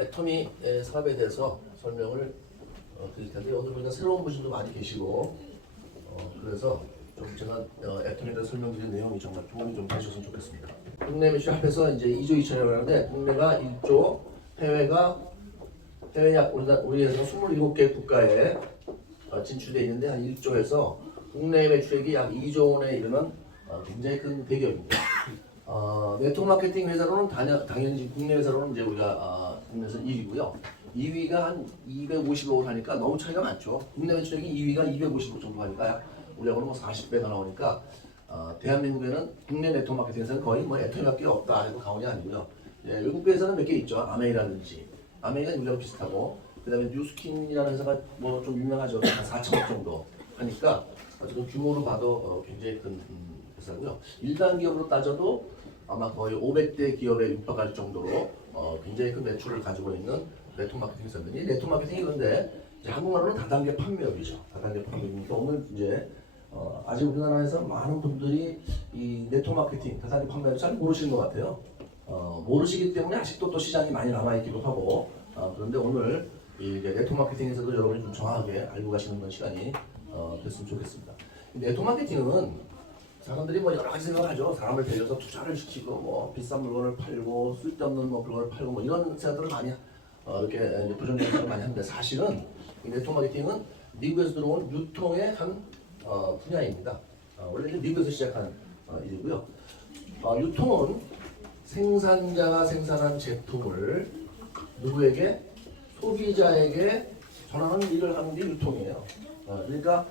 애터미 사업에 대해서 설명을 드릴 텐데 오늘 보니까 새로운 분들도 많이 계시고 그래서 좀 제가 애터미에 대해서 설명드린 내용이 정말 도움이 좀 되셨으면 좋겠습니다. 국내 매출 합해서 이제 2조 2천억이라고 하는데 국내가 1조, 해외 약 우리에서 27개 국가에 진출되어 있는데 한 1조에서 국내 매출액이 약 2조 원에 이르는 굉장히 큰 대기업입니다. 네트워크 마케팅 회사로는 당연히 국내 회사로는 이제 우리가 국내에서 1위고요. 2위가 한 255억 하니까 너무 차이가 많죠. 국내 매출액이 2위가 255 정도 하니까 우리하고는 뭐 40배가 나오니까 대한민국에는 국내 네트워크 마케팅 회사는 거의 뭐 애터미밖에 없다 해도 과언이 아니고요. 예, 외국 회사는 몇 개 있죠. 아메이라든지 아메이가 우리하고 비슷하고 그다음에 뉴스킨이라는 회사가 뭐 좀 유명하죠. 한 4천억 정도 하니까 어쨌든 규모로 봐도 굉장히 큰 회사고요. 일반 기업으로 따져도 아마 거의 500대 기업에 육박할 정도로 굉장히 큰 매출을 가지고 있는 네트워크 마케팅 회사들이 네트워크 마케팅이 그런데 이제 한국말로는 다단계 판매업이죠. 다단계 판매업이니까 오늘 이제 아직 우리나라에서 많은 분들이 이 네트워크 마케팅 다단계 판매업을 잘 모르시는 것 같아요. 모르시기 때문에 아직도 또 시장이 많이 남아있기도 하고 그런데 오늘 이 네트워크 마케팅에서도 여러분이 좀 정확하게 알고 가시는 그런 시간이 됐으면 좋겠습니다. 네트워크 마케팅은 사람들이 뭐 여러 가지 생각하죠. 사람을 데려서 투자를 시키고 뭐 비싼 물건을 팔고 쓸데없는 뭐 물건을 팔고 뭐 이런 생각들을 많이 이렇게 부정적인 생각을 많이 하는데 사실은 이 네트워크 마케팅은 미국에서 들어온 유통의 한 분야입니다. 원래 미국에서 시작한 일이고요. 유통은 생산자가 생산한 제품을 누구에게 소비자에게 전하는 일을 하는 게 유통이에요. 그러니까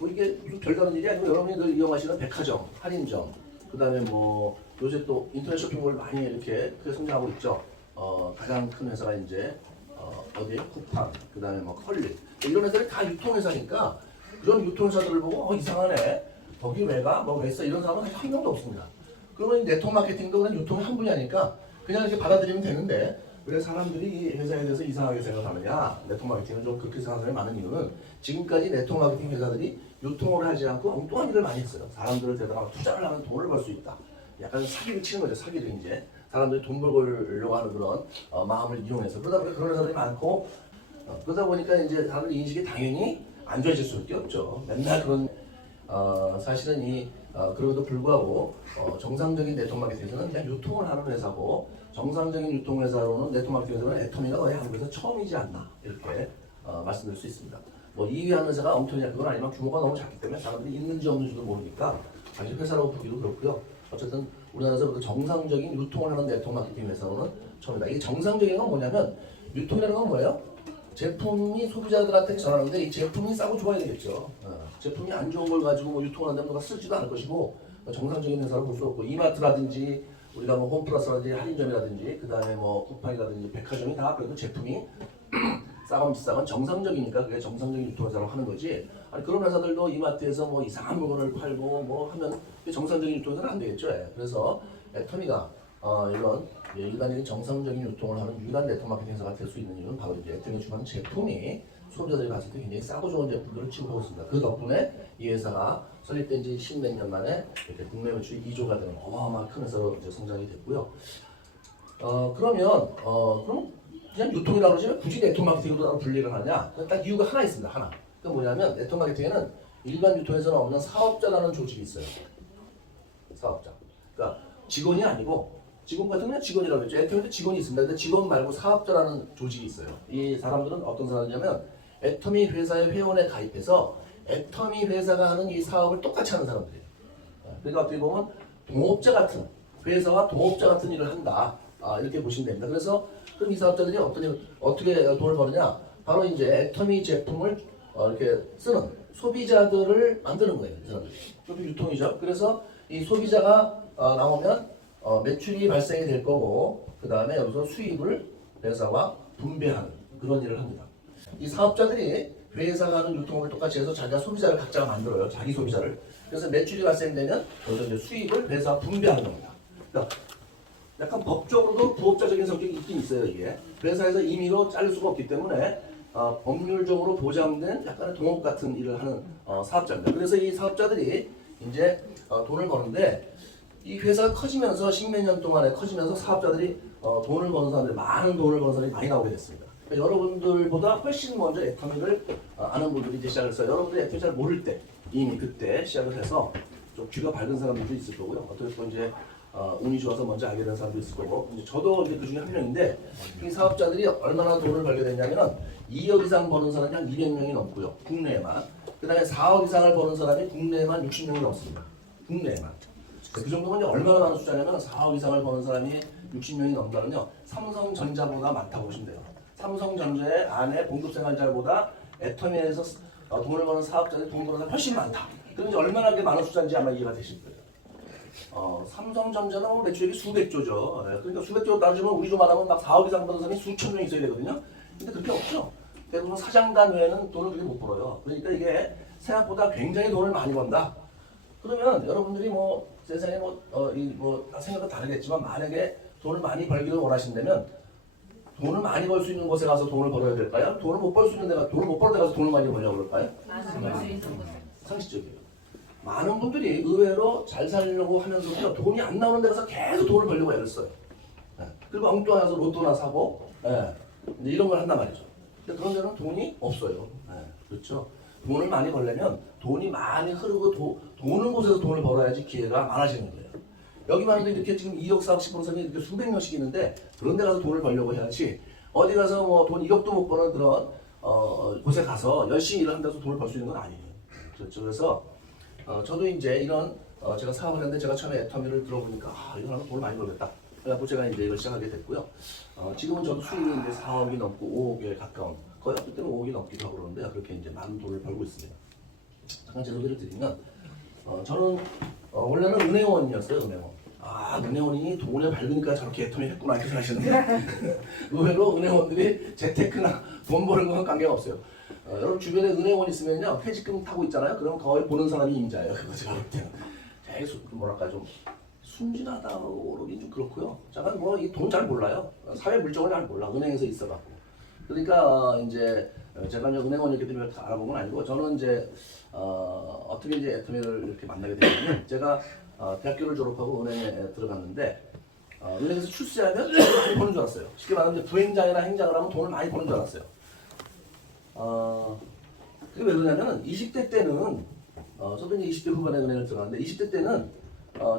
뭐 이게 무슨 별다른 일이 아니고 여러분이 늘 이용하시는 백화점, 할인점, 그 다음에 뭐 요새 또 인터넷 쇼핑몰 많이 이렇게 크게 성장하고 있죠. 가장 큰 회사가 이제 어디 쿠팡, 그 다음에 뭐 컬리 이런 회사들이 다 유통회사니까 그런 유통회사들을 보고 이상하네, 거기 왜가? 뭐 왜 써? 이런 사람은 사실 한 명도 없습니다. 그러면 네트워크 마케팅도 그냥 유통의 한 분야니까 그냥 이렇게 받아들이면 되는데 왜 사람들이 이 회사에 대해서 이상하게 생각하느냐? 네트워크 마케팅을 좀 그렇게 생각하는 사람이 많은 이유는 지금까지 네트워크 마케팅 회사들이 유통을 하지 않고 엉뚱한 일을 많이 했어요. 사람들을 데려다가 투자를 하면 돈을 벌 수 있다. 약간 사기를 치는 거죠. 사기를 이제 사람들이 돈 벌려고 하는 그런 마음을 이용해서 그러다 보니까 그런 회사들이 많고 그러다 보니까 이제 사람들 인식이 당연히 안 좋아질 수밖에 없죠. 맨날 그런 사실은 그럼에도 불구하고 정상적인 네트워크 마케팅에서는 그냥 유통을 하는 회사고 정상적인 유통 회사로는 네트워크 마케팅 회사는 애터미가 거의 한국에서 처음이지 않나 이렇게 말씀드릴 수 있습니다. 뭐 2위 하는 회사가 엄청나게 그건 아니면 규모가 너무 작기 때문에 사람들이 있는지 없는지도 모르니까 사실 회사라고 보기도 그렇고요. 어쨌든 우리나라에서 정상적인 유통을 하는 네트워크 마케팅 회사로는 처음이다. 이게 정상적인 건 뭐냐면 유통이라는 건 뭐예요? 제품이 소비자들한테 전하는데 이 제품이 싸고 좋아야 되겠죠. 제품이 안 좋은 걸 가지고 뭐 유통을 한다면 누가 쓰지도 않을 것이고 정상적인 회사로 볼 수 없고 이마트라든지 우리가 뭐 홈플러스라든지 할인점이라든지 그 다음에 뭐 쿠팡이라든지 백화점이 다 그래도 제품이 싸건 비싸건 정상적이니까 그게 정상적인 유통회사로 하는 거지. 아니 그런 회사들도 이마트에서 뭐 이상한 물건을 팔고 뭐 하면 정상적인 유통회사는 안 되겠죠. 그래서 애터미가 이런 일반적인 정상적인 유통을 하는 유일한 네트워크 마케팅 회사가 될 수 있는 이유는 바로 이제 애터미가 주는 제품이 소비자들이 봤을 때 굉장히 싸고 좋은 제품들을 취급하고 있습니다. 그 덕분에 이 회사가 설립된 지 10몇 년 만에 이렇게 국내 매출이 2조가 되는 어마어마한 큰 회사로 이제 성장이 됐고요. 그럼 그냥 유통이라고 그러면 굳이 네트워크 마케팅으로 분리를 하냐? 딱 이유가 하나 있습니다. 하나. 그 뭐냐면 네트워크 마케팅에는 일반 유통에서는 없는 사업자라는 조직이 있어요. 사업자. 그러니까 직원이 아니고 직원 같은 건 직원이라고 했죠. 애터미도 직원이 있습니다. 근데 직원 말고 사업자라는 조직이 있어요. 이 사람들은 어떤 사람이냐면 애터미 회사의 회원에 가입해서 애터미 회사가 하는 이 사업을 똑같이 하는 사람들이에요. 그러니까 어떻게 보면 동업자 같은 회사와 동업자 같은 일을 한다. 이렇게 보시면 됩니다. 그래서 그럼 이 사업자들이 어떻게 돈을 버느냐? 바로 이제 애터미 제품을 이렇게 쓰는 소비자들을 만드는 거예요. 이 사람들이. 그것도 유통이죠. 그래서 이 소비자가 나오면 매출이 발생이 될 거고 그 다음에 여기서 수입을 회사와 분배하는 그런 일을 합니다. 이 사업자들이 회사가 하는 유통을 똑같이 해서 자기가 소비자를 각자가 만들어요. 자기 소비자를. 그래서 매출이 발생되면 여기서 이제 수입을 회사와 분배하는 겁니다. 그러니까 약간 법적으로도 부업자적인 성격이 있긴 있어요. 이게 회사에서 임의로 자를 수가 없기 때문에 법률적으로 보장된 약간의 동업 같은 일을 하는 사업자입니다. 그래서 이 사업자들이 이제 돈을 버는데 이 회사가 커지면서 십몇 년 동안에 커지면서 사업자들이 돈을 버는 사람들이 많은 돈을 버는 사람들이 많이 나오게 됐습니다. 그러니까 여러분들보다 훨씬 먼저 애터미를 아는 분들이 이제 시작을 했어요. 여러분들이 애터미 잘 모를 때 이미 그때 시작을 해서 좀 귀가 밝은 사람들도 있을 거고요. 어떻게 보면 이제 운이 좋아서 먼저 알게 된 사람도 있을 거고 이제 저도 이제 그 중에 한 명인데 이 사업자들이 얼마나 돈을 벌게 됐냐면은 2억 이상 버는 사람이 한 200명이 넘고요. 국내에만. 그 다음에 4억 이상을 버는 사람이 국내에만 60명이 넘습니다. 국내에만. 그 정도면 이제 얼마나 많은 숫자냐면 4억 이상을 버는 사람이 60명이 넘다면요. 삼성전자보다 많다고 보시면 돼요. 삼성전자의 안에 봉급생활자보다 애터미에서 돈을 버는 사업자들이 돈 버는 사람이 훨씬 많다. 그럼 이제 얼마나 많은 숫자인지 아마 이해가 되실 거예요. 삼성전자는 매출액이 수백조죠. 그러니까 수백조 따지면 우리 좀 말하면 막 4억 이상 버는 사람이 수천 명 있어야 되거든요. 근데 그렇게 없죠. 대부분 사장단 외에는 돈을 그렇게 못 벌어요. 그러니까 이게 생각보다 굉장히 돈을 많이 번다. 그러면 여러분들이 뭐 세상에 생각은 다르겠지만 만약에 돈을 많이 벌기를 원하신다면 돈을 많이 벌 수 있는 곳에 가서 돈을 벌어야 될까요? 돈을 못 벌 수 있는 데가 돈을 못 벌는 데 가서 돈을 많이 벌려고 그럴까요? 상식적이에요. 많은 분들이 의외로 잘 살려고 하면서도 돈이 안 나오는 데 가서 계속 돈을 벌려고 애를 써요. 그리고 엉뚱해서 로또나 사고 이런 걸 한단 말이죠. 근데 그런 데는 돈이 없어요. 그렇죠. 돈을 많이 벌려면 돈이 많이 흐르고 도는 곳에서 돈을 벌어야지 기회가 많아지는 거예요. 여기만 해도 이렇게 지금 2억, 4억씩 버는 사람이 이렇게 수백 명씩 있는데 그런 데 가서 돈을 벌려고 해야지 어디 가서 뭐 돈 1억도 못 버는 그런 곳에 가서 열심히 일을 한다고 돈을 벌 수 있는 건 아니에요. 그렇죠. 그래서 저도 이제 이런 제가 사업을 했는데 제가 처음에 애터미를 들어보니까 이거 하면 돈을 많이 벌겠다. 그래서 제가 이제 이걸 시작하게 됐고요. 지금은 저도 수익이 이제 4억이 넘고 5억에 가까운 거의 그때는 5억이 넘기도 하고 그러는데 그렇게 이제 많은 돈을 벌고 있습니다. 잠깐 제 소개를 드리면 저는 원래는 은행원이었어요. 은행원이 돈을 밝으니까 저렇게 애터미 했구나 이렇게 생각하시는데 의외로 은행원들이 재테크나 돈 버는 거랑 관계가 없어요. 여러분 주변에 은행원 있으면요 퇴직금 타고 있잖아요. 그럼 거의 보는 사람이 임자예요. 그거 제가 볼 때는 되게 뭐랄까 좀 순진하다고 그러긴 좀 그렇고요. 잠깐 뭐 이 돈 잘 몰라요. 사회 물정을 잘 몰라. 은행에서 있어갖고. 그러니까 이제 제가 이제 은행원이었기 때문에 알아본 건 아니고 저는 이제 어떻게 이제 애터미를 이렇게 만나게 됐냐면 제가 대학교를 졸업하고 은행에 들어갔는데 은행에서 출세하면 돈을 많이 버는 줄 알았어요. 쉽게 말하면 이제 부행장이나 행장을 하면 돈을 많이 버는 줄 알았어요. 그게 왜 그러냐면 20대 때는 저도 이제 20대 후반에 은행을 들어갔는데 20대 때는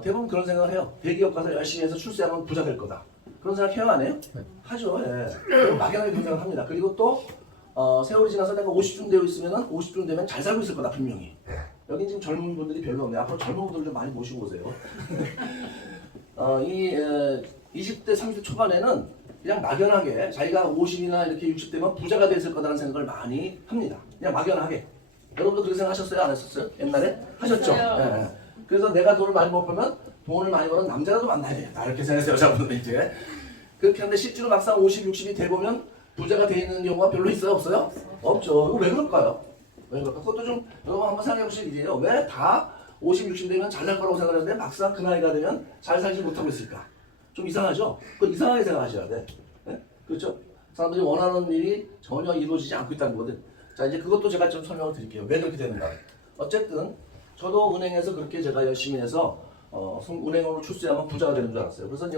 대부분 그런 생각을 해요. 대기업 가서 열심히 해서 출세하면 부자 될 거다. 그런 생각 해요 안 해요? 하죠. 예. 막연하게 그런 생각을 합니다. 그리고 또 세월이 지나서 내가 50쯤 되어 있으면 50쯤 되면 잘 살고 있을 거다 분명히. 여기 지금 젊은 분들이 별로 없네요. 앞으로 젊은 분들 좀 많이 모시고 오세요. 20대 30대 초반에는 그냥 막연하게 자기가 50이나 이렇게 60대면 부자가 됐을 거다라는 생각을 많이 합니다. 그냥 막연하게. 여러분도 그렇게 생각하셨어요? 안 했었어요? 옛날에? 하셨죠? 예. 그래서 내가 돈을 많이 못 벌면 돈을 많이 버는 남자라도 만나야 되겠다 이렇게 생각해서 여자분들은 이제 그렇게 하는데 실제로 막상 50, 60이 돼보면 부자가 돼 있는 경우가 별로 있어요? 없어요? 없죠. 이거 왜 그럴까요? 왜 그럴까? 그것도 좀 여러분 한번 생각해 보실 일이에요. 왜 다 50, 60 되면 잘 살 거라고 생각하는데 막상 그 나이가 되면 잘 살지 못하고 있을까? 좀 이상하죠? 그건 이상하게 생각하셔야 돼. 네? 그렇죠? 사람들이 원하는 일이 전혀 이루어지지 않고 있다는 거거든. 자 이제 그것도 제가 좀 설명을 드릴게요. 왜 그렇게 되는가? 어쨌든 저도 은행에서 그렇게 제가 열심히 해서 은행으로 출세하면 부자가 되는 줄 알았어요. 그래서 이제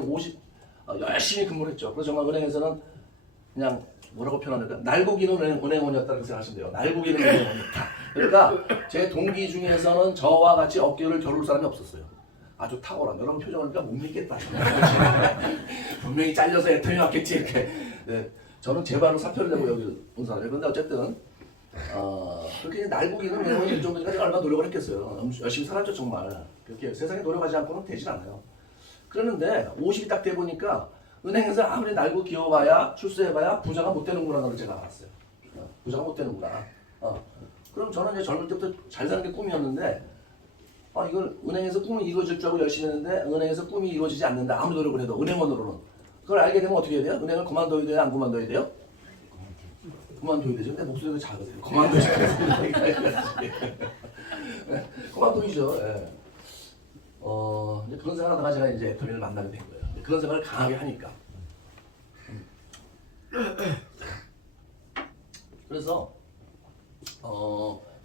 열심히 근무를 했죠. 그래서 정말 은행에서는 그냥 뭐라고 표현하냐면 날고기는 은행원이었다고 생각하시면 돼요. 날고기는 은행원이었다. 그러니까 제 동기 중에서는 저와 같이 어깨를 겨룰 사람이 없었어요. 아주 탁월한 여러분 표정을 보니까 못 믿겠다. 분명히 잘려서 애터미 왔겠지 이렇게. 네, 저는 제 발로 사표를 내고 여기 온 사람이에요. 그런데 어쨌든 그렇게 날고기는 은행원이 이 정도니까 제가 얼마나 노력을 했겠어요. 열심히 살았죠 정말. 그렇게 세상에 노력하지 않고는 되질 않아요. 그러는데 50이 딱 돼 보니까 은행에서 아무리 날고 기어봐야 출세해봐야 부자가 못 되는구나 를 제가 알았어요. 부자가 못 되는구나. 그럼 저는 이제 젊을 때부터 잘 사는 게 꿈이었는데 이걸 은행에서 꿈이 이루어질 줄 알고 열심히 했는데 은행에서 꿈이 이루어지지 않는다. 아무리 노력을 해도 은행원으로는. 그걸 알게 되면 어떻게 해야 돼요? 은행을 그만둬야 돼요? 안 그만둬야 돼요? 그만둬야 되죠. 근데 목소리가 작으세요. 그만둬야죠. 그만둬야죠. 예. 이제 그런 생각하다가 제가 이제 애터미를 만나게 된 거예요. 그런 생각을 강하게 하니까. 그래서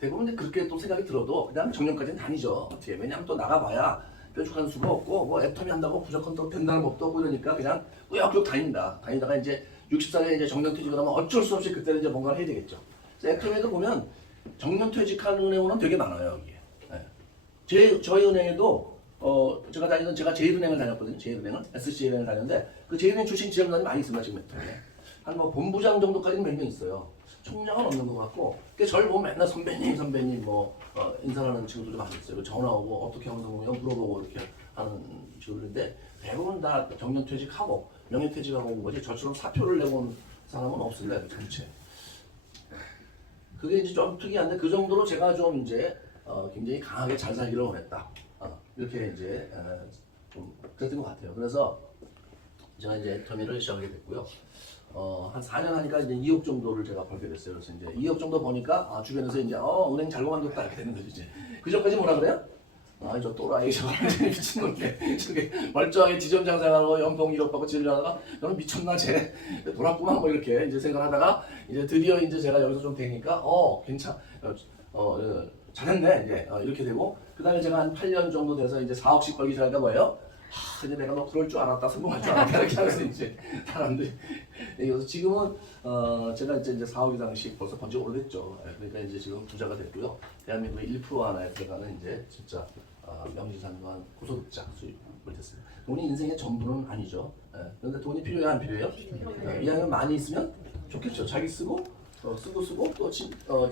대부분 그렇게 또 생각이 들어도 그다음 정년까지는 다니죠. 어떻게 왜냐하면 또 나가봐야 뾰족한 수가 없고 뭐 애터미 한다고 무조건 또 된다는 법도 없고 이러니까 그냥 꾸역꾸역 다니다가 이제 60살에 이제 정년퇴직을 하면 어쩔 수 없이 그때는 이제 뭔가를 해야 되겠죠. 그래서 애터미에도 보면 정년퇴직하는 은행은 되게 많아요 여기에. 저희 은행에도 제가 제일은행을 다녔거든요. 제일은행은 SC은행을 다녔는데 그 제일은행 출신 지점장이 많이 있습니다 지금 애터미에. 한 뭐 본부장 정도까지는 몇 명 있어요. 총장은 없는 것 같고, 저를 보면 맨날 선배님 인사하는 친구들도 많이 있어요. 전화 오고 어떻게 하면 성공해요 물어보고 이렇게 하는 친구들인데 대부분 다 정년퇴직하고 명예퇴직하고 온 거지 저처럼 사표를 내고 온 사람은 없습니다. 전체. 그게 이제 좀 특이한데 그 정도로 제가 좀 이제 굉장히 강하게 잘 살기를 원했다. 이렇게 이제 좀 그랬던 것 같아요. 그래서 제가 이제 애터미를 시작하게 됐고요. 한 4년 하니까 이제 2억 정도를 제가 벌게 됐어요. 그래서 이제 2억 정도 버니까 주변에서 이제 은행 잘 그만뒀다 이렇게 되는 거죠. 이제 그 전까지 뭐라 그래요? 저 또라이 저거 완전히 미친놈이네. 저게 멀쩡하게 지점장 생활하고 연봉 1억 받고 지르려다가 너는 미쳤나 쟤 돌았구만 뭐 이렇게 이제 생각하다가 이제 드디어 이제 제가 여기서 좀 되니까 잘했네 이제 이렇게 되고 그다음에 제가 한 8년 정도 돼서 이제 4억씩 벌기 시작하니까 뭐예요? 이제 내가 너 그럴 줄 알았다 성공할 줄 알았다 이렇게 하면서 이제 사람들이 그래서 지금은 제가 이제 4억 이상씩 벌써 번 지 오래됐죠. 그러니까 이제 지금 부자가 됐고요. 대한민국의 1% 하나에 들어가는 이제 진짜 명지산관 고소득자 수입을 됐습니다. 돈이 인생의 전부는 아니죠. 그런데 돈이 필요해요 안 필요해요? 이왕이면 많이 있으면 좋겠죠. 자기 쓰고 쓰고 또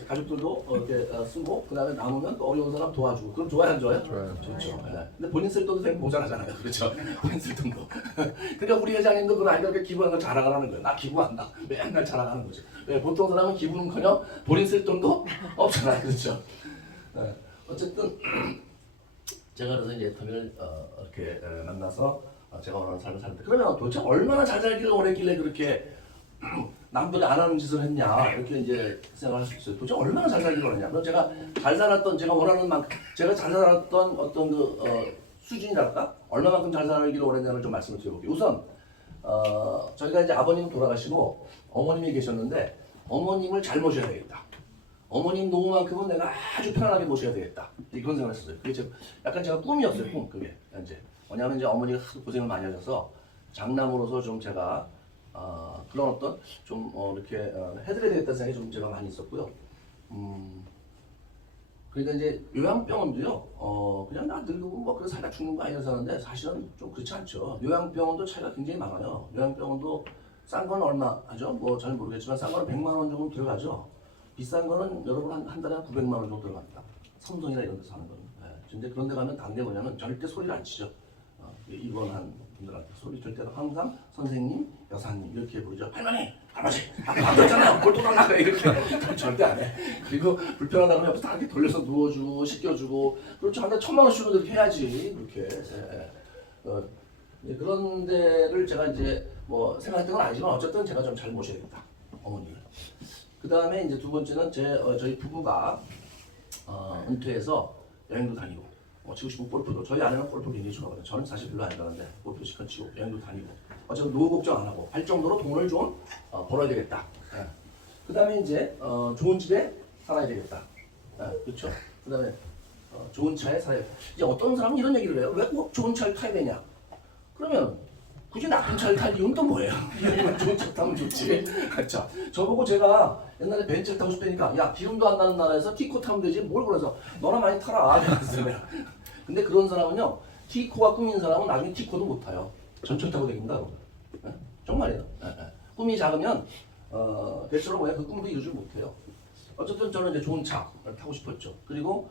가족들도 이렇게 쓰고 그 다음에 남으면 또 어려운 사람 도와주고 그럼 좋아요 안 좋아요? 좋죠. 근데 본인 쓸 돈도 되게 모자라잖아요. 그렇죠? 본인 쓸 돈도. 그러니까 우리 회장님도 그 아이들에게 기부하는 걸 자랑하라는 거예요. 나 기부한다. 맨날 자랑하는 거죠. 왜 보통 사람은 기부는커녕 본인 쓸 돈도 없잖아요. 그렇죠? 어쨌든 제가 그래서 이제 애터미를 이렇게 만나서 제가 원하는 삶을 사는데 그러면 도대체 얼마나 잘 살기를 원했길래 그렇게 남들이 안 하는 짓을 했냐 이렇게 이제 생각할 수 있어요. 도대체 얼마나 잘 살기를 원했냐. 그럼 제가 잘 살았던 제가 원하는 만큼 제가 잘 살았던 어떤 수준이랄까 얼마만큼 잘 살기를 원했냐를 좀 말씀을 드려볼게요. 우선 저희가 이제 아버님 돌아가시고 어머님이 계셨는데 어머님을 잘 모셔야 되겠다. 어머님 노후만큼은 내가 아주 편안하게 모셔야 되겠다. 그런 생각을 했었어요. 그게 약간 제가 꿈이었어요. 꿈 그게 이제 뭐냐면 이제 어머니가 고생을 많이 하셔서 장남으로서 좀 제가 그런 어떤 좀 이렇게 해드려야 되겠다는 생각이 좀 제가 많이 있었고요. 그러니까 이제 요양병원도요. 그냥 나 늙고 뭐 그래서 살다 죽는 거 아니라서 하는데 사실은 좀 그렇지 않죠. 요양병원도 차이가 굉장히 많아요. 요양병원도 싼 건 얼마 하죠? 뭐 잘 모르겠지만 싼 거는 100만 원 정도 들어가죠. 비싼 거는 여러분 한 달에 한 900만 원 정도 들어갑니다. 삼성이나 이런 데서 하는 거는. 근데 그런 데 가면 단계 뭐냐면 절대 소리를 안 치죠. 입원한 분들한테 소리 절대 항상 선생님, 여사님 이렇게 부르죠. 할머니, 할아버지, 아까 바뀌었잖아요. 볼도당 나가 이렇게 절대 안 해. 그리고 불편하다 그러면 옆에서 다 이렇게 돌려서 누워주고 씻겨주고 그렇죠. 한 달에 1,000만 원씩은 이렇게 해야지 그렇게. 그런 데를 제가 이제 뭐 생각했던 건 아니지만 어쨌든 제가 좀 잘 모셔야겠다 어머니를. 그 다음에 이제 두 번째는 저희 부부가 은퇴해서 여행도 다니고 치고 싶은 골프도 저희 아내는 골프 굉장히 좋아하거든요. 저는 사실 별로 안 좋아하는데 골프 시간 치고 여행도 다니고 어쨌든 노후 걱정 안 하고 할 정도로 돈을 좀 벌어야 되겠다. 그 다음에 이제 좋은 집에 살아야 되겠다. 그렇죠? 그 다음에 좋은 차에 살아야 되겠다. 이제 어떤 사람은 이런 얘기를 해요. 왜 꼭 좋은 차를 타야 되냐? 그러면 굳이 나쁜 차를 탈 이유는 또 뭐예요? 좋은 차 타면 좋지. 그렇죠? 저보고 제가 옛날에 벤츠를 타고 싶다니까 야 기름도 안 나는 나라에서 티코 타면 되지 뭘 그래서 너나 많이 타라. 근데 그런 사람은요 티코가 꿈인 사람은 나중에 티코도 못 타요. 전철 타고 다닙니다. 정말이에요. 꿈이 작으면 대체로 뭐야 그 꿈도 이루지 못해요. 어쨌든 저는 이제 좋은 차를 타고 싶었죠. 그리고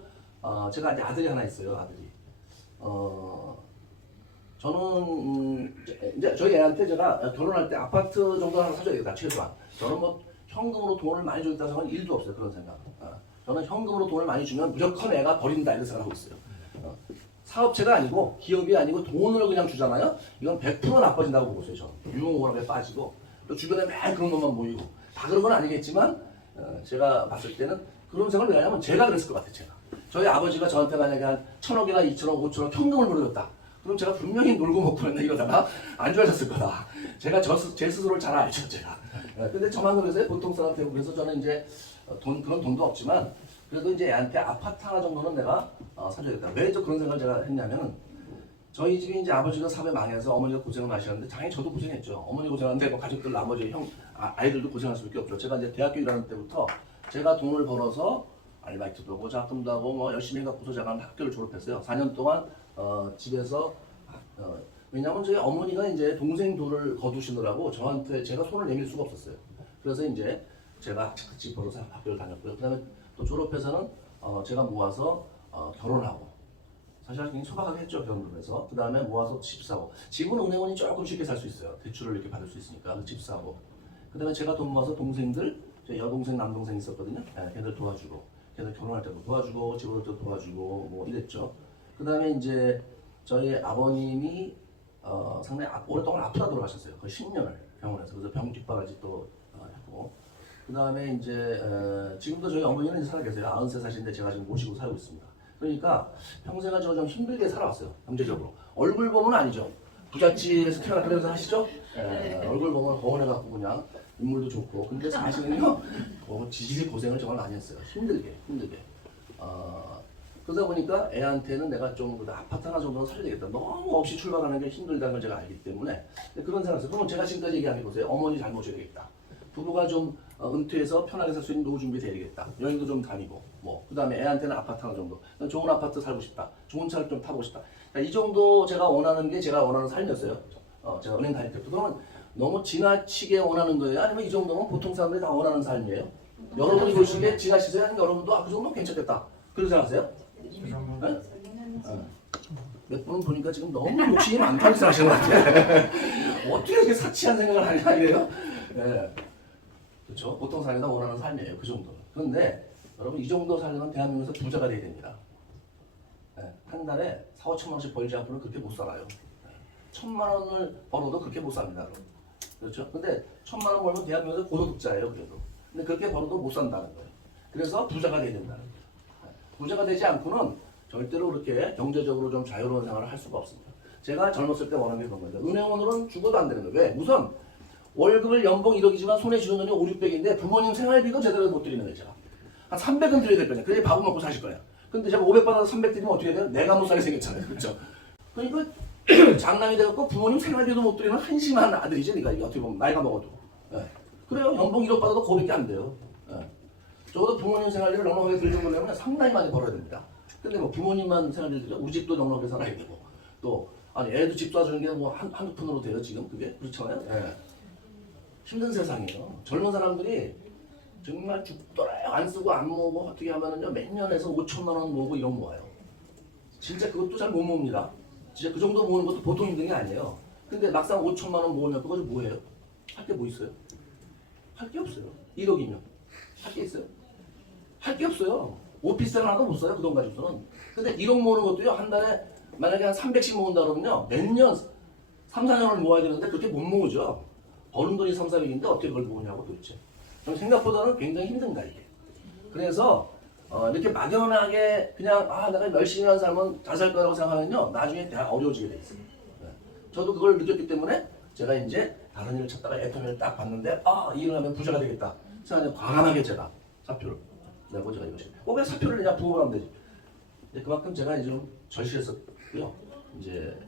제가 이제 아들이 하나 있어요. 아들이 저는 이제 저희 애한테 제가 결혼할 때 아파트 정도 하나 사줘야 되겠다 최소한. 저는 뭐 현금으로 돈을 많이 주겠다 생각은 1도 없어요. 그런 생각. 저는 현금으로 돈을 많이 주면 무조건 애가 버린다 이런 생각을 하고 있어요. 사업체가 아니고 기업이 아니고 돈을 그냥 주잖아요. 이건 100% 나빠진다고 보고 있어요. 저는 유흥오락에 빠지고 또 주변에 매일 그런 것만 모이고 다 그런 건 아니겠지만 제가 봤을 때는 그런 생각을 왜 하냐면 제가 그랬을 것 같아요. 제가 저희 아버지가 저한테 만약에 한 1,000억이나 2,000억 5,000억 현금을 물어줬다. 그럼 제가 분명히 놀고 먹고 했나 이러다가 안 좋아졌을 거다. 제가 제 스스로를 잘 알죠, 제가. 근데 저만 그래서요. 보통 사람한테 그래서 저는 이제 그런 돈도 없지만 그래도 이제 애한테 아파트 하나 정도는 내가 사줘야겠다. 왜 저 그런 생각을 제가 했냐면은 저희 집이 이제 아버지가 사업에 망해서 어머니가 고생을 많이 하셨는데 당연히 저도 고생했죠. 어머니 고생하는데 뭐 가족들 나머지 아이들도 고생할 수밖에 없죠. 제가 이제 대학교 일하는 때부터 제가 돈을 벌어서 아르바이트도 하고 작품도 하고 뭐 열심히 해갖고서 제가 학교를 졸업했어요. 4년 동안 집에서 왜냐면 저희 어머니가 이제 동생 돈을 거두시느라고 저한테 제가 손을 내밀 수가 없었어요. 그래서 이제 제가 같이 벌어서 학교를 다녔고요. 그다음에 또 졸업해서는 제가 모아서 결혼하고 사실 굉장히 소박하게 했죠. 결혼을 해서 그 다음에 모아서 집 사고 집은 은행원이 조금 쉽게 살 수 있어요. 대출을 이렇게 받을 수 있으니까 집 사고 그 다음에 제가 돈 모아서 동생들 제 여동생 남동생 있었거든요. 걔들 도와주고 걔들 결혼할 때도 도와주고 집 올 때도 도와주고 뭐 이랬죠. 그 다음에 이제 저희 아버님이 상당히 오랫동안 아프다 돌아가셨어요. 거의 10년을 병원에서. 그래서 병 뒷바라지 또 했고 그 다음에 이제 지금도 저희 어머니는 살아 계세요. 93살인데 제가 지금 모시고 살고 있습니다. 그러니까 평생을 좀 힘들게 살아왔어요. 경제적으로. 얼굴 보면 아니죠. 부잣집에서 태어났다 그래서 하시죠? 얼굴 보면 허원해갖고 그냥 인물도 좋고. 근데 사실은요, 지질이 고생을 정말 많이 했어요. 힘들게. 그러다 보니까 애한테는 내가 좀 아파트 하나 정도는 살려야 되겠다. 너무 없이 출발하는 게 힘들다는 걸 제가 알기 때문에 그런 생각을 했어요. 그러면 제가 지금까지 얘기한 게 보세요. 어머니 잘 모셔야 되겠다. 부부가 좀 은퇴해서 편하게 살 수 있는 노후 준비 되야겠다. 여행도 좀 다니고 그 다음에 애한테는 아파트 하나 정도. 좋은 아파트 살고 싶다. 좋은 차를 좀 타보고 싶다. 이 정도 제가 원하는 게 제가 원하는 삶이었어요. 제가 은행 다닐 때부터. 그러면 너무 지나치게 원하는 거예요? 아니면 이 정도면 보통 사람들이 다 원하는 삶이에요? 여러분이 보시기에 지나치세요? 아니면 여러분도 그 정도면 괜찮겠다. 그런 생각하세요? 네? 몇 분은 보니까 지금 너무 욕심이 많다고 생각하시는 것 같아요. 어떻게 이렇게 사치한 생각을 하냐 이래요? 네. 그렇죠? 보통 사람이 다 원하는 삶이에요. 그 정도. 그런데 여러분 이 정도 살려면 대한민국에서 부자가 돼야 됩니다. 네. 한 달에 4, 5천만 원씩 벌지 않고는 그렇게 못 살아요. 1,000만 원을 벌어도 그렇게 못 삽니다. 그렇죠? 근데 1,000만 원 벌면 대한민국에서 고소득자예요. 그래도. 근데 그렇게 벌어도 못 산다는 거예요. 그래서 부자가 돼야 된다는 거예요. 부자가 되지 않고는 절대로 그렇게 경제적으로 좀 자유로운 생활을 할 수가 없습니다. 제가 젊었을 때 원하는 게 그런 거죠. 은행원으로는 죽어도 안 되는 거예요. 왜? 우선 월급을 연봉 1억이지만 손에 쥐는 돈이 5, 600인데 부모님 생활비도 제대로 못 드리는 거예요. 제가. 한 300은 드려야 될 거냐. 그래야 밥 먹고 사실 거냐. 근데 제가 500 받아서 300 드리면 어떻게 돼요? 내가 못 살게 생겼잖아요. 그렇죠? 그러니까 장남이 돼갖고 부모님 생활비도 못 드리는 한심한 아들이지. 네가 이게 어떻게 보면 나이가 먹어도. 예. 그래요. 연봉 1억 받아도 그거밖에 안 돼요. 예. 적어도 부모님 생활비를 넉넉하게 들 정도면 상당히 많이 벌어야 됩니다. 근데 뭐 부모님만 생활비를 들여 우리 집도 넉넉하게 살아야 되고 또 아니 애도 집 쏴주는 게 뭐 한두 푼으로 돼요 지금 그게 그렇잖아요. 예. 힘든 세상이에요. 젊은 사람들이 정말 죽더라요. 안 쓰고 안 모으고 어떻게 하면은요 몇 년에서 5천만 원 모으고 이런 거 모아요. 진짜 그것도 잘 못 모읍니다. 진짜 그 정도 모으는 것도 보통 힘든 게 아니에요. 근데 막상 5천만 원 모으면 그걸 뭐해요? 할 게 뭐 있어요? 할 게 없어요. 1억이면 할 게 있어요? 할 게 없어요. 오피스텔 하나도 못 사요. 그 돈 가지고서는. 근데 1억 모으는 것도요. 한 달에 만약에 한 300씩 모은다 그러면요. 몇 년, 3, 4년을 모아야 되는데 그렇게 못 모으죠. 버는 돈이 3, 400인데 어떻게 그걸 모으냐고 도대체. 생각보다는 굉장히 힘든가 이게. 그래서 이렇게 막연하게 그냥 내가 열심히 하는 사람은 잘 살 거라고 생각하면요. 나중에 대학 어려워지게 돼 있어요. 네. 저도 그걸 느꼈기 때문에 제가 이제 다른 일을 찾다가 애터미를 딱 봤는데 이 일을 하면 부자가 되겠다. 그래서 과감하게 제가 사표를 내고 제가 이것이 왜 사표를 그냥 부업을 하면 되지. 이제 그만큼 제가 이제 좀 절실했었고요. 이제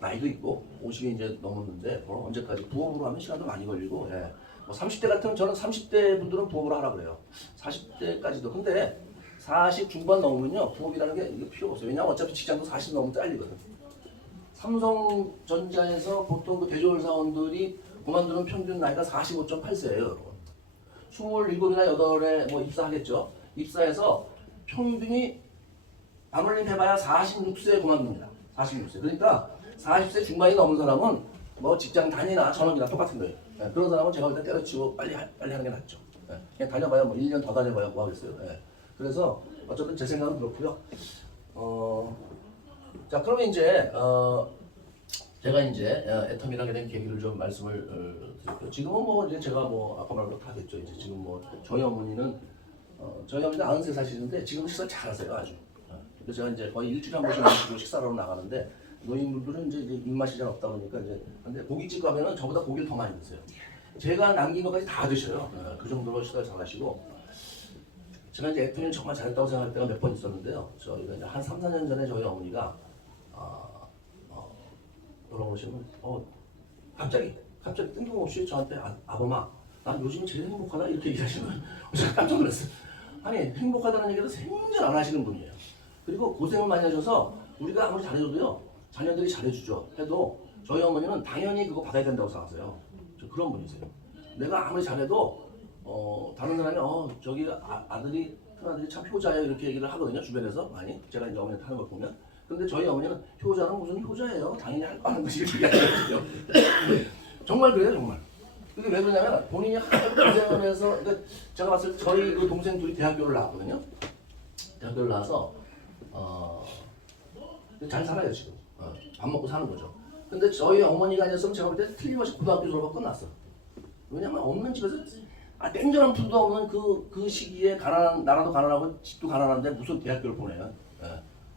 나이도 있고 50이 이제 넘었는데 언제까지 부업으로 하면 시간도 많이 걸리고 뭐 30대 같으면 저는 30대 분들은 부업을 하라 그래요. 40대까지도. 근데 40 중반 넘으면요 부업이라는 게 이게 필요가 없어요. 왜냐하면 어차피 직장도 40 넘으면 잘리거든. 삼성전자에서 보통 그 대졸 사원들이 그만두는 평균 나이가 45.8세예요. 여러분. 27이나 8에 뭐 입사하겠죠. 입사해서 평균이 반올림 해봐야 46세에 그만둡니다. 46세. 그러니까 40세 중반이 넘은 사람은 뭐 직장 다니나 전업이나 똑같은 거예요. 그런 사람은 제가 일단 때려치고 빨리 하는 게 낫죠. 그냥 다녀봐야 뭐 1년 더 다녀봐야 뭐 하겠어요. 그래서 어쨌든 제 생각은 그렇고요. 자 그러면 이제 제가 이제 애텀이라게 된 계기를 좀 말씀을 드릴게요. 지금은 뭐 이제 제가 뭐 아까 말한 다 됐죠. 이제 지금 뭐 저희 어머니는 저희 어머니는 93살이신데 지금 식사 잘하세요 아주. 그래서 제가 이제 거의 일주일에 한 번씩 모시고 식사를 하러 나가는데 노인분들은 이제 입맛이 잘 없다 보니까 이제 근데 고깃집 가면은 저보다 고기를 더 많이 드세요. 제가 남긴 것까지 다 드셔요. 그 정도로 식사를 잘하시고 제가 이제 애터미를 정말 잘했다고 생각할 때가 몇 번 있었는데요. 저희가 이제 한 3, 4년 전에 저희 어머니가 돌아오시면 갑자기 뜬금없이 저한테 아범아 난 요즘이 제일 행복하다 이렇게 얘기하시는 거예요. 제가 깜짝 놀랐어요. 아니 행복하다는 얘기를 생전 안 하시는 분이에요. 그리고 고생을 많이 하셔서 우리가 아무리 잘해줘도요 자녀들이 잘해주죠 해도 저희 어머니는 당연히 그거 받아야 된다고 생각하세요. 저 그런 분이세요. 내가 아무리 잘해도 다른 사람이 저기 아들이 큰아들이 참 효자예요 이렇게 얘기를 하거든요 주변에서 많이 제가 이제 어머니한테 하는 걸 보면. 근데 저희 어머니는 효자는 무슨 효자예요 당연히 할 거 하는 것이 이렇게 얘기하거든요. 정말 그래요 정말. 그게 왜 그러냐면 본인이 하도 고생을 해서 그러니까 제가 봤을 때 저희 그 동생 둘이 대학교를 나왔거든요. 대학교를 나와서 잘 살아요 지금. 밥 먹고 사는 거죠. 근데 저희 어머니가 아니었으면 제가 볼 때 틀림없이 고등학교 졸업하고 끝났어. 왜냐면 없는 집에서 땡전한 풀도 없는 그 시기에 나라도 가난하고 집도 가난한데 무슨 대학교를 보내요.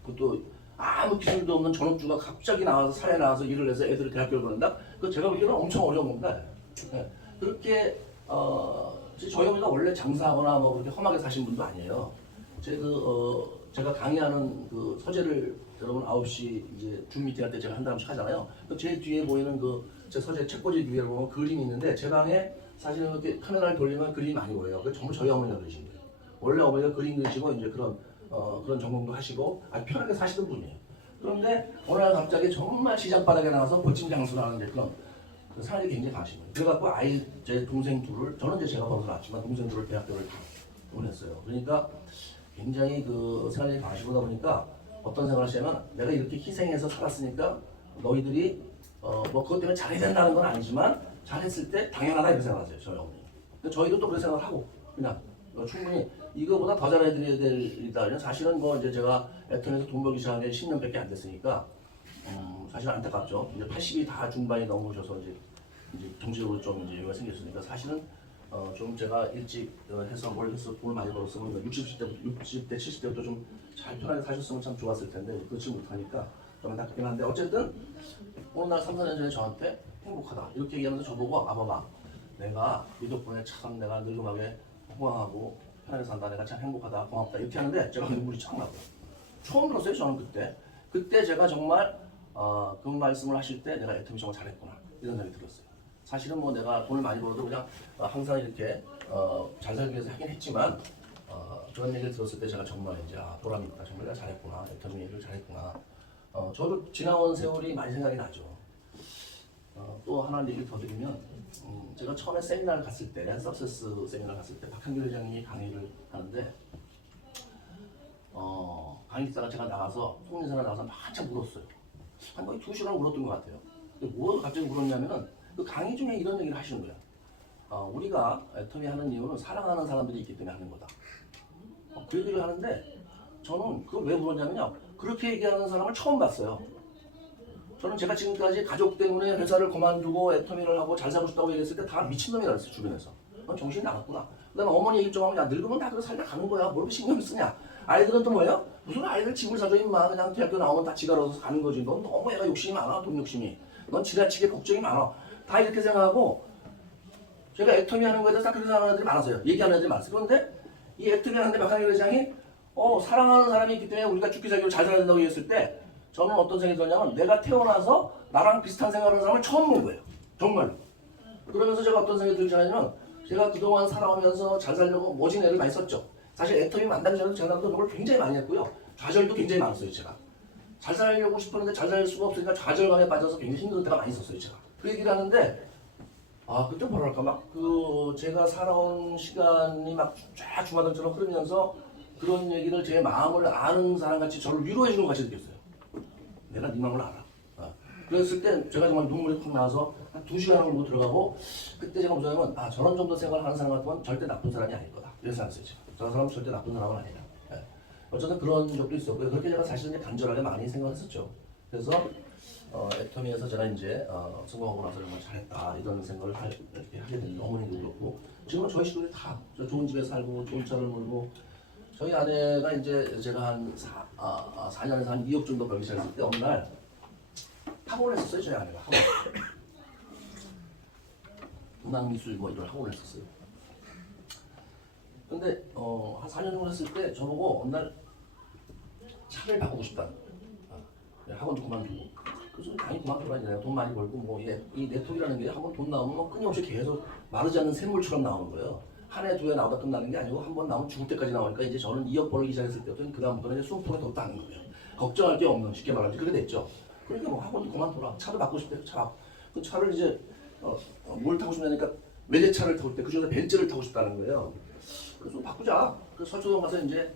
그것도 아무 기술도 없는 전업주가 갑자기 나와서 사회에 나와서 일을 해서 애들을 대학교를 보낸다? 그거 제가 보기에는 엄청 어려운 겁니다. 그렇게 저희 어머니가 원래 장사하거나 뭐 그렇게 험하게 사신 분도 아니에요. 제가 강의하는 그 서재를 여러분 9시 이제 줌 미팅 할 때 제가 한다음씩 하잖아요. 제 뒤에 보이는 제 서재 책꽂이 위에 보면 그림이 있는데 제 방에 사실은 이렇게 카메라를 돌리면 그림이 많이 보여요. 그 전부 저희 어머니가 그리신 거예요. 원래 어머니가 그림 그리시고 이제 그런 전공도 하시고 아주 편하게 사시던 분이에요. 그런데 어느 날 갑자기 정말 시장 바닥에 나와서 벌침장수를 하는데 그런 생활이 굉장히 강하신 거예요. 그래갖고 제 동생 둘을 저는 이제 제가 벌어서 낳았지만 동생 둘을 대학교를 다 보냈어요. 그러니까 굉장히 그 생활이 강하시다 보니까 어떤 생각을 하시냐면 내가 이렇게 희생해서 살았으니까 너희들이 뭐 그것 때문에 잘해야 된다는 건 아니지만 잘했을 때 당연하다 이렇게 생각하세요 저희 어머니. 근데 저희도 또 그런 생각을 하고 그냥 충분히 이거보다 더 잘해드려야 될 일이다. 사실은 뭐 이제 제가 애터미에서 돈 벌기 시작한 게 10년밖에 안 됐으니까 사실 안타깝죠. 이제 80이 다 중반이 넘으셔서 이제 정치적으로 좀 이제 여유가 생겼으니까 사실은 좀 제가 일찍 해서 뭘 해서 돈을 많이 벌었으면 60대 70대부터 좀 잘 편하게 사셨으면 참 좋았을 텐데 그렇지 못하니까 좀 안타깝긴 한데 어쨌든 어느 날 3, 4년 전에 저한테 행복하다 이렇게 얘기하면서 저보고 아봐봐 내가 이 덕분에 참 내가 늙음하게 건강하고 편하게 산다 내가 참 행복하다 고맙다 이렇게 하는데 제가 눈물이 착 나고요. 처음 들었어요 저는 그때 제가 정말 그 말씀을 하실 때 내가 애터미 정말 잘했구나 이런 생각이 들었어요. 사실은 뭐 내가 돈을 많이 벌어도 그냥 항상 이렇게 잘 살기 위해서 하긴 했지만 그런 얘기를 들었을 때 제가 정말 이제 보람이 있다. 정말 내가 잘했구나. 애터미 일을 잘했구나. 저도 지나온 세월이 많이 생각이 나죠. 또 하나 얘기를 더 드리면 제가 처음에 세미나를 갔을 때 석세스 세미나 갔을 때 박한규 회장님이 강의를 하는데 강의 듣다가 제가 나가서 송민사가 나가서 한참 울었어요. 한 거의 2시간 울었던 것 같아요. 근데 뭐 갑자기 울었냐면은 그 강의 중에 이런 얘기를 하시는 거야. 우리가 애터미 하는 이유는 사랑하는 사람들이 있기 때문에 하는 거다. 그 얘기를 하는데 저는 그걸 왜 물었냐면요. 그렇게 얘기하는 사람을 처음 봤어요. 저는 제가 지금까지 가족 때문에 회사를 그만두고 애터미를 하고 잘 살고 싶다고 얘기했을 때 다 미친놈이라 그랬어요. 주변에서. 넌 정신이 나갔구나. 그 다음에 어머니 얘기 좀 하면 야 늙으면 다 그렇게 살다 가는 거야. 뭘 신경 쓰냐. 아이들은 또 뭐예요? 무슨 아이들 집을 사줘 임마. 그냥 대학교 나오면 다 지가 얻어서 가는 거지. 넌 너무 애가 욕심이 많아. 돈 욕심이. 넌 지나치게 걱정이 많아. 다 이렇게 생각하고 제가 애터미 하는 거에 대해서 딱 그렇게 생각하는 애들이 많았어요. 얘기하는 애들이 많았어요. 그런데 이 애터미 하는데 박한일 회장이 사랑하는 사람이 있기 때문에 우리가 죽기 살기로 잘 살아야 된다고 얘기했을 때 저는 어떤 생각이 들었냐면 내가 태어나서 나랑 비슷한 생각을 하는 사람을 처음 본 거예요. 정말. 그러면서 제가 어떤 생각이 들지 않냐면 제가 그동안 살아오면서 잘 살려고 모진 애를 많이 썼죠. 사실 애터미 만나기 전에도 제가 노력을 굉장히 많이 했고요. 좌절도 굉장히 많았어요. 제가. 잘 살려고 싶었는데 잘 살 수가 없으니까 좌절감에 빠져서 굉장히 힘든 때가 많이 있었어요. 제가. 그 얘기를 하는데 그때 뭐랄까 제가 살아온 시간이 막 쫙 주마등처럼 흐르면서 그런 얘기를 제 마음을 아는 사람같이 저를 위로해 주는 것 같이 느꼈어요. 내가 네 마음을 알아. 그랬을 때 제가 정말 눈물이 푹 나와서 한 2시간을 울고 들어가고 그때 제가 무슨 생각하면 저런 정도 생각을 하는 사람 같으면 절대 나쁜 사람이 아닐 거다. 이런 생각을 했어요. 저런 사람은 절대 나쁜 사람은 아니다. 어쨌든 그런 적도 있었고요. 그렇게 제가 사실은 이제 간절하게 많이 생각했었죠. 그래서 애터미에서 제가 이제 성공하고 나서 정말 잘했다 이런 생각을 이렇게 하게 된 어머니도 그렇고 지금은 저희 식구들이 다 좋은 집에 살고 좋은 차를 몰고 저희 아내가 이제 제가 한 4년에서 한 2억 정도 벌기 시작했을 때 어느 날 학원을 했었어요. 저희 아내가 학원 음악미술 뭐 이런 학원을 했었어요. 근데 한 4년 정도 했을 때 저보고 어느 날 차를 바꾸고 싶다. 학원도 그만두고 그래서 당연히 그만둬야잖아요. 돈 많이 벌고 뭐 이 네트워크라는 게 한번 돈 나오면 뭐 끊임없이 계속 마르지 않는 샘물처럼 나오는 거예요. 한 해, 두 해 나오다 끝나는 게 아니고 한 번 나오면 죽을 때까지 나오니까 이제 저는 2억 벌기 시작했을 때부터 그 다음부터는 이제 수업통에 더 따는 거예요. 걱정할 게 없는 쉽게 말하지 그렇게 됐죠. 그러니까 뭐 학원도 그만둬라. 차도 바꾸고 싶대요. 그 차를 이제 뭘 타고 싶냐니까 외제차를 타고 싶대. 그중에서 벤츠를 타고 싶다는 거예요. 그래서 바꾸자. 그 서초동 가서 이제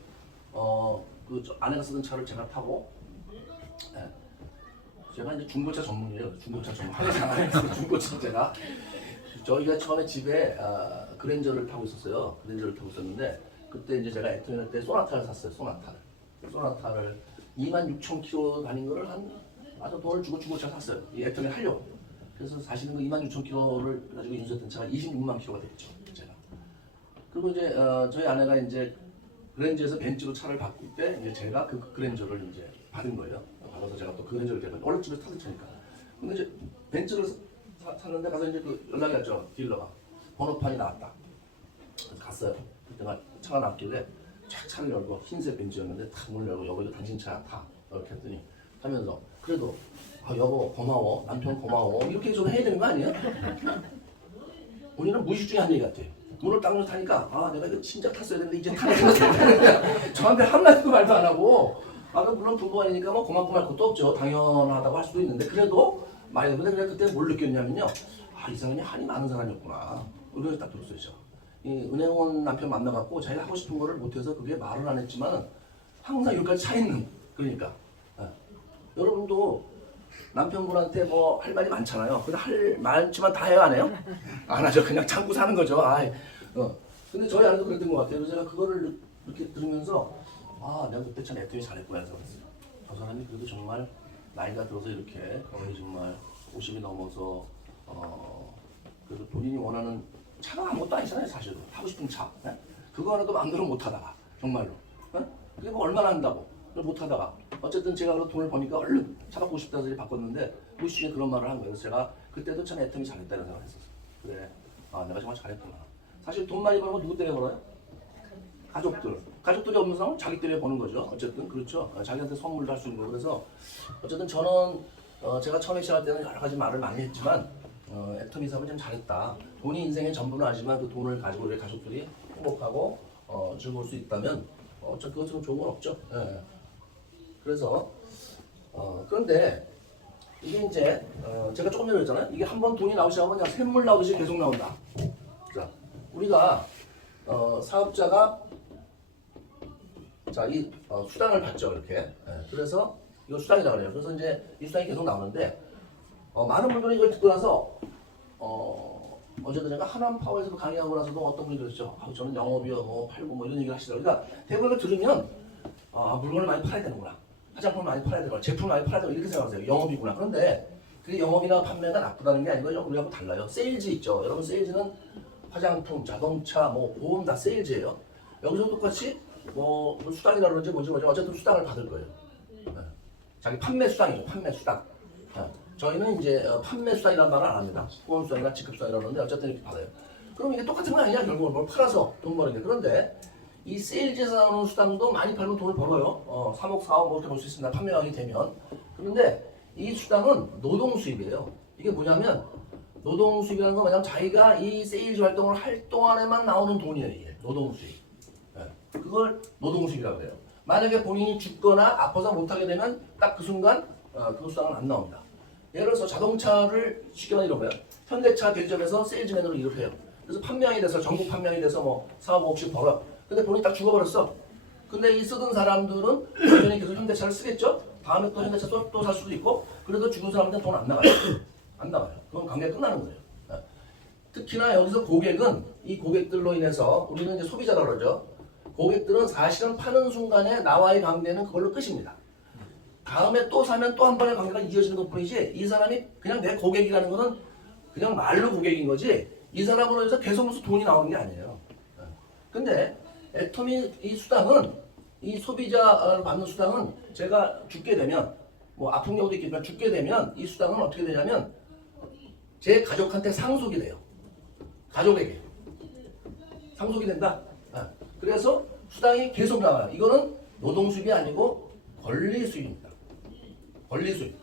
아내가 쓰던 차를 제가 타고 네. 제가 이제 중고차 전문이에요. 중고차 전문. 항상 중고차 제가 저희가 처음에 집에 그랜저를 타고 있었어요. 그랜저를 타고 있었는데 그때 이제 제가 애터미널 때 소나타를 샀어요. 소나타를 26,000km 다닌 거를 아주 돈을 주고 중고차 샀어요. 이 애터미널 하려고. 그래서 사실은 그 26,000km를 가지고 인수했던 차가 26만 km가 됐죠. 제가. 그리고 이제 저희 아내가 이제 그랜저에서 벤츠로 차를 바꿀 때 이제 제가 그 그랜저를 이제 받은 거예요. 받아서 제가 또 그랜저를 대고 원래 집에 타서 차니까. 근데 이제 벤츠를 샀는데 가서 이제 그 연락이 왔죠. 딜러가 번호판이 나왔다. 그래서 갔어요. 그때가 차가 나왔길래 쫙 차를 열고 흰색 벤츠였는데 탁 문을 열고 여기도 당신 차야 타. 이렇게 했더니 하면서 그래도 여보 고마워 남편 고마워 이렇게 좀 해야 되는 거 아니에요? 본인은 무의식 중에 한 얘기 같아. 문을 딱 열고 타니까 내가 이거 진짜 탔어야 되는데 이제 타는 생각이 저한테 한마디도 말도 안 하고 물론 부부간이니까 뭐 고맙고 말 것도 없죠. 당연하다고 할 수도 있는데 그래도 많이 근데 그냥 그때 뭘 느꼈냐면요. 이 사람이 한이 많은 사람이었구나. 그래서 딱 들었어요. 제가. 이 은행원 남편 만나갖고 자기가 하고 싶은 거를 못해서 그게 말을 안 했지만 항상 여기까지 차 있는 그러니까 여러분도 남편분한테 뭐 할 말이 많잖아요. 근데 할 많지만 다 해요 안 해요? 안 하죠. 그냥 참고 사는 거죠. 근데 저희 아내도 그랬던 것 같아요. 그래서 제가 그거를 이렇게 들으면서 내가 그때 참 애터미 잘했구나 해서 그랬어요. 저 사람이 그래도 정말 나이가 들어서 이렇게 거의 정말 50이 넘어서 그래도 본인이 원하는 차가 아무것도 아니잖아요. 사실은 타고 싶은 차 그거 하나도 마음대로 못 하다가 정말로 그게 뭐 얼마나 한다고 못 하다가 어쨌든 제가 그런 돈을 버니까 얼른 차 바꾸고 싶다고 해서 바꿨는데 무의식에 그런 말을 한 거예요. 그래서 제가 그때도 참 애터미 잘했다는 생각을 했었어요. 그래 내가 정말 잘했구나. 사실 돈 많이 버는 건 누구 때문에 벌어요? 가족들이 없는 사람은 자기 때문에 버는 거죠. 어쨌든 그렇죠. 자기한테 선물도 할 수 있는 거고. 그래서 어쨌든 저는 제가 처음에 시작할 때는 여러 가지 말을 많이 했지만 애터미 사업을 좀 잘했다. 돈이 인생의 전부는 아니지만 그 돈을 가지고 우리 가족들이 행복하고 즐거울 수 있다면 어차피 그것처럼 좋은 건 없죠. 그래서 그런데 이게 이제 제가 조금 전에 했잖아요. 이게 한번 돈이 나오기 시작하면 그냥 샘물 나오듯이 계속 나온다. 자, 우리가 사업자가 이 수당을 받죠 이렇게. 그래서 이거 수당이라고 그래요. 그래서 이제 이 수당이 계속 나오는데 많은 분들이 이걸 듣고 나서 어제도 제가 하남파워에서도 강의하고 나서도 어떤 분이 그러시죠. 저는 영업이요 뭐 팔고 뭐 이런 얘기를 하시더라고요. 그러니까 대부분 들으면 물건을 많이 팔아야 되는구나. 화장품을 많이 팔아야 되는구나. 제품을 많이 팔아야 되는구나. 이렇게 생각하세요. 영업이구나. 그런데 그게 영업이나 판매가 나쁘다는 게 아니고 우리하고 달라요. 세일즈 있죠. 여러분 세일즈는 화장품, 자동차, 뭐 보험 다 세일즈예요. 여기서 똑같이 뭐 수당이라 그러지 뭐지 어쨌든 수당을 받을 거예요. 자기 판매 수당이죠. 판매 수당. 저희는 이제 판매 수당이라는 말을 안 합니다. 후원 수당이나 지급 수당이라고 하는데 어쨌든 이렇게 받아요. 그럼 이게 똑같은 건 아니냐 결국은 뭘 팔아서 돈 버는 게. 그런데 이 세일즈에서 나오는 수당도 많이 팔면 돈을 벌어요. 3억, 4억 뭐 이렇게 벌 수 있습니다. 판매왕이 되면. 그런데 이 수당은 노동 수입이에요. 이게 뭐냐면 노동 수입이라는 건 뭐냐면 자기가 이 세일즈 활동을 할 동안에만 나오는 돈이에요. 이게 노동 수입. 그걸 노동 수입이라고 해요. 만약에 본인이 죽거나 아파서 못하게 되면 딱 그 순간 그 수당은 안 나옵니다. 예를 들어서 자동차를 쉽게 말해 이런 거예요. 현대차 대기업에서 세일즈맨으로 일을 해요. 그래서 판매왕이 돼서 전국 판매왕이 돼서 뭐 4억 5억씩 벌어요. 근데 본인이 딱 죽어버렸어. 근데 이 쓰던 사람들은 여전히 계속 현대차를 쓰겠죠? 다음에 또 현대차 또 살 수도 있고 그래도 죽은 사람한테는 돈 안 나가요. 안 나가요. 그건 관계가 끝나는 거예요. 특히나 여기서 고객은 이 고객들로 인해서 우리는 이제 소비자라고 그러죠. 고객들은 사실은 파는 순간에 나와의 관계는 그걸로 끝입니다. 다음에 또 사면 또 한 번의 관계가 이어지는 것 뿐이지 이 사람이 그냥 내 고객이라는 것은 그냥 말로 고객인 거지 이 사람으로 해서 계속 무슨 돈이 나오는 게 아니에요. 근데 애터미 이 수당은 이 소비자를 받는 수당은 제가 죽게 되면 뭐 아픈 경우도 있겠지만 죽게 되면 이 수당은 어떻게 되냐면 제 가족한테 상속이 돼요. 가족에게 상속이 된다. 그래서 수당이 계속 나와요. 이거는 노동 수입이 아니고 권리 수입입니다. 권리 수입.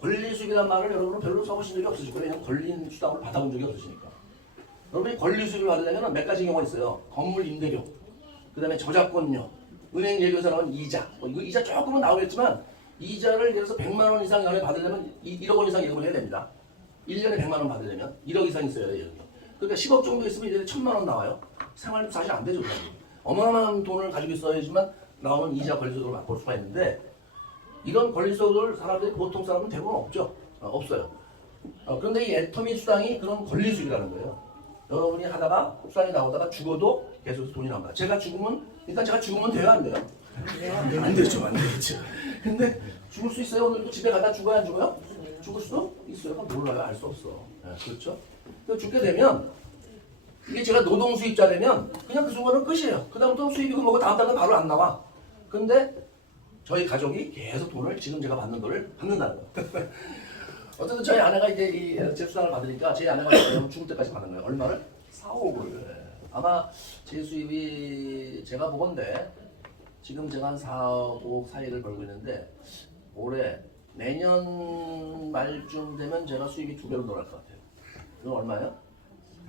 권리 수익이란 말을 여러분은 별로 써보신 적이 없으실 거예요. 그냥 권리 수당을 받아본 적이 없으시니까. 여러분이 권리 수익을 받으려면 몇 가지 경우가 있어요. 건물 임대료, 그 다음에 저작권료, 은행 예금에서 나온 이자. 이거 이자 조금은 나오겠지만 이자를 예를 들어서 100만 원 이상 연에 받으려면 1억 원 이상 예금을 해야 됩니다. 1년에 100만 원 받으려면 1억 이상 있어야 돼요. 그러니까 10억 정도 있으면 이제 1000만 원 나와요. 생활이 사실 안 되죠. 어마어마한 돈을 가지고 있어야지만 나오는 이자 권리소득을 맛볼 수가 있는데 이런 권리소득을 사람들이 보통 사람은 대부분 없죠. 없어요. 그런데 이 애터미 수당이 그런 권리수익이라는 거예요. 여러분이 하다가 수당이 나오다가 죽어도 계속 돈이 나온다. 제가 죽으면 일단 제가 죽으면 돼요, 안 돼요? 안 되죠, 안 되죠. 근데 죽을 수 있어요? 오늘도 집에 가다 죽어야 안 죽어요? 죽을 수도 있어요. 몰라요, 알 수 없어. 네, 그렇죠? 죽게 되면 이게 제가 노동 수입자 되면 그냥 그 순간은 끝이에요. 그 다음부터 수입이 그거고 다음 달은 바로 안 나와. 근데 저희 가족이 계속 돈을 지금 제가 받는 거를 받는다는 거예요. 어쨌든 저희 아내가 이제 이 재수당을 받으니까 제 아내가 죽을 때까지 받는 거예요. 얼마를? 4억을. 아마 제 수입이 제가 보건데 지금 제가 한 4억 사이를 벌고 있는데 올해 내년 말쯤 되면 제가 수입이 2배로 늘어날 것 같아요. 그건 얼마예요?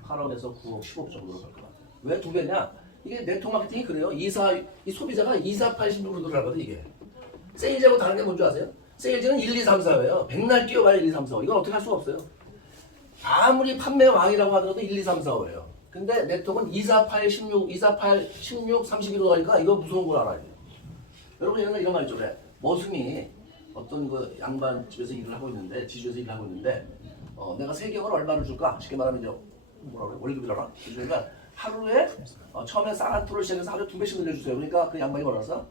8억에서 9억, 10억 정도로 갈 것 같아요. 왜 2배냐? 이게 네트워크 마케팅이 그래요. 이 소비자가 2486으로 들어가거든 이게. 세일즈하고 다른 게 뭔지 아세요? 세일즈는 1, 2, 3, 4예요. 백날 끼워봐야 1, 2, 3, 4. 이건 어떻게 할 수가 없어요. 아무리 판매 왕이라고 하더라도 1, 2, 3, 4예요. 근데 네트워크는 2, 4, 8, 16, 2, 4, 8, 16, 31로 가니까 이거 무서운 걸 알아야 돼요. 여러분 예전에 이런 말 있죠. 그래. 머슴이 어떤 그 양반 집에서 일을 하고 있는데 지주에서 일을 하고 있는데 내가 세경을 얼마를 줄까? 쉽게 말하면 이제 뭐라 그래? 월급이라나? 그러니까 하루에 처음에 쌀 한 톨을 시작해서 하루에 2배씩 늘려주세요. 그러니까 그 양반이 뭐라서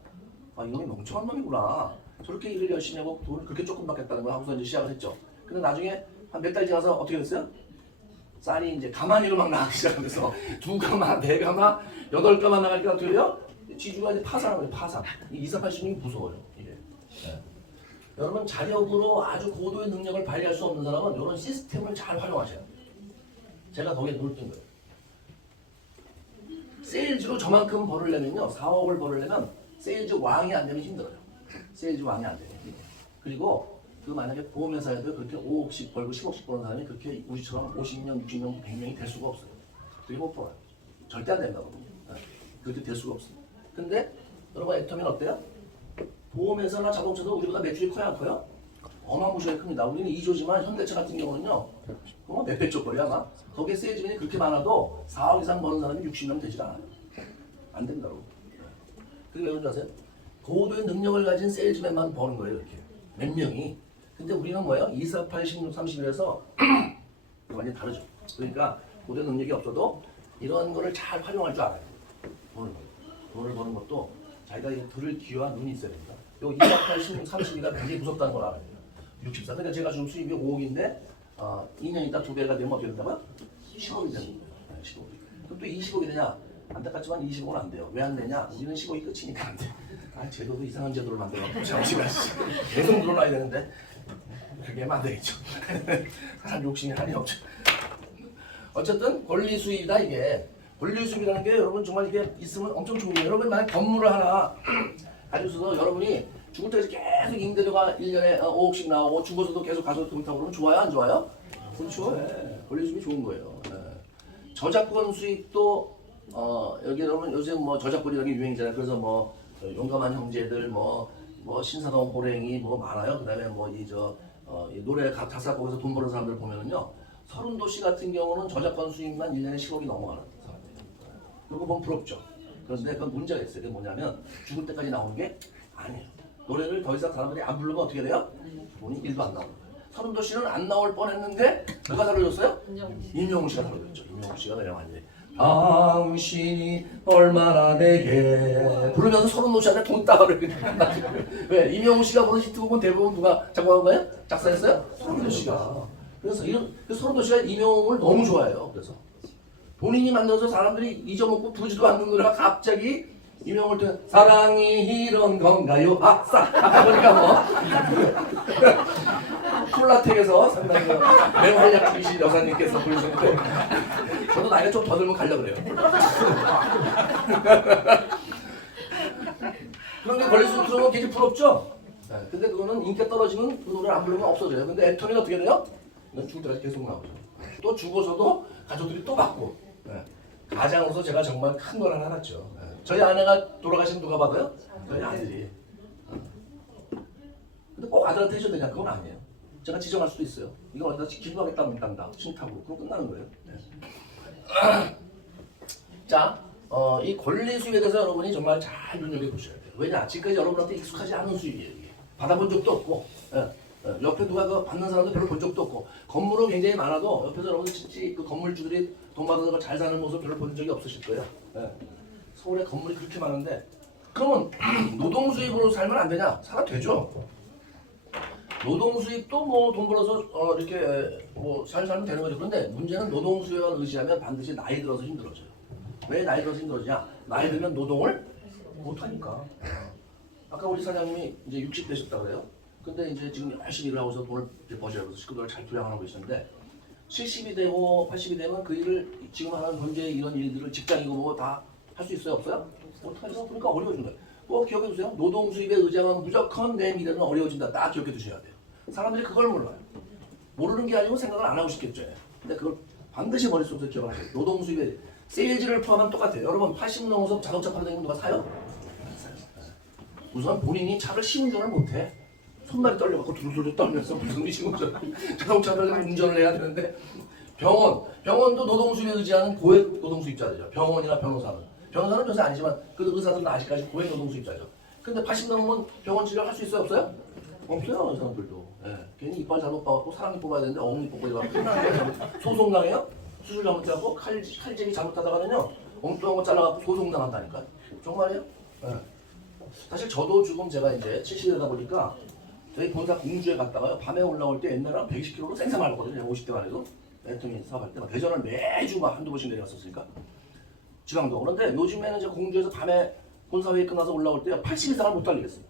이놈이 멍청한 놈이구나. 저렇게 일을 열심히 하고 돈을 그렇게 조금 받겠다는 걸 하고서 이제 시작을 했죠. 근데 나중에 한 몇 달 지나서 어떻게 됐어요? 쌀이 이제 가마니로 막 나가기 시작하면서 2가마, 4가마, 8가마 나갈 때가 되려 지주가 이제 파산하는 거예요. 파산. 이 2486이 무서워요. 이게. 네. 여러분 자력으로 아주 고도의 능력을 발휘할 수 없는 사람은 이런 시스템을 잘 활용하셔야 돼요. 제가 거기에 눈을 뜬 거예요. 세일즈로 저만큼 벌으려면요. 4억을 벌으려면 세일즈 왕이 안 되면 힘들어요. 세일즈 왕이 안 되면. 그리고 그 만약에 보험회사에도 그렇게 5억씩 벌고 10억씩 버는 사람이 그렇게 우리처럼 50명, 60명, 100명이 될 수가 없어요. 그게 못 벌어요. 절대 안 된다고. 그렇게 될 수가 없어요. 근데 여러분 애터미는 어때요? 보험회사나 자동차도 우리보다 매출이 커야 안 커요? 어마무시하게 큽니다. 우리는 2조지만 현대차 같은 경우는요. 몇백 조 거리야 아마. 거기에 세일즈맨이 그렇게 많아도 4억 이상 버는 사람이 60명 되질 않아요. 안 된다고. 그게 왜 그런지 아세요? 고도의 능력을 가진 세일즈맨만 버는 거예요. 이렇게. 몇 명이. 근데 우리는 뭐예요? 2, 4, 8, 16, 31에서 완전히 다르죠. 그러니까 고도의 능력이 없어도 이런 거를 잘 활용할 줄 알아요. 돈을 버는 것도 자기가 들을 귀와 눈이 있어야 됩니다. 요 2, 4, 8, 16, 32가 굉장히 무섭다는 걸 알아야 돼요. 64. 그러니까 제가 지금 수입이 5억인데 2년 있다 2배가 되면 어떻게 된다고요? 10억이 되는 거예요. 10억이. 그럼 또 20억이 되냐? 안타깝지만 20억은 안 돼요. 왜 안 되냐? 우리는 10억이 끝이니까 안 돼. 제도도 이상한 제도를 만들어갖고 잠시만 계속 늘어나야 되는데 그게 하면 안 되겠죠. 사람 욕심이 한이 없죠. 어쨌든 권리 수입이다 이게. 권리 수입이라는 게 여러분 정말 이게 있으면 엄청 좋은데 여러분 만약 건물을 하나 가지고 있어서 여러분이 죽을 때까지 계속 임대료가 1년에 5억씩 나오고 죽어서도 계속 가서 돈 타고 그러면 좋아요 안 좋아요? 그렇죠. 네. 권리 수입이 좋은 거예요. 네. 저작권 수입도 여기 여러분 요즘 뭐 저작권이라는 게 유행이잖아요. 그래서 뭐 용감한 형제들 뭐 신사동 호랭이 뭐 많아요. 그다음에 뭐 이 노래 작사곡에서 돈 버는 사람들 보면은요. 서른도시 같은 경우는 저작권 수입만 1년에 10억이 넘어가는 사람이에요. 그거 보면 부럽죠. 그런데 그건 문제가 있어요. 그게 뭐냐면 죽을 때까지 나오는 게 아니에요. 노래를 더 이상 사람들이 안 부르면 어떻게 돼요? 돈이 1도 안 나오는 거예요. 서른도시는 안 나올 뻔했는데 누가 살려줬어요? 임영웅 씨가 살려줬죠. 임영웅 씨가 그냥 완전히 당신이 얼마나 내게 부르면서 서른도시한테 돈 따가를 왜? 임영웅 씨가 부른 히트곡은 대부분 누가 작곡한 거예요? 작사했어요? 서른도시가. 그래서 서른도시가 임영웅을 너무 좋아해요. 그래서 본인이 만들어서 사람들이 잊어먹고 부르지도 않는 노래가 갑자기 임영웅을 때 사랑이 이런 건가요? 아까 보니까 콜라텍에서 상당히 매활약이신 여사님께서 부르셨는데 저도 나이가 좀 더 들면 가려고 그래요. 그런 게 걸릴 수 있는 건 굉장히 부럽죠? 네, 근데 그거는 인기가 떨어지면 그 노래를 안 부르면 없어져요. 근데 애터미는 어떻게 돼요? 이건 죽을 때까지 계속 나오죠. 또 죽어서도 가족들이 또 받고. 네. 가장으로서 제가 정말 큰 걸 하나 났죠. 네. 저희 아내가 돌아가시면 누가 받아요? 저희 아들이. 근데 꼭 아들한테 해줘야 되냐? 그건 아니에요. 제가 지정할 수도 있어요. 이건 어디다 기부하겠답니다. 신탁으로. 그럼 끝나는 거예요. 네. 자, 이 권리 수입에 대해서 여러분이 정말 잘 눈여겨보셔야 돼요. 왜냐? 지금까지 여러분한테 익숙하지 않은 수입이에요. 이게. 받아본 적도 없고, 옆에 누가 그 받는 사람도 별로 본 적도 없고, 건물은 굉장히 많아도 옆에서 여러분들 진짜 그 건물주들이 돈 받아서 잘 사는 모습 별로 본 적이 없으실 거예요. 서울에 건물이 그렇게 많은데, 그러면 노동 수입으로 살면 안 되냐? 살아 되죠. 노동 수입도 뭐 돈 벌어서 이렇게 뭐 살면 되는 거죠. 그런데 문제는 노동 수입을 의지하면 반드시 나이 들어서 힘들어져요. 왜 나이 들어서 힘들어지냐? 나이 들면 노동을 못 하니까. 아까 우리 사장님이 이제 60 되셨다고 그래요. 근데 이제 지금 열심히 일을 하고서 돈을 버셔야 해서 식구들을 잘 부양하고 계시는데 70이 되고 80이 되면 그 일을 지금 하는 현재 이런 일들을 직장이고 뭐 다 할 수 있어요? 없어요? 못하죠. 그러니까 어려워진 거예요. 꼭 기억해 두세요. 노동 수입에 의지하면 무조건 내 미래는 어려워진다. 딱 기억해 두셔야 돼요. 사람들이 그걸 몰라요. 모르는 게 아니고 생각을 안 하고 싶겠죠. 근데 그걸 반드시 머릿속에서 기억하세요. 노동 수입에 세일즈를 포함하면 똑같아요. 여러분 80 넘어서 자동차 파는 누가 사요? 안 사요. 우선 본인이 차를 시운전을 못해. 손발이 떨려갖고 두루두루 떨면서 무슨 시운전 자동차를 운전을 해야 되는데 병원도 노동 수입에 의지하는 고액 노동 수입자들이죠. 병원이나 변호사는 요새 아니지만 그 의사들은 아직까지 고액 노동 수입자죠. 근데 80 넘으면 병원 치료할 수 있어요? 없어요? 없어요. 이 사람들도. 괜히 이빨 잘못 봐갖고 사람이 뽑아야 되는데 엉이 뽑고 이거 소송당해요? 수술 잘못해갖고 칼질이 잘못하다가는요 엉뚱한 거 잘라갖고 소송당한다니까. 정말이에요? 사실 저도 지금 제가 이제 70대다 보니까 저희 본사 공주에 갔다가요 밤에 올라올 때 옛날에는 120km로 생생 밟았거든요. 50대만 해도 애터미 사업할 때 대전을 매주 막 한두 번씩 내려갔었으니까 지방도. 그런데 요즘에는 이제 공주에서 밤에 본사회의 끝나서 올라올 때 80 이상을 못 달리겠어요.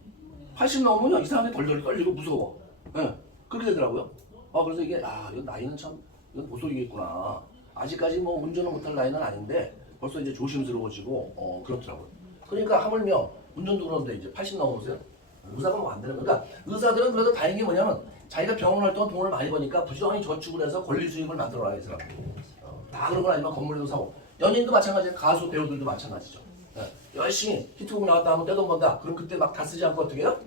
80 넘으면 이상하게 덜덜 떨리고 무서워. 그렇게 되더라고요. 그래서 이게 이거 나이는 참 이건 모쏠이겠구나. 아직까지 뭐 운전을 못할 나이는 아닌데 벌써 이제 조심스러워지고 그렇더라고요. 그러니까 하물며 운전도 그러는데 이제 80 넘어보세요. 의사가 뭐 안 되는 거니까 그러니까 의사들은 그래도 다행인 게 뭐냐면 자기가 병원 활동 돈을 많이 버니까 부지런히 저축을 해서 권리 수익을 만들어놔요. 이 사람들이. 다 그런 건 아니면 건물도 사고 연예인도 마찬가지예요. 가수 배우들도 마찬가지죠. 열심히 히트곡 나왔다 하면 떼돈 번다. 그럼 그때 막 다 쓰지 않고 어떻게 해요?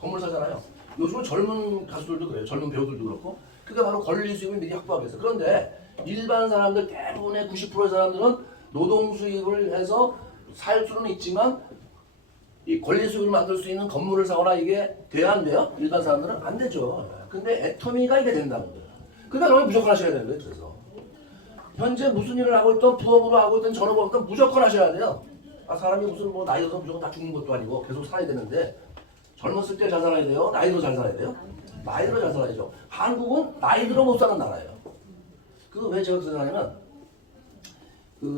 건물 사잖아요. 요즘은 젊은 가수들도 그래요. 젊은 배우들도 그렇고. 그게 바로 권리 수익을 미리 확보하기 위해서. 그런데 일반 사람들 대부분의 90%의 사람들은 노동 수입을 해서 살 수는 있지만 이 권리 수익을 만들 수 있는 건물을 사거나 이게 돼야 안 돼요? 일반 사람들은 안 되죠. 근데 애터미가 이게 된다는 거예요. 그러니까 여러분 무조건 하셔야 되는 거예요. 그래서 현재 무슨 일을 하고 있던 부업으로 하고 있던 전업으로 하고 있던 무조건 하셔야 돼요. 사람이 무슨 뭐 나이 들어서 무조건 다 죽는 것도 아니고 계속 살아야 되는데 젊었을 때 잘 살아야 돼요? 나이 들어 잘 살아야 돼요? 나이 들어 잘 살아야죠. 한국은 나이 들어 못 사는 나라예요. 그 왜 제가 그렇게 생각하냐면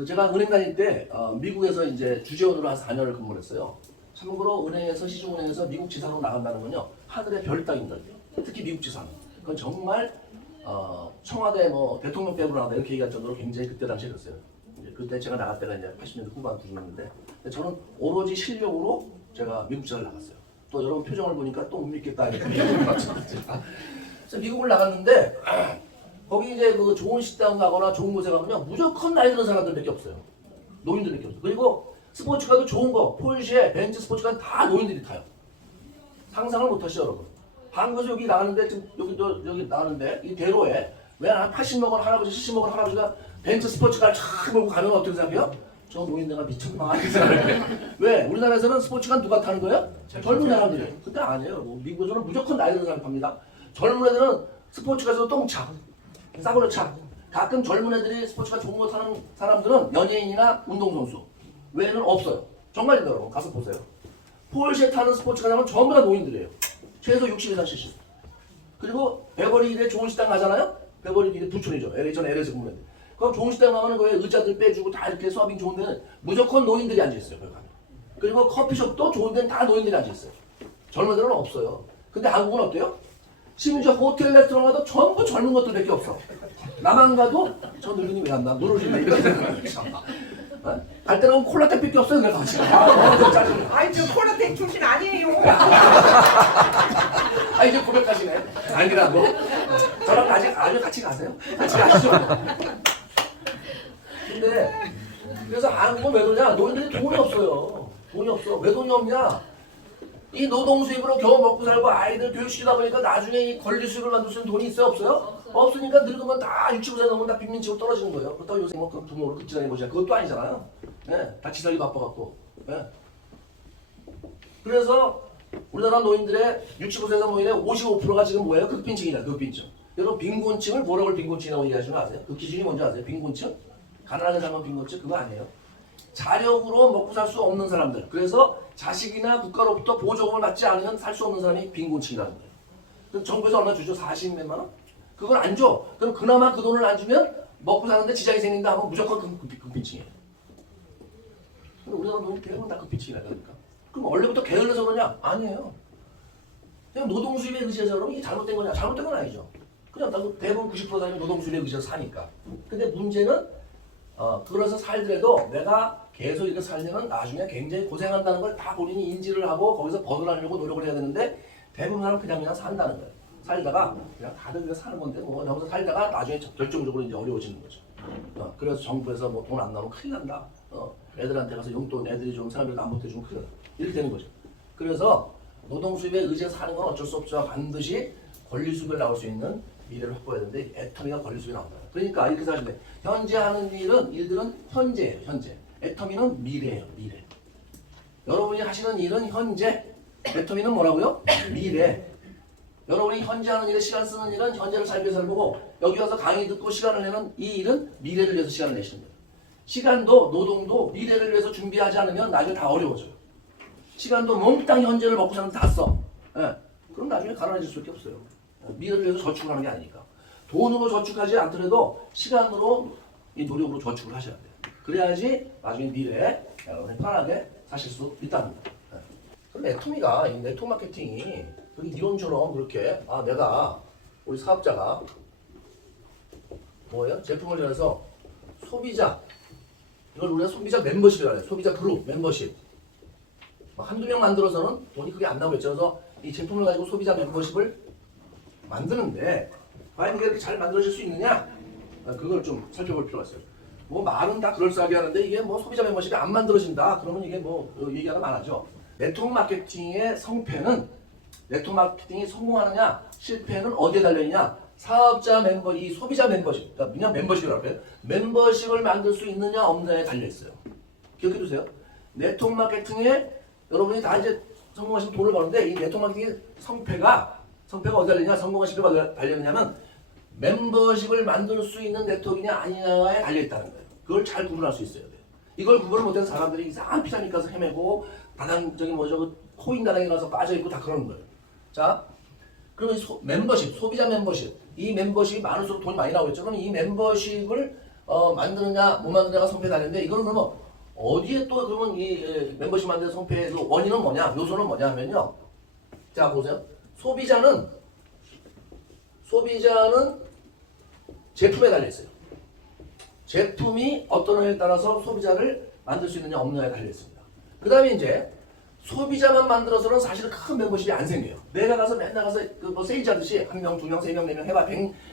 제가 은행 다닐 때 미국에서 이제 주재원으로 한 4년을 근무를 했어요. 참고로 은행에서 시중은행에서 미국 지사로 나간다는 건요 하늘의 별 따윈다. 특히 미국 지사는 그건 정말 청와대 뭐 대통령 빼고 나간다 이렇게 얘기할 정도로 굉장히 그때 당시에 그랬어요. 그때 제가 나갈 때가 이제 80년대 후반 90년대 저는 오로지 실력으로 제가 미국 지사를 나갔어요. 또 여러분 표정을 보니까 또 못 믿겠다 이렇게 그래서 미국을 나갔는데 거기 이제 그 좋은 식당 가거나 좋은 곳에 가면요 무조건 나이 드는 사람들밖에 없어요. 노인들밖에 없어요. 그리고 스포츠카도 좋은 거 포르쉐, 벤츠 스포츠카는 다 노인들이 타요. 상상을 못 하시죠 여러분. 한국에서 여기 나가는데 지금 여기 나가는데 이 대로에 왜 한 80 먹은 할아버지 70 먹은 할아버지가 벤츠 스포츠카를 쫙 몰고 가면 어떻게 생각해요? 저 노인 내가 미쳤나 이렇게 생각해요. 왜? 우리나라에서는 스포츠카 누가 타는 거예요? 젊은 사람들이. 근데 아니에요. 미국에서는 무조건 나이 드는 사람이 탑니다. 젊은 애들은 스포츠카에서 똥차, 싸구려 차. 가끔 젊은 애들이 스포츠카 좋은 거 타는 사람들은 연예인이나 운동선수 외에는 없어요. 정말입니다 여러분. 가서 보세요. 포르쉐 타는 스포츠카 타면 전부 다 노인들이에요. 최소 60 이상 70. 그리고 베버리힐에 좋은 식당 가잖아요. 베버리힐이 부촌이죠. 전 LA에서 근무했는데. 그럼 좋은 식당 가면 거기 의자들 빼주고 다 이렇게 서빙 좋은 데는 무조건 노인들이 앉아있어요. 그리고 커피숍도 좋은 데는 다 노인들이 앉아있어요. 젊은 애들은 없어요. 근데 한국은 어때요? 심지어 호텔 레스토랑 가도 전부 젊은 것들밖에 없어. 나만 가도 저 늙은이 왜 안 나? 노르시네 이렇게 생각하죠. 갈 때는 콜라텍밖에 없어요. 내가 같이 가. 짜증나. 아이 저 콜라텍 출신 아니에요. 아 이제 고백하시네. 아니라고. 저랑 아주 같이 가세요. 같이 가시죠. 근데 그래서 한국은 왜 그러냐? 노인들이 돈이 없어요. 돈이 없어. 왜 돈이 없냐? 이 노동 수입으로 겨우 먹고 살고 아이들 교육시키다 보니까 나중에 이 권리 수입을 만들 수 있는 돈이 있어요? 없어요? 없으니까 늙으면 다 65세 넘으면 다 빈민치고 떨어지는 거예요. 그렇다고 요새 뭐 그 부모를 급진하게 보자. 그것도 아니잖아요. 네, 다 지살기 바빠갖고. 네. 그래서 우리나라 노인들의 65세 노인의 55%가 지금 뭐예요? 극빈층이다. 극빈층. 여러분 빈곤층을 뭐라고 빈곤층이라고 얘기하시는 거 아세요? 그 기준이 뭔지 아세요? 빈곤층? 가난하게 살면 빈곤층? 그거 아니에요. 자력으로 먹고 살 수 없는 사람들. 그래서 자식이나 국가로부터 보조금을 받지 않으면 살 수 없는 사람이 빈곤층이라는 거예요. 그럼 정부에서 얼마 주죠? 40몇만 원? 그걸 안 줘. 그럼 그나마 그 돈을 안 주면 먹고 사는데 지장이 생긴다 하면 무조건 극빈층이에요. 근데 우리나라 노인 대부분 다 극빈층이라 그러니까. 그럼 원래부터 게을러서 그러냐? 아니에요. 그냥 노동 수입에 의지해서 그러면 이게 잘못된 거냐? 잘못된 건 아니죠. 그냥 대부분 90% 사람이 노동 수입에 의지해서 사니까. 근데 문제는 그래서 살더라도 내가 계속 이렇게 살려면 나중에 굉장히 고생한다는 걸 다 본인이 인지를 하고 거기서 벗어나려고 노력을 해야 되는데 대부분 사람은 그냥 산다는 거예요. 살다가 그냥 다들 그냥 사는 건데 뭐 여기서 살다가 나중에 결정적으로 이제 어려워지는 거죠. 그래서 정부에서 뭐 돈 안 나오면 큰일 난다. 애들한테 가서 용돈 애들이 좀 사람들도 안 보태주면 큰일 난다. 이렇게 되는 거죠. 그래서 노동 수입에 의지해서 사는 건 어쩔 수 없죠. 반드시 권리 수입을 나올 수 있는 미래를 확보해야 되는데 애터미가 권리 수입이 나온다. 그러니까 이렇게 사시면 돼. 현재 하는 일들은 현재예요. 현재. 애터미는 미래예요. 미래. 여러분이 하시는 일은 현재. 애터미는 뭐라고요? 미래. 여러분이 현재 하는 일에 시간 쓰는 일은 현재를 살기 위해서 하는 거고 여기 와서 강의 듣고 시간을 내는 이 일은 미래를 위해서 시간을 내시는 거예요. 시간도 노동도 미래를 위해서 준비하지 않으면 나중에 다 어려워져요. 시간도 몽땅 현재를 먹고 사는 다 써. 예. 그럼 나중에 가난해질 수밖에 없어요. 미래를 위해서 저축을 하는 게 아니니까. 돈으로 저축하지 않더라도 시간으로 이 노력으로 저축을 하셔야 돼요. 그래야지 나중에 미래에 여러분이 편하게 사실 수 있다는 거예요. 예. 그럼 애터미가 이 네트워크 마케팅이 이론처럼 그렇게 내가 우리 사업자가 뭐예요? 제품을 전해서 소비자 이걸 우리가 소비자 멤버십이라고 해요. 소비자 그룹 멤버십 한두 명 만들어서는 돈이 크게 안 나오겠죠. 그래서 이 제품을 가지고 소비자 멤버십을 만드는데 과연 이게 이렇게 잘 만들어질 수 있느냐? 그걸 좀 살펴볼 필요가 있어요. 뭐 말은 다 그럴싸하게 하는데 이게 뭐 소비자 멤버십이 안 만들어진다. 그러면 이게 뭐 얘기하면 많아죠. 네트워크 마케팅의 성패는 네트워크 마케팅이 성공하느냐 실패는 어디에 달려있냐? 사업자 멤버, 이 소비자 멤버십, 그러니까 그냥 멤버십이라고 해요. 멤버십을 만들 수 있느냐 없느냐에 달려있어요. 기억해 두세요. 네트워크 마케팅에 여러분이 다 이제 성공하시면 돈을 버는데 이 네트워크 마케팅의 성패가 어디 달리냐? 성공한 실패가 어디 달렸냐면 멤버십을 만들 수 있는 네트워크냐 아니냐에 달려있다는 거예요. 그걸 잘 구분할 수 있어야 돼요. 이걸 구분을 못해서 사람들이 이상한 피자닉 가서 헤매고 다단적인 코인 다단에 가서 빠져있고 다 그러는 거예요. 자, 그러면 멤버십, 소비자 멤버십, 이 멤버십이 많을수록 돈이 많이 나오겠죠. 그럼 이 멤버십을 만드느냐 못 만드느냐가 성패에 달리는데 이거는 그러면 어디에 또 그러면 이 멤버십 만드는 성패의 원인은 뭐냐, 요소는 뭐냐 하면요. 자 보세요. 소비자는 제품에 달려 있어요. 제품이 어떤 거에 따라서 소비자를 만들 수 있느냐 없느냐에 달려 있습니다. 그 다음에 이제 소비자만 만들어서는 사실 큰 멤버십이 안 생겨요. 내가 가서 맨날 가서 뭐 세일즈 하듯이 1명, 2명, 3명, 4명 해봐.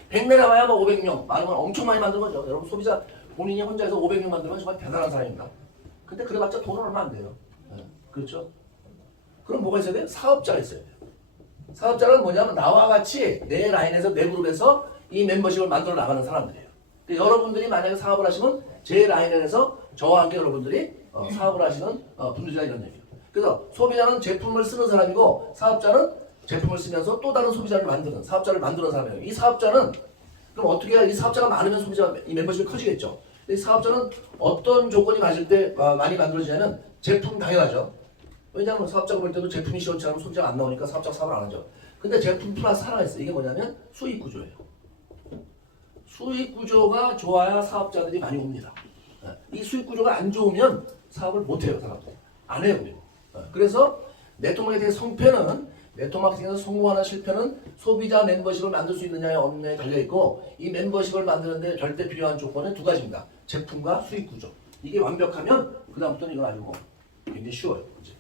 100 내려가야 뭐 500명. 많으면 엄청 많이 만든 거죠. 여러분 소비자 본인이 혼자서 500명 만들면 정말 대단한 사람입니다. 근데 그래봤자 돈은 얼마 안 돼요. 네. 그렇죠? 그럼 뭐가 있어야 돼요? 사업자가 있어야 돼요. 사업자는 뭐냐면 나와 같이 내 라인에서 내 그룹에서 이 멤버십을 만들어 나가는 사람들이에요. 그러니까 여러분들이 만약에 사업을 하시면 제 라인에서 저와 함께 여러분들이 사업을 하시는 분들이라 이런 얘기예요. 그래서 소비자는 제품을 쓰는 사람이고 사업자는 제품을 쓰면서 또 다른 소비자를 만드는 사업자를 만드는 사람이에요. 이 사업자는 그럼 어떻게 해야 이 사업자가 많으면 소비자 이 멤버십이 커지겠죠. 이 사업자는 어떤 조건이 맞을 때 많이 만들어지냐면 제품 당연하죠. 왜냐하면 사업자가 볼 때도 제품이 시원치 않으면 소비자가 안 나오니까 사업자가 사업을 안 하죠. 근데 제품 플러스 하나가 있어요. 이게 뭐냐면 수익 구조예요. 수익 구조가 좋아야 사업자들이 많이 옵니다. 이 수익 구조가 안 좋으면 사업을 못 해요. 사람들이. 안 해요. 그래서 네트워크 마케팅의 성패는 네트워크 마케팅에서 성공하는 실패는 소비자 멤버십을 만들 수 있느냐에 없느냐에 달려있고 이 멤버십을 만드는데 절대 필요한 조건은 두 가지입니다. 제품과 수익 구조. 이게 완벽하면 그다음부터는 이건 아주 뭐 굉장히 쉬워요. 이제.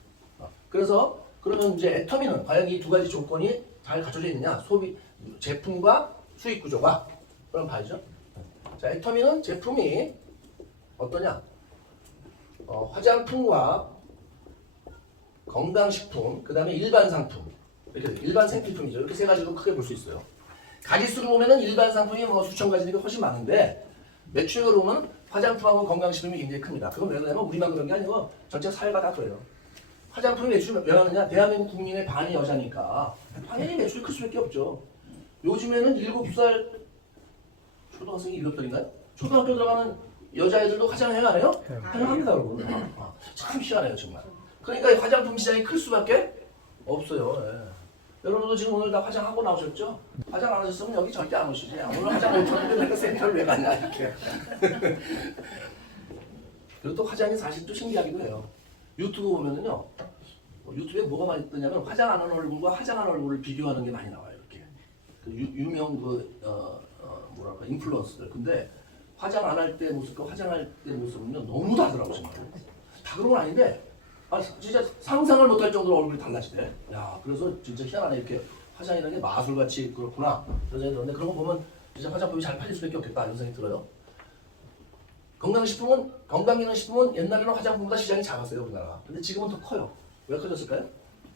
그래서 그러면 이제 애터미는 과연 이 두 가지 조건이 잘 갖춰져 있느냐? 소비 제품과 수익 구조가 그럼 봐야죠. 자, 애터미는 제품이 어떠냐? 화장품과 건강식품, 그 다음에 일반 상품, 이렇게 일반 생필품이죠. 이렇게 세 가지로 크게 볼 수 있어요. 가지수를 보면은 일반 상품이 뭐 수천 가지니까 훨씬 많은데 매출액으로 보면 화장품하고 건강식품이 굉장히 큽니다. 그건 왜 그러냐면 우리만 그런 게 아니고 전체 사회가 다 그래요. 화장품이 매출이 왜 하느냐? 대한민국 국민의 반이 여자니까 당연히 매출이 클 수밖에 없죠. 요즘에는 7살 초등학생이 7살인가요? 초등학교 들어가는 여자애들도 화장해요 안 해요? 화장합니다 여러분. 참 희한해요 정말. 그러니까 화장품 시장이 클 수밖에 없어요. 예. 여러분도 지금 오늘 다 화장하고 나오셨죠? 화장 안 하셨으면 여기 절대 안 오시지. 오늘 화장 못 하는데 내가 센터를 왜 갔냐 이렇게. 그리고 또 화장이 사실 또 신기하기도 해요. 유튜브 보면은요. 유튜브에 뭐가 많이 뜨냐면 화장 안 하는 얼굴과 화장한 얼굴을 비교하는 게 많이 나와요. 이렇게. 그 유명 뭐랄까 인플루언서들. 근데 화장 안 할 때 모습과 화장할 때 모습은요 너무 다르더라고 정말. 다 그런 건 아닌데 진짜 상상을 못할 정도로 얼굴이 달라지대. 야, 그래서 진짜 희한하네. 이렇게 화장이라는 게 마술같이 그렇구나. 그런데 그런 거 보면 진짜 화장품이 잘 팔릴 수밖에 없겠다 이런 생각이 들어요. 건강기능식품은 옛날에는 화장품보다 시장이 작았어요 우리나라. 근데 지금은 더 커요. 왜 커졌을까요?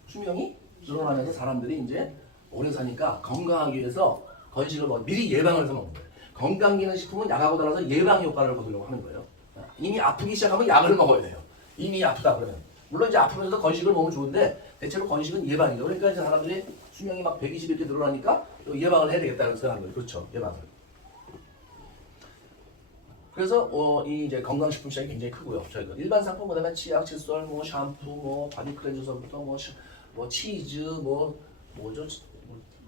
수명이 늘어나면서 사람들이 이제 오래 사니까 건강하기 위해서 건식을 미리 예방을 해서 먹는 거예요. 건강기능식품은 약하고 달라서 예방 효과를 거두려고 하는 거예요. 이미 아프기 시작하면 약을 먹어야 돼요. 이미 아프다 그러면. 물론 이제 아프면서도 건식을 먹으면 좋은데 대체로 건식은 예방이죠. 그러니까 이제 사람들이 수명이 막 120 이렇게 늘어나니까 예방을 해야 되겠다는 생각하는 거예요. 그렇죠. 예방을. 그래서 이 이제 건강식품 시장이 굉장히 크고요. 저희가 일반 상품 그다음에 치약, 칫솔, 뭐 샴푸, 뭐 바디 클렌저서부터 뭐 치즈, 뭐죠?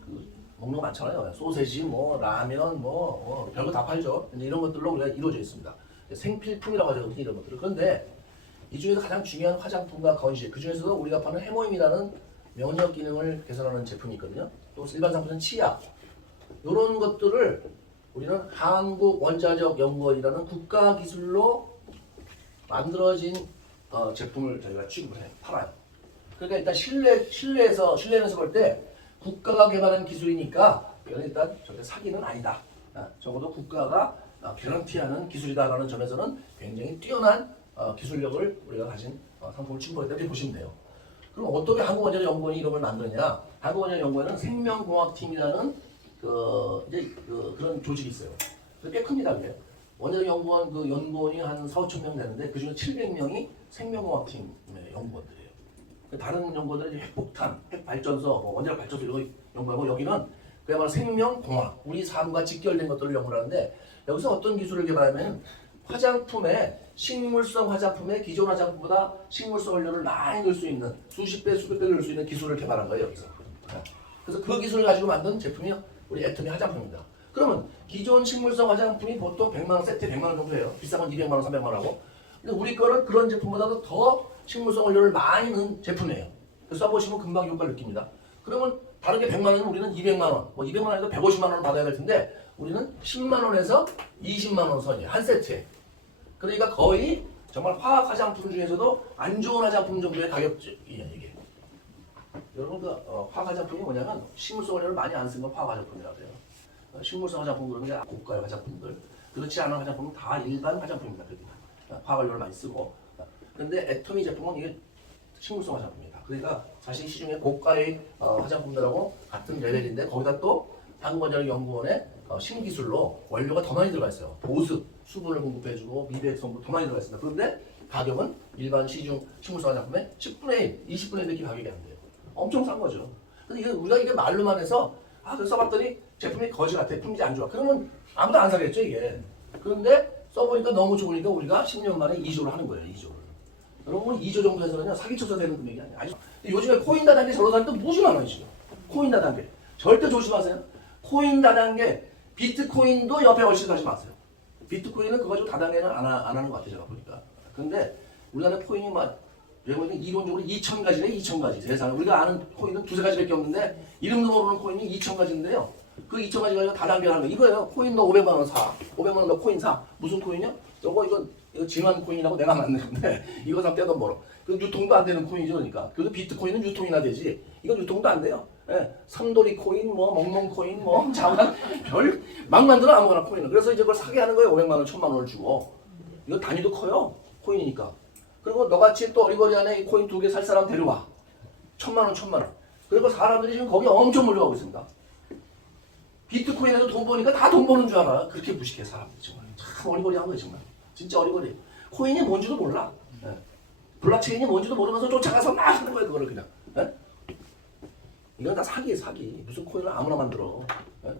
그 먹는 거 많잖아요. 소세지, 뭐 라면, 별거 다 팔죠. 이제 이런 것들로 우리가 이루어져 있습니다. 생필품이라고 하죠. 이런 것들. 그런데 이 중에서 가장 중요한 화장품과 건식, 그 중에서도 우리가 파는 해모임이라는 면역 기능을 개선하는 제품이 있거든요. 또 일반 상품은 치약. 이런 것들을 우리는 한국원자력연구원이라는 국가 기술로 만들어진 제품을 저희가 취급을 해요. 팔아요. 그러니까 일단 실내에서 볼 때 국가가 개발한 기술이니까 이건 일단 절대 사기는 아니다. 적어도 국가가 개런티하는 기술이다라는 점에서는 굉장히 뛰어난 기술력을 우리가 가진 상품을 취급하기 때문에 보시면 돼요. 그럼 어떻게 한국원자력연구원이 이런 걸 만드느냐? 한국원자력연구원은 생명공학팀이라는 그런 조직이 있어요. 꽤 큽니다. 그게. 원자력연구원 그 연구원이 한 4,5천 명 되는데 그중에 700명이 생명공학팀의 연구원들이에요. 다른 연구원들은 핵폭탄, 핵발전소, 원자력 발전소 이런 거 연구하고 여기는 그야말로 생명공학, 우리 삶과 직결된 것들을 연구를 하는데 여기서 어떤 기술을 개발하면 화장품에 식물성 화장품에 기존 화장품보다 식물성 원료를 많이 넣을 수 있는 수십 배, 수백 배 넣을 수 있는 기술을 개발한 거예요 여기서. 그래서 그 기술을 가지고 만든 제품이 우리 애터미 화장품입니다. 그러면 기존 식물성 화장품이 보통 100만 원 세트에 100만 원 정도 해요. 비싼 건 200만 원, 300만 원 하고. 근데 우리 거는 그런 제품보다도 더 식물성 원료를 많이 넣은 제품이에요. 그래서 써보시면 금방 효과를 느낍니다. 그러면 다른 게 100만 원이면 우리는 200만 원, 200만 원에서 150만 원을 받아야 될 텐데 우리는 10만 원에서 20만 원 선이에요. 한 세트에. 그러니까 거의 정말 화학 화장품 중에서도 안 좋은 화장품 정도의 가격이에요 이게. 여러분 화학 화장품이 뭐냐면 식물성 원료를 많이 안 쓴 건 화학 화장품이라고 해요. 식물성 화장품 그러면 고가의 화장품들. 그렇지 않은 화장품은 다 일반 화장품입니다. 화학 원료를 많이 쓰고. 그런데 애터미 제품은 이게 식물성 화장품입니다. 그러니까 사실 시중에 고가의 화장품들하고 같은 레벨인데 거기다 또 한국원자력연구원의 신기술로 원료가 더 많이 들어가 있어요. 보습, 수분을 공급해주고 미백 성분 더 많이 들어가 있습니다. 그런데 가격은 일반 시중 식물성 화장품의 10분의 1, 20분의 1밖에 가격이 안 돼요. 엄청 싼 거죠. 근데 우리가 이게 말로만 해서 그래서 써봤더니 제품이 거지 같아, 품질이 안 좋아. 그러면 아무도 안 사겠죠 이게. 그런데 써보니까 너무 좋으니까 우리가 10년 만에 2조를 하는 거예요. 2조를. 여러분 2조 정도 해서는요 사기쳐서 되는 금액이 아니에요. 요즘에 코인 다단계 저러 사는데 무지 많아요 지금. 코인 다단계. 절대 조심하세요. 코인 다단계, 비트코인도 옆에 얼씬하지 마세요. 비트코인은 그거 가지고 다단계는 안 하는 것 같아요 제가 보니까. 근데 우리나라 코인이 막 이론적으로 2,000가지네 2,000가지. 세상에 우리가 아는 코인은 두세 가지밖에 없는데 이름도 모르는 코인이 2,000가지인데요. 그 2,000가지 가지고 다단계를 하는 거 이거예요. 코인 너 500만 원 사. 500만 원 너 코인 사. 무슨 코인이요? 이거 이거 진환 코인이라고 내가 만든 건데 이거 다 떼돈 벌어. 그 유통도 안 되는 코인이죠, 그러니까. 그래도 비트코인은 유통이나 되지. 이건 유통도 안 돼요. 예, 삼돌이 코인, 뭐 멍멍 코인, 뭐 자만 별 막 만들어 아무거나 코인을. 그래서 이제 그걸 사게 하는 거예요. 500만 원, 1000만 원을 주고. 이거 단위도 커요, 코인이니까. 그리고 너같이 또 어리버리하네 이 코인 2개 살 사람 데려와. 1000만 원, 1000만 원. 그리고 사람들이 지금 거기 엄청 몰려가고 있습니다. 비트코인에서 돈 버니까 다 돈 버는 줄 알아. 그렇게 무식해 사람들이 정말. 참 어리버리한 거예요 정말. 진짜 어리버리. 코인이 뭔지도 몰라. 예. 블록체인이 뭔지도 모르면서 쫓아가서 막 하는 거예요 그거를 그냥. 예? 이건 다 사기예요 사기. 무슨 코인을 아무나 만들어. 예?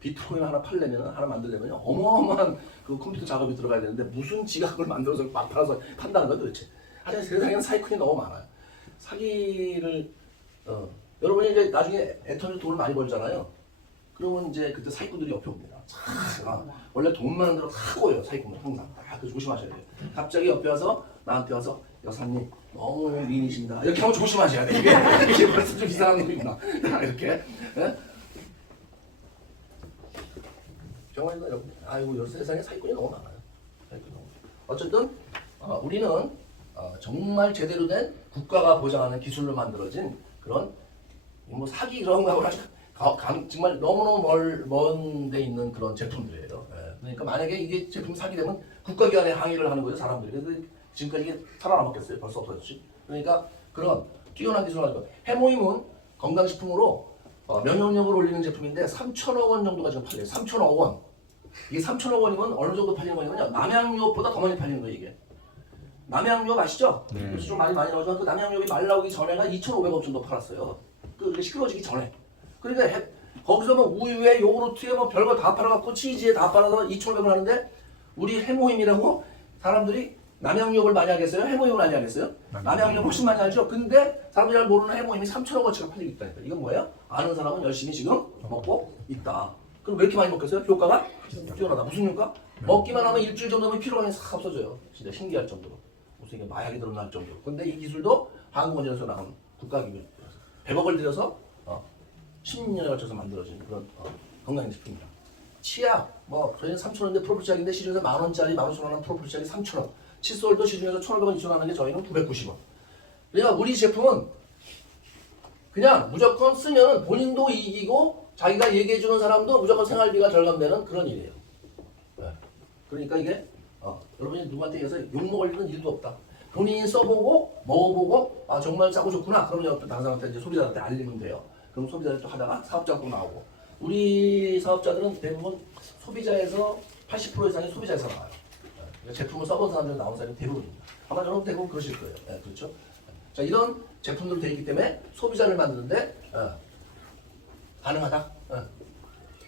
비트코인 하나 팔려면 하나 만들려면 어마어마한 그 컴퓨터 작업이 들어가야 되는데 무슨 지갑을 만들어서 막 팔아서 판다는 거야 도대체. 하여튼 세상에는 사기꾼이 너무 많아요. 사기를 여러분이 이제 나중에 애터미 돈을 많이 벌잖아요. 그러면 이제 그때 사기꾼들이 옆에 옵니다. 원래 돈 많은 대로 다 꼬여요 사기꾼은 항상. 그래서 조심하셔야 돼요. 갑자기 옆에 와서 나한테 와서 여사님 너무 미인이십니다. 이렇게 하면 조심하셔야 돼. 이게 벌써 좀 이상한 놈이구나. 이렇게. 예? 병원에서 여러분, 아이고 요새 세상에 사기꾼이 너무 많아요. 사기꾼이 너무. 어쨌든 우리는 정말 제대로 된 국가가 보장하는 기술로 만들어진 그런 뭐 사기 그런 거하고 정말 너무너무 먼데 있는 그런 제품들이에요. 예. 그러니까 만약에 이게 제품 사기되면 국가기관에 항의를 하는 거예요 사람들이. 그래서 지금까지 이게 살아남았겠어요? 벌써 없어졌지. 그러니까 그런 뛰어난 기술을 가지고 해모임은 건강식품으로 면역력을 올리는 제품인데 3천억 원 정도가 지금 팔려요. 3천억 원. 이게 3천억 원이면 어느 정도 팔리는 거냐면요. 남양유업보다 더 많이 팔리는 거예요 이게. 남양유업 아시죠? 요새 좀 많이 나오지만 그 남양유업이 말 나오기 전에가 2,500억 정도 팔았어요. 그 시끄러워지기 전에. 그러니까 거기서 뭐 우유에 요구르트에 뭐 별거 다 팔아갖고 치즈에 다 팔아서 2,500원 하는데 우리 해모임이라고 사람들이 남양유업을 많이 하겠어요? 해모임을 많이 하겠어요? 남양유업 훨씬 많이 하죠? 근데 사람들이 잘 모르는 해모임이 3,000억 원치가 팔리고 있다니까. 이건 뭐예요? 아는 사람은 열심히 지금 먹고 있다. 그럼 왜 이렇게 많이 먹겠어요? 효과가 뛰어나다. 무슨 효과? 먹기만 하면 일주일 정도면 피로감이 싹 없어져요. 진짜 신기할 정도로. 무슨 이게 마약이 들어날 정도로. 근데 이 기술도 한국원전에서 나온 국가기술 100억을 들여서 10년에 걸쳐서 만들어진 그런 건강식품입니다. 치약, 뭐 저희는 3,000원인데 프로필 치약인데 시중에서 10,000원짜리, 15,000원 프로필 치약이 3,000원. 칫솔도 시중에서 1,500원, 2,000원 하는 게 저희는 990원. 그러니까 우리 제품은 그냥 무조건 쓰면 본인도 이기고 자기가 얘기해주는 사람도 무조건 생활비가 절감되는 그런 일이에요. 네. 그러니까 이게 여러분이 누구한테 해서 욕먹을 일은 일도 없다. 본인이 써보고 먹어보고 정말 싸고 좋구나. 그러면 어떤 다른 사람한테 이제 소비자한테 알리면 돼요. 그럼 소비자들 또 하다가 사업자가 또 나오고. 우리 사업자들은 대부분 소비자에서 80% 이상이 소비자에서 나와요. 네. 제품을 써본 사람들 나온 사람이 대부분입니다. 아마 여러분 대부분 그러실 거예요. 네, 그렇죠? 자, 이런 제품들이 되어 있기 때문에 소비자를 만드는데 가능하다.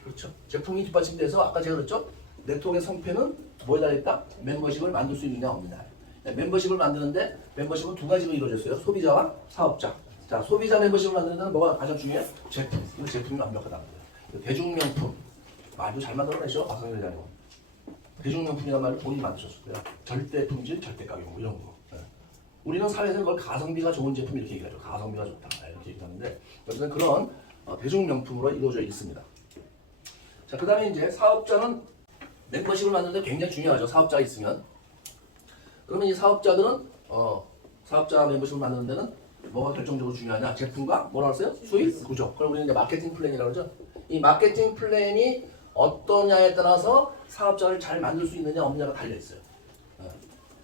그렇죠. 제품이 뒷받침돼서 아까 제가 그랬죠. 네트워크의 성패는 뭐에 달려있다? 멤버십을 만들 수 있느냐 없느냐. 네, 멤버십을 만드는데 멤버십은 두 가지로 이루어졌어요. 소비자와 사업자. 자, 소비자 멤버십을 만드는 데는 뭐가 가장 중요해요? 제품. 이 제품이 완벽하다는 거예요. 대중명품. 말도 잘 만들어내죠. 박상현 회장님. 대중명품이라는 말을 본인이 만드셨을 거예요. 절대 품질, 절대 가격 뭐 이런 거. 네. 우리는 사회에서 그걸 가성비가 좋은 제품 이렇게 얘기하죠. 가성비가 좋다 이렇게 얘기하는데 어쨌든 그런 대중명품으로 이루어져 있습니다. 자, 그 다음에 이제 사업자는 멤버십을 만드는데 굉장히 중요하죠. 사업자가 있으면. 그러면 이 사업자들은 사업자 멤버십을 만드는 데는 뭐가 결정적으로 중요하냐? 제품과 뭐라고 했어요? 수익 구조. 그럼 우리는 이제 마케팅 플랜이라고 그러죠. 이 마케팅 플랜이 어떠냐에 따라서 사업자를 잘 만들 수 있느냐 없느냐가 달려 있어요.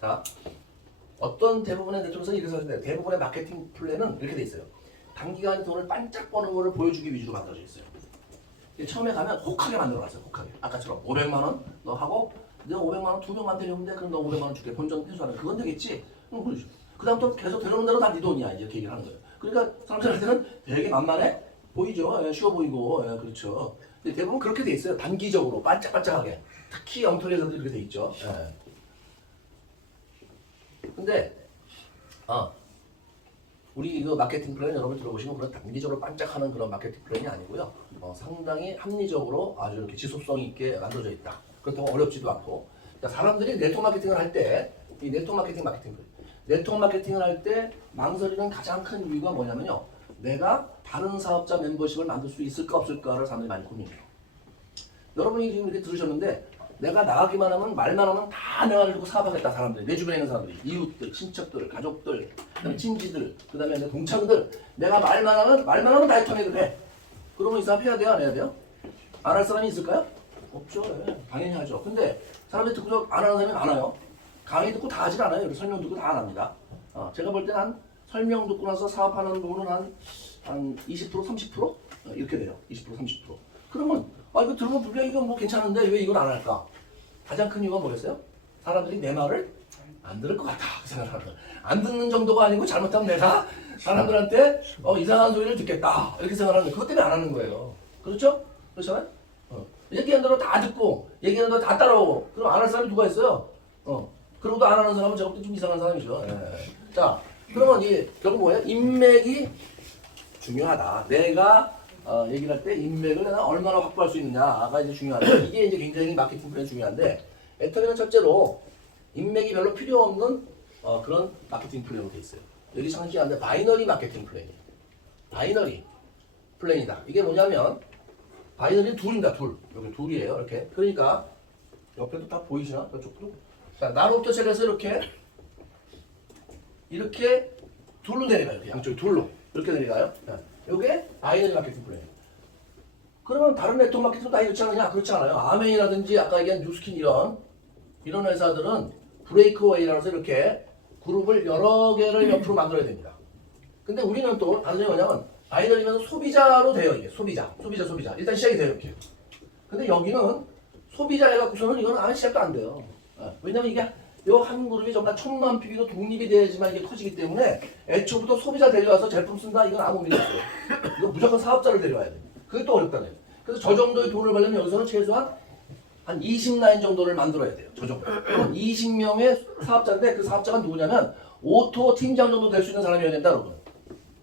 자, 어떤 대부분의 네트워크에서 이렇게 하는데 대부분의 마케팅 플랜은 이렇게 돼 있어요. 단기간에 돈을 반짝 버는 거를 보여주기 위주로 만들어져 있어요. 처음에 가면 혹하게 만들어놨어요. 혹하게. 아까처럼 500만 원 너 하고 내가 500만 원 2명 만들려면 돼. 그럼 너 500만 원 줄게. 본전 회수하는 그건 되겠지. 그럼 그러죠. 그 다음 또 계속 되는 대로 다 네 돈이야. 이제 이렇게 얘기를 하는 거예요. 그러니까 사람들한테는 되게 만만해 보이죠. 쉬워 보이고 그렇죠. 근데 대부분 그렇게 돼 있어요. 단기적으로 반짝반짝하게. 특히 엉터리 회사들이 그렇게 돼 있죠. 근데 우리 이거 마케팅 플랜 여러분 들어보시면 그런 단기적으로 반짝하는 그런 마케팅 플랜이 아니고요. 상당히 합리적으로 아주 이렇게 지속성 있게 만들어져 있다. 그렇다고 어렵지도 않고. 그러니까 사람들이 네트워크 마케팅을 할 때 이 네트워크 마케팅을 할 때 망설이는 가장 큰 이유가 뭐냐면요. 내가 다른 사업자 멤버십을 만들 수 있을까 없을까를 사람들이 많이 고민해요. 여러분이 지금 이렇게 들으셨는데 내가 나가기만 하면 말만 하면 다 내가 주고 사업하겠다 사람들이 내 주변에 있는 사람들이 이웃들, 친척들, 가족들, 그다음에 친지들, 그다음에 내 동창들 내가 말만 하면 다 애터미를 해. 그러면 이 사람 해야 돼요, 안 해야 돼요? 안 할 사람이 있을까요? 없죠. 예, 당연히 하죠. 근데 사람들이 듣고서 안 하는 사람이 많아요. 강의 듣고 다 하진 않아요. 설명 듣고 다 안 합니다. 제가 볼 때는 한 설명 듣고 나서 사업하는 부분은 한 20%, 30% 이렇게 돼요. 20%, 30%. 그러면 이거 들으면 분명히 이거 뭐 괜찮은데 왜 이걸 안 할까? 가장 큰 이유가 뭐겠어요? 사람들이 내 말을 안 들을 것 같다 그 생각을 하는. 안 듣는 정도가 아니고 잘못하면 내가 사람들한테 이상한 소리를 듣겠다 이렇게 생각하는 거예요. 그것 때문에 안 하는 거예요. 그렇죠? 그렇잖아요? 얘기하는 대로 다 듣고 얘기하는 대로 다 따라오고 그럼 안 할 사람이 누가 있어요? 그러고도 안 하는 사람은 제가 볼 때 좀 이상한 사람이죠. 예. 자, 그러면 이게 결국 뭐예요? 인맥이 중요하다. 내가 얘기를 할 때 인맥을 내가 얼마나 확보할 수 있느냐가 이제 중요하다. 이게 이제 굉장히 마케팅 플랜이 중요한데 애터미는 첫째로 인맥이 별로 필요 없는 그런 마케팅 플랜으로 돼 있어요. 여기 상시한데 바이너리 마케팅 플랜이에요. 바이너리 플랜이다. 이게 뭐냐면 바이너리는 둘입니다. 여기 둘이에요. 이렇게. 그러니까 옆에도 다 보이시나? 저쪽도. 자, 나로부터 시작해서 이렇게 둘로 내려가요. 양쪽이 둘로 이렇게 내려가요. 이게 바이너리 마케팅 플랜이에요. 그러면 다른 네트워크 마케팅도 다 이렇지 않느냐? 그렇지 않아요. 아메이라든지 아까 얘기한 뉴스킨 이런 회사들은 브레이크웨이라고 해서 이렇게 그룹을 여러 개를 옆으로 만들어야 됩니다. 근데 우리는 또 다른 점이 뭐냐면 바이너리면 소비자로 돼요. 이게 소비자. 일단 시작이 돼요. 이렇게. 근데 여기는 소비자 해갖고서는 이건 아예 시작도 안 돼요. 왜냐면 이게 요 한 그룹이 정말 1000만 PB로 독립이 돼야지만 이게 커지기 때문에 애초부터 소비자 데려와서 제품 쓴다 이건 아무 의미가 없어요. 이거 무조건 사업자를 데려와야 돼요. 그게 또 어렵다네요. 그래서 저 정도의 돈을 벌려면 여기서는 최소한 한 20라인 정도를 만들어야 돼요. 저 정도. 그럼 20명의 사업자인데 그 사업자가 누구냐면 오토 팀장 정도 될 수 있는 사람이어야 된다 여러분.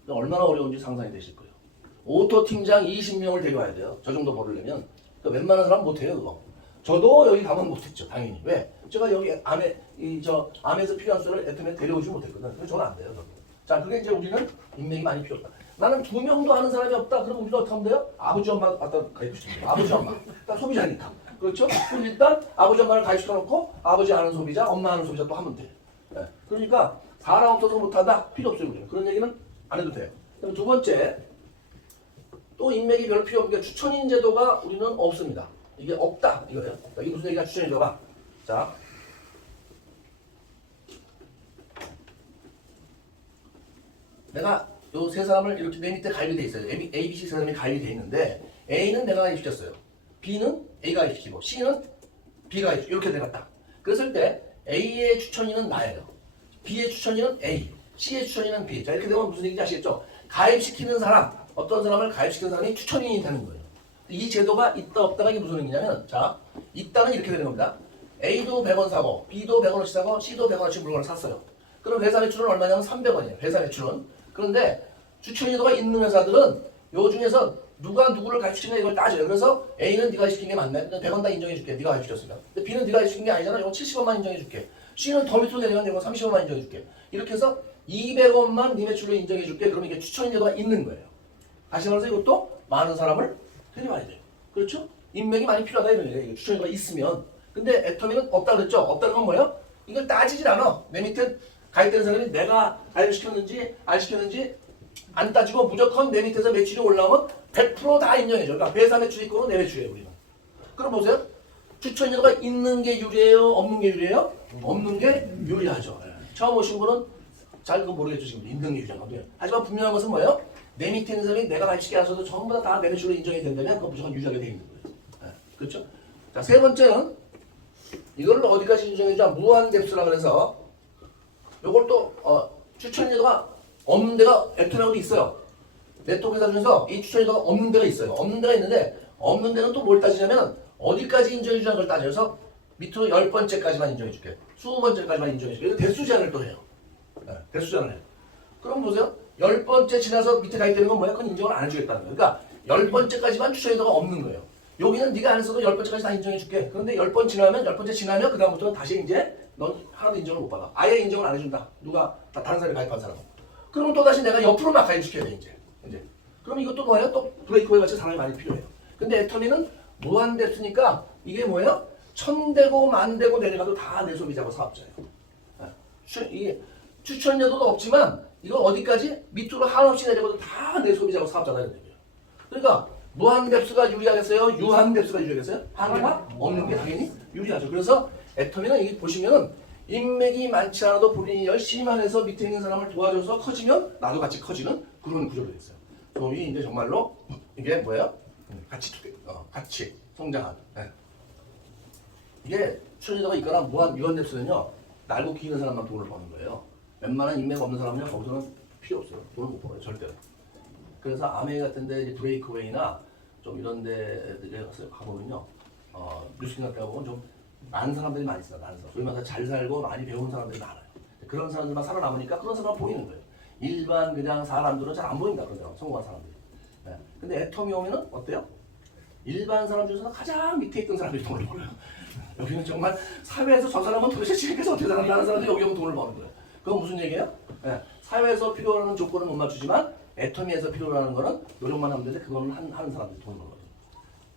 얼마나 어려운지 상상이 되실 거예요. 오토 팀장 20명을 데려와야 돼요. 저 정도 벌으려면. 그러니까 웬만한 사람 못해요 그거. 저도 여기 가면 못했죠 당연히. 왜? 제가 여기 암에서 필요한 수를 애터미에 데려오지 못했거든. 그래서 저는 안 돼요. 저도. 자, 그게 이제 우리는 인맥이 많이 필요 없다. 나는 2명도 아는 사람이 없다. 그럼 우리가 어떻게 하면 돼요? 아버지 엄마 갖다 가입시키면 아버지 엄마. 일단 소비자니까. 그렇죠? 그럼 일단 아버지 엄마를 가입시켜놓고 아버지 아는 소비자, 엄마 아는 소비자 또 하면 돼. 네. 그러니까 사람 없어서 못하다 필요 없어요. 우리는. 그런 얘기는 안 해도 돼요. 그럼 두 번째, 또 인맥이 별로 필요 없는 게 추천인 제도가 우리는 없습니다. 이게 없다 이거예요. 이게 무슨 얘기가 추천인 제도가? 자, 내가 요 세 사람을 이렇게 내 밑에 가입이 돼 있어요. A, B, C 세 사람이 가입이 돼 있는데 A는 내가 가입시켰어요. B는 A가 가입시키고 C는 B가 가입시키고 이렇게 내갔다. 그랬을 때 A의 추천인은 나예요. B의 추천인은 A, C의 추천인은 B. 자, 이렇게 되면 무슨 얘기인지 아시겠죠? 가입시키는 사람, 어떤 사람을 가입시키는 사람이 추천인이 되는 거예요. 이 제도가 있다 없다가 이게 무슨 의미냐면, 자, 있다는 이렇게 되는 겁니다. A도 100원 사고, B도 100원어치 사고, C도 100원어치 물건을 샀어요. 그럼 회사 매출은 얼마냐면 300원이에요. 회사 매출은. 그런데 추천 제도가 있는 회사들은 요 중에서 누가 누구를 가입시키냐 이걸 따져요. 그래서 A는 네가 시킨 게 맞네. 100원 다 인정해줄게. 네가 가입시켰으니까. 근데 B는 네가 시킨 게 아니잖아. 이거 70원만 인정해줄게. C는 더 밑으로 내려가면 이거 30원만 인정해줄게. 이렇게 해서 200원만 네 매출로 인정해줄게. 그러면 이게 추천 제도가 있는 거예요. 다시 말해서 이것도 많은 사람을 데려와야 돼요. 그렇죠? 인맥이 많이 필요하다 이런 얘기예요. 추천 제도가 있으면. 근데 애터미는 없다 그랬죠? 없다는 건 뭐예요? 이걸 따지질 않아. 내 밑에 가입되는 사람이 내가 가입시켰는지 안 시켰는지 안 따지고 무조건 내 밑에서 매출이 올라오면 100% 다 인정해줘. 그러니까 회사 매출이 있고는 내 매출이에요. 우리는. 그럼 보세요. 추천 제도가 있는 게 유리해요? 없는 게 유리해요? 없는 게 유리하죠. 처음 오신 분은 잘 그거 모르겠죠. 지금 있는 게 유리한 건데. 하지만 분명한 것은 뭐예요? 내 밑에 있는 사람이 내가 가입시키게 하셔도 전부 다 내 매출로 인정이 된다면 그건 무조건 유리하게 돼 있는 거예요. 그렇죠? 자, 세 번째는 이걸 어디까지 인정해주냐? 무한 뎁스라고 해서 요걸 또 추천 제도가 없는 데가 애터미하고도 있어요. 네트워크 회사 중에서 이 추천 제도가 없는 데가 있어요. 없는 데가 있는데 없는 데는 또 뭘 따지냐면 어디까지 인정해주냐는 걸 따져서 밑으로 10번째까지만 인정해줄게. 20번째까지만 인정해줄게. 이거 대수 제한을 또 해요. 대수 제한을 해요. 그럼 보세요. 10번째 지나서 밑에 가입되는 건 뭐야? 그건 인정을 안 해주겠다는 거예요. 그러니까 10번째까지만 추천 제도가 없는 거예요. 여기는 네가 안 했어도 10번째까지 다 인정해줄게. 그런데 10번 지나면 10번째 지나면 그 다음부터는 다시 이제 넌 하나도 인정을 못 받아. 아예 인정을 안 해준다. 누가 다른 사람이 가입한 사람은. 그러면 또 다시 내가 옆으로 막 가입시켜야 돼 이제. 그럼 이것도 뭐예요? 또 브레이크웨이 같이 사람이 많이 필요해요. 근데 애터미는 무한 뎁스니까 이게 뭐예요? 천대고 만대고 내려가도 다 내 소비자고 사업자예요. 이 추천료도 없지만 이거 어디까지 밑으로 한없이 내려가도 다 내 소비자고 사업자다 이런 얘기예요. 그러니까 무한뎁스가 유리하겠어요? 유한뎁스가 유리하겠어요? 하나가 없는 게 당연히 유리하죠. 그래서 애터미는 이게 보시면은 인맥이 많지 않아도 본인이 열심히만 해서 밑에 있는 사람을 도와줘서 커지면 나도 같이 커지는 그런 구조로 되어 있어요. 돈이 이제 정말로 이게 뭐예요? 같이 성장하는. 네. 이게 출연자가 있거나 무한뎁스는요 날고 기는 사람만 돈을 버는 거예요. 웬만한 인맥 없는 사람은요 거기서는 필요 없어요. 돈을 못 벌어요 절대로. 그래서 아메이 같은데 이제 브레이크웨이나 좀 이런 데들에 가보면요 뉴스킹 같은 데 가보면 좀 많은 사람들이 많이 있어요. 많은 사람. 소위 말해서 잘 살고 많이 배운 사람들이 많아요. 그런 사람들만 살아남으니까 그런 사람만 보이는 거예요. 일반 그냥 사람들은 잘 안 보인다 그런 사람, 성공한 사람들이. 네. 근데 애터미 오면은 어때요? 일반 사람 중에서 가장 밑에 있던 사람들이 돈을 벌어요. 여기는 정말 사회에서 저 사람은 도대체 지금까지 어떻게 살았나 하는 사람들이 여기 오면 돈을 버는 거예요. 그건 무슨 얘기예요? 네. 사회에서 필요로 하는 조건은 못 맞추지만 애터미에서 필요로 하는 거는 노력만 하면 되는데 그거는 하는 사람들이 돈을 벌거든요.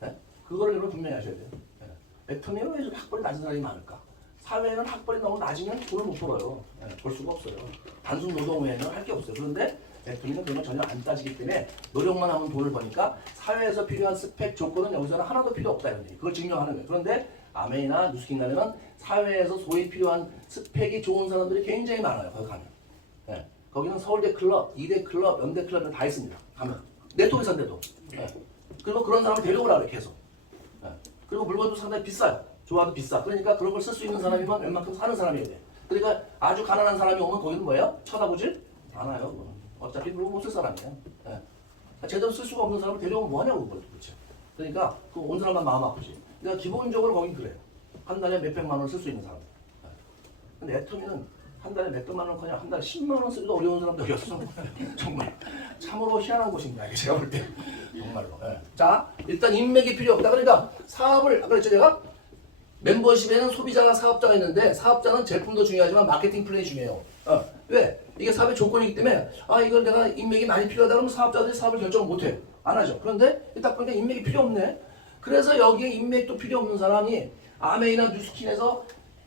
네? 그거를 여러분 분명히 아셔야 돼요. 네. 애터미는 왜 학벌이 낮은 사람이 많을까? 사회에는 학벌이 너무 낮으면 돈을 못 벌어요. 네. 벌 수가 없어요. 단순 노동 외에는 할 게 없어요. 그런데 애터미는 그런 거 전혀 안 따지기 때문에 노력만 하면 돈을 버니까 사회에서 필요한 스펙 조건은 여기서는 하나도 필요 없다 이런 얘기. 그걸 증명하는 거예요. 그런데 아메이나 뉴스킹 가면은 사회에서 소위 필요한 스펙이 좋은 사람들이 굉장히 많아요. 거기 가면. 네. 거기는 서울대 클럽, 이대 클럽, 연대 클럽을 다 있습니다. 가면 네트워크산데도. 네. 그리고 그런 사람을 데려오라 그래 계속. 네. 그리고 물건도 상당히 비싸요. 좋아도 비싸. 그러니까 그런 걸 쓸 수 있는 사람이면 웬만큼 사는 사람이어야 돼. 그러니까 아주 가난한 사람이 오면 거기는 뭐예요? 쳐다보질 않아요. 어차피 물건 못 쓸 사람이에요. 네. 제대로 쓸 수가 없는 사람을 데려오면 뭐하냐고 그걸 도대체. 그러니까 그 온 사람만 마음 아프지. 그러니까 기본적으로 거긴 그래요. 한 달에 몇백만 원 쓸 수 있는 사람. 네. 근데 애터미는 한 달에 몇백만 원 그냥 한 달에 10만 원 쓰기도 어려운 사람도 여기 있어. 정말 참으로 희한한 곳입니다. 이게 제가 볼 때 정말로. 네. 자 일단 인맥이 필요 없다. 그러니까 사업을 아까 그랬죠 제가 멤버십에는 소비자가 사업자가 있는데 사업자는 제품도 중요하지만 마케팅 플랜이 중요해요. 왜? 이게 사업의 조건이기 때문에 이걸 내가 인맥이 많이 필요하다 그러면 사업자들이 사업을 결정을 못해. 안 하죠. 그런데 딱 보니까 인맥이 필요 없네. 그래서 여기에 인맥도 필요 없는 사람이 아메이나 뉴스킨에서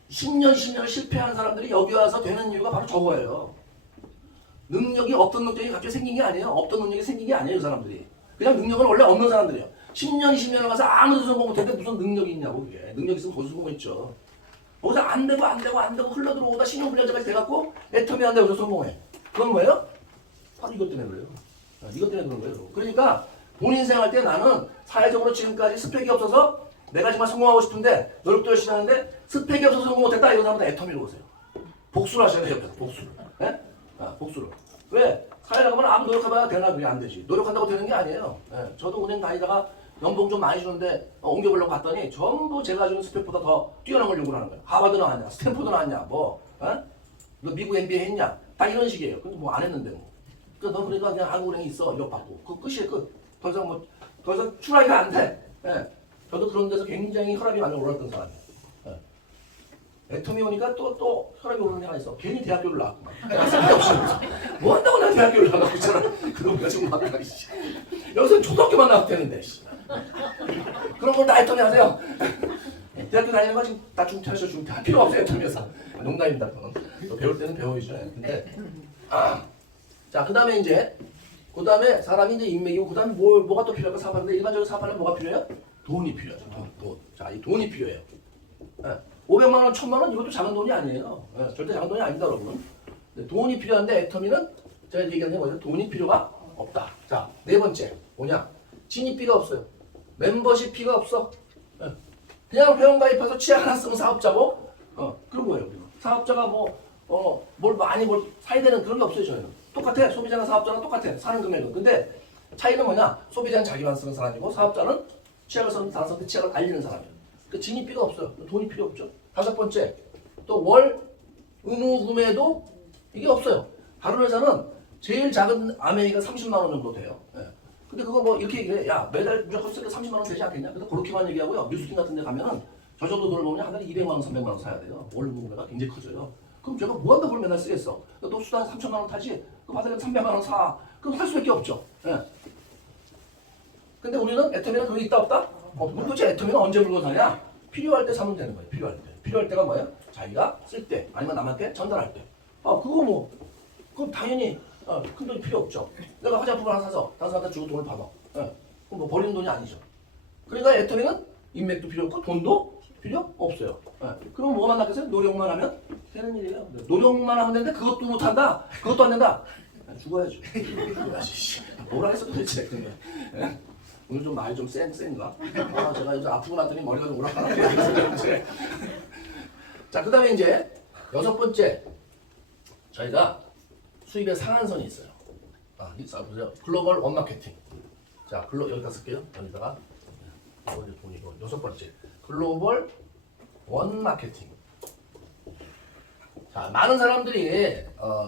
10년 실패한 사람들이 여기 와서 되는 이유가 바로 저거예요. 능력이 없던 능력이 갑자기 생긴 게 아니에요. 없던 능력이 생긴 게 아니에요. 그 사람들이. 그냥 능력은 원래 없는 사람들이에요. 10년, 20년을 가서 아무도 성공 못했는데 무슨 능력이 있냐고 그게. 능력 있으면 거기서 성공했죠. 거기서 안 되고 흘러들어오다 신용불량자까지 돼갖고 애터미 안 되고 성공해. 그건 뭐예요? 바로 이것 때문에 그래요. 이것 때문에 그런 거예요. 그러니까 본인 생활 때 나는 사회적으로 지금까지 스펙이 없어서 내가 정말 성공하고 싶은데 노력도 열심히 하는데 스펙이 없어서 성공 못했다. 이런 사람은 애터미로 오세요. 복수를 하셔야 돼요. 복수를. 네? 복수를. 왜? 사회 나가면 아무 노력해봐야 되나 그게 안 되지. 노력한다고 되는 게 아니에요. 네. 저도 은행 다니다가 연봉 좀 많이 주는데 옮겨보려고 봤더니 전부 제가 주는 스펙보다 더 뛰어난 걸 요구를 하는 거예요. 하버드 나왔냐, 스탠포드 나왔냐, 뭐, 너 미국 MBA 했냐, 다 이런 식이에요. 근데 뭐 안 했는데 뭐. 그러니까 너 그러니까 그냥 한국은행에 있어 이거 받고 그 끝이에요. 끝. 더 이상 출하기가 안 돼. 예. 저도 그런 데서 굉장히 혈압이 많이 올랐던 사람이에요. 예. 애터미 오니까 또 혈압이 오르는 데가 있어. 괜히 대학교를 나왔구만. 뭐 한다고 내가 대학교를 나가고 있잖아. 그런 거 지금 막 여기서 초등학교만 나와도 되는데. 그런 걸 다 애터미 하세요. 대학교 다니는 거 지금 다 중퇴하셔. 필요 없어요. 애터미에서. 농담입니다. 또 배울 때는 배워야죠. 근데 자, 그 다음에 사람이 이제 인맥이고, 그 다음에 뭐가 또 필요할까 사업하는데, 일반적으로 사업하려면 뭐가 필요해요? 돈이 필요하죠. 돈. 자, 이 돈이 필요해요. 500만 원, 1000만 원 이것도 작은 돈이 아니에요. 절대 작은 돈이 아니다, 여러분. 돈이 필요한데 애터미는 제가 얘기한 게 뭐죠? 돈이 필요가 없다. 자, 네 번째 뭐냐? 진입비가 없어요. 멤버십 피가 없어. 그냥 회원가입해서 치약 하나 쓰는 사업자고, 그런 거예요. 사업자가 뭘 사야 되는 그런 게 없어요, 저희는. 똑같아. 소비자나 사업자나 똑같아. 사는 금액은. 근데 차이는 뭐냐? 소비자는 자기만 쓰는 사람이고 사업자는 치약을 쓰는 사람한테 치약을 알리는 사람이에요. 그 진입비가 없어요. 돈이 필요 없죠. 다섯 번째, 또 월 의무 구매도 이게 없어요. 다른 회사는 제일 작은 아메이가 30만 원 정도 돼요. 근데 그거 뭐 이렇게 얘기해. 야, 매달 무조건 쓰게 30만 원 되지 않겠냐? 그래서 그렇게만 얘기하고요. 뉴스킹 같은 데 가면은 저 정도 돈을 보면 한 달에 200만 원, 300만 원 사야 돼요. 월 의무 구매가 굉장히 커져요. 그럼 제가 뭐한다고 그걸 맨날 쓰겠어? 너 수당 3천만 원 타지? 그 받으려면 300만 원 사. 그럼 살 수밖에 없죠. 근데 우리는 애터미는 그게 있다 없다? 도대체 애터미는 언제 물건 사냐? 필요할 때 사면 되는 거예요. 필요할 때. 필요할 때가 뭐예요? 자기가 쓸 때, 아니면 남한테 전달할 때. 그거 뭐, 그럼 당연히 큰 돈이 필요 없죠. 내가 화장품을 하나 사서 다른 사람한테 주고 돈을 받아. 그럼 뭐 버리는 돈이 아니죠. 그러니까 애터미는 인맥도 필요 없고 돈도 필요 없어요. 그럼 뭐만 낫겠어요? 노력만 하면 되는 일이에요. 노력만 하면 되는데 그것도 못한다? 그것도 안 된다? 죽어야죠. 죽어야지. 뭐라 했어 도대체. 예? 오늘 좀 말이 좀 센가? 제가 요즘 아프고 났더니 머리가 좀 오락가락해요. 자, 그 다음에 이제 6번째 저희가 수입의 상한선이 있어요. 보세요. 글로벌 원마케팅. 자, 여기다 쓸게요. 여기다가 이거 6번째 글로벌 원마케팅. 자, 많은 사람들이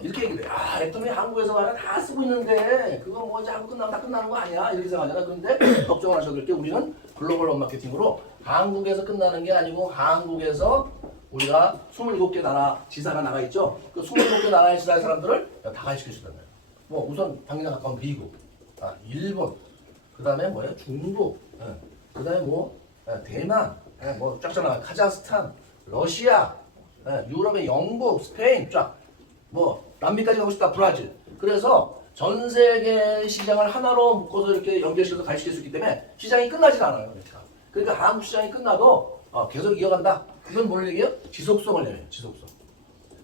이렇게 얘기해요. 애터미 한국에서 말이야 다 쓰고 있는데 그거 뭐 이제 한국 끝나면 다 끝나는 거 아니야? 이렇게 생각하잖아. 그런데 걱정을 하셔도 될 게 우리는 글로벌 원마케팅으로 한국에서 끝나는 게 아니고 한국에서 우리가 27개 나라 지사가 나가 있죠. 그 27개 나라의 지사의 사람들을 다 가입시킬 수 있다는 거예요. 뭐 우선 당연히 가까운 미국, 일본, 그 다음에 뭐예요? 중국, 그 다음에 뭐 대만, 뭐 쫙쫙 나가 카자흐스탄, 러시아, 유럽의 영국, 스페인 쫙, 뭐 남미까지 가고 싶다 브라질. 그래서 전 세계 시장을 하나로 묶어서 이렇게 연결시켜서 가입시킬 수 있기 때문에 시장이 끝나질 않아요. 그러니까 한국 시장이 끝나도 계속 이어간다. 이건 뭘 얘기해요? 지속성을 얘기해요. 지속성.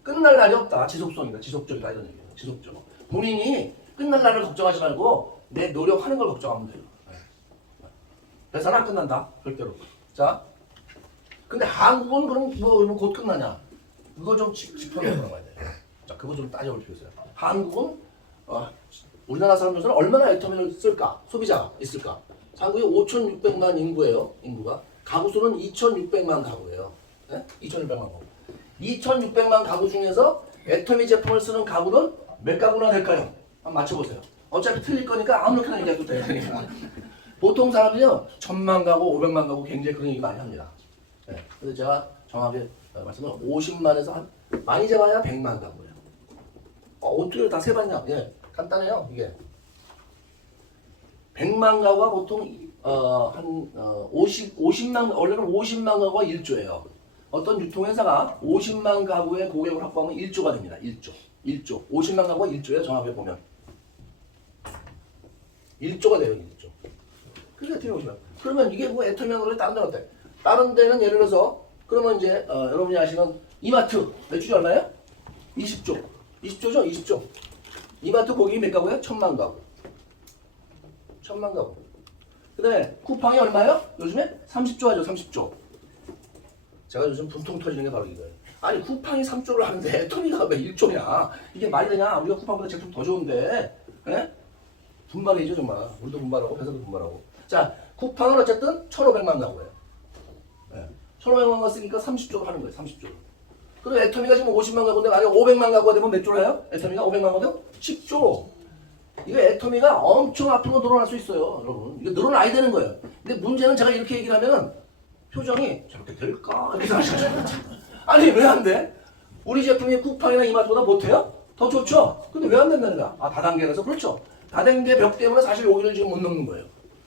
끝날 날이 없다. 지속성이다. 지속적이다 이런 얘기예요. 지속적. 본인이 끝날 날을 걱정하지 말고 내 노력하는 걸 걱정하면 돼요. 회사는 안 끝난다. 절대로. 자, 근데 한국은 그럼 뭐 곧 끝나냐? 그거 좀 짚어내는 거야 돼. 자, 그거 좀 따져볼 필요 있어요. 한국은 우리나라 사람들은 얼마나 애터미를 쓸까? 소비자가 있을까? 한국이 5,600만 인구예요. 인구가. 가구 수는 2,600만 가구예요. 네? 2,600만 가구. 2,600만 가구 중에서 애터미 제품을 쓰는 가구는 몇 가구나 될까요? 한번 맞춰보세요. 어차피 틀릴 거니까 아무렇게나 얘기해도 돼요. 그러니까. 보통 사람들이요 1,000만 가구, 500만 가구 굉장히 그런 얘기 많이 합니다. 네. 그래서 제가 정확하게 말씀을 50만에서 한 많이 잡아야 100만 가구예요. 어떻게 다 세봤냐? 예, 간단해요. 이게 100만 가구가 보통 한 50만 원래는 50만 가구가 1조예요. 어떤 유통회사가 50만 가구의 고객을 확보하면 1조가 됩니다. 1조. 50만 가구가 1조예요. 정확하게 보면 1조가 돼요. 1조. 그게 어떻게 보시면 그러면 이게 뭐 애터미하고 다른 데는 어때? 다른 데는 예를 들어서 그러면 이제 여러분이 아시는 이마트 매출이 얼마예요? 20조. 20조죠? 20조. 이마트 고객이 몇 가구예요? 1,000만 가구. 1,000만 가구. 그 다음에 쿠팡이 얼마예요? 요즘에 30조 하죠. 30조. 제가 요즘 분통 터지는 게 바로 이거예요. 아니 쿠팡이 3조를 하는데 애터미가 왜 1조냐? 이게 말이 되냐? 우리가 쿠팡보다 제품 더 좋은데. 예? 분발이죠 정말. 우리도 분발하고 회사도 분발하고. 자, 쿠팡은 어쨌든 1,500만 가구예요. 예. 1,500만 가구 쓰니까 30조를 하는 거예요. 30조. 그리고 애터미가 지금 50만 가구인데 만약 500만 가구가 되면 몇 조를 해요? 애터미가 500만 가구가 되면 10조. 이거 애터미가 엄청 앞으로 늘어날 수 있어요, 여러분. 이거 늘어나야 되는 거예요. 근데 문제는 제가 이렇게 얘기를 하면은 표정이 저렇게 될까? 이렇게 생각하시죠. 아니 왜 안 돼? 우리 제품이 쿠팡이나 이마트보다 못해요? 더 좋죠? 근데 왜 안 된다는 거야? 다단계라서 그렇죠. 다단계 벽 때문에 사실 여기를 지금 못 넘는 거예요.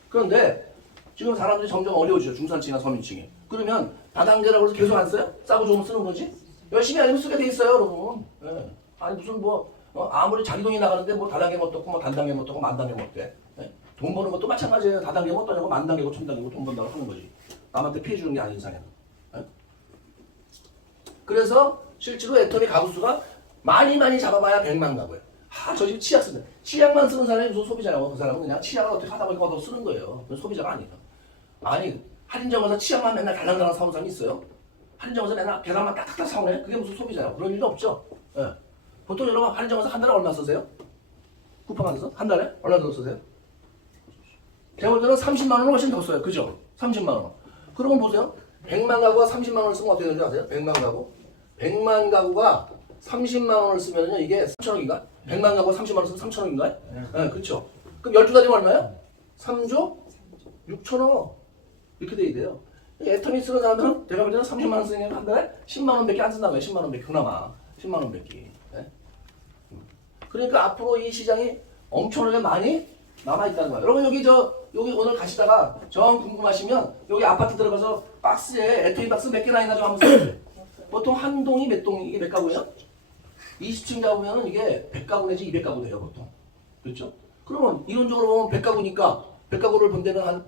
그런데 지금 사람들이 점점 어려워지죠. 중산층이나 서민층이. 그러면 다단계라고 해서 계속 안 써요? 싸고 좋으면 쓰는 거지? 열심히 아니면 쓰게 돼 있어요, 여러분. 예. 아니 무슨 뭐 아무리 자기 돈이 나가는데 뭐 다단계 못 떴고 뭐 단단계 못 떴고 만단계 못 돼. 예? 돈 버는 것도 마찬가지예요. 다단계 못 떠냐고 만단계고 천단계고 돈 번다고 하는 거지. 남한테 피해 주는 게 아닌 이상에는. 예? 그래서 실제로 애터미 가구 수가 많이 잡아봐야 100만 가구예요. 저 집 치약 쓰는 치약만 쓰는 사람이 무슨 소비자냐고. 그 사람은 그냥 치약을 어떻게 하다 보니까 얻어 쓰는 거예요. 그건 소비자가 아니에요. 아니 할인점 가서 치약만 맨날 달랑달랑 사오는 사람이 있어요? 할인점 가서 맨날 계란만 딱딱딱 사오네? 그게 무슨 소비자냐고. 그런 일도 없죠. 예. 보통 여러분 할인점 가서 한 달에 얼마 쓰세요? 쿠팡 안에서? 한 달에? 얼마 더 쓰세요? 제가 볼 때는 30만 원을 훨씬 더 써요. 그죠? 30만 원. 그러면 보세요. 100만 가구가 30만 원을 쓰면 어떻게 되는지 아세요? 100만 가구. 100만 가구가 30만 원을 쓰면요. 이게 3천억인가? 100만 가구가 30만 원 쓰면 3천억인가요? 네, 그렇죠. 그럼 12달이면 얼마예요? 3조 6천억. 이렇게 돼야 돼요. 애터미 쓰는 사람들은 제가 볼 때는 30만 원 쓰는 게 한 달에 10만 원밖에 안 쓴다고요. 10만 원밖에 그나마. 10만 원밖에. 네? 그러니까 앞으로 이 시장이 엄청나게 많이 남아있다는 거예요. 여러분 여기 여기 오늘 가시다가 정 궁금하시면 여기 아파트 들어가서 박스에 에토이 박스 몇 개나 있나 좀 한번 써보세요. 보통 한 동이 몇 동이 이게 몇 가구예요? 20층 잡으면은 이게 100가구 내지 200가구 돼요 보통. 그렇죠? 그러면 이론적으로 보면 100가구니까 100가구를 본 데는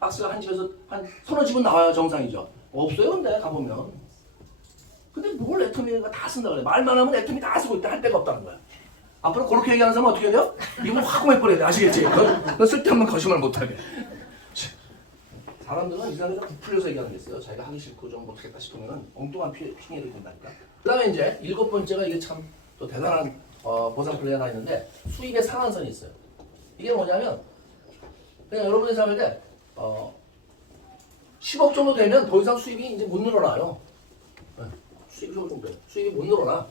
박스가 한 집에서 한 서너 집은 나와요. 정상이죠. 없어요 근데 가보면. 근데 뭘 애터미가 다 쓴다 그래. 말만 하면 애터미 다 쓰고 있다 할 데가 없다는 거야. 앞으로 그렇게 얘기하는 사람은 어떻게 해야 돼요? 이걸 확 꼬매버려야 돼. 아시겠지? 너 쓸데없는 거짓말 못하게. 사람들은 이상하게 부풀려서 얘기하는 게 있어요. 자기가 하기 싫고 좀 못하겠다 싶으면 엉뚱한 핑계를 댄다니까. 그 다음에 이제 7번째가 이게 참 또 대단한 보상 플레이가 하나 있는데 수입의 상한선이 있어요. 이게 뭐냐면 그냥 여러분이 생각할 때 10억 정도 되면 더 이상 수입이 이제 못 늘어나요. 수입이 좀 정도 수입이 못 늘어나.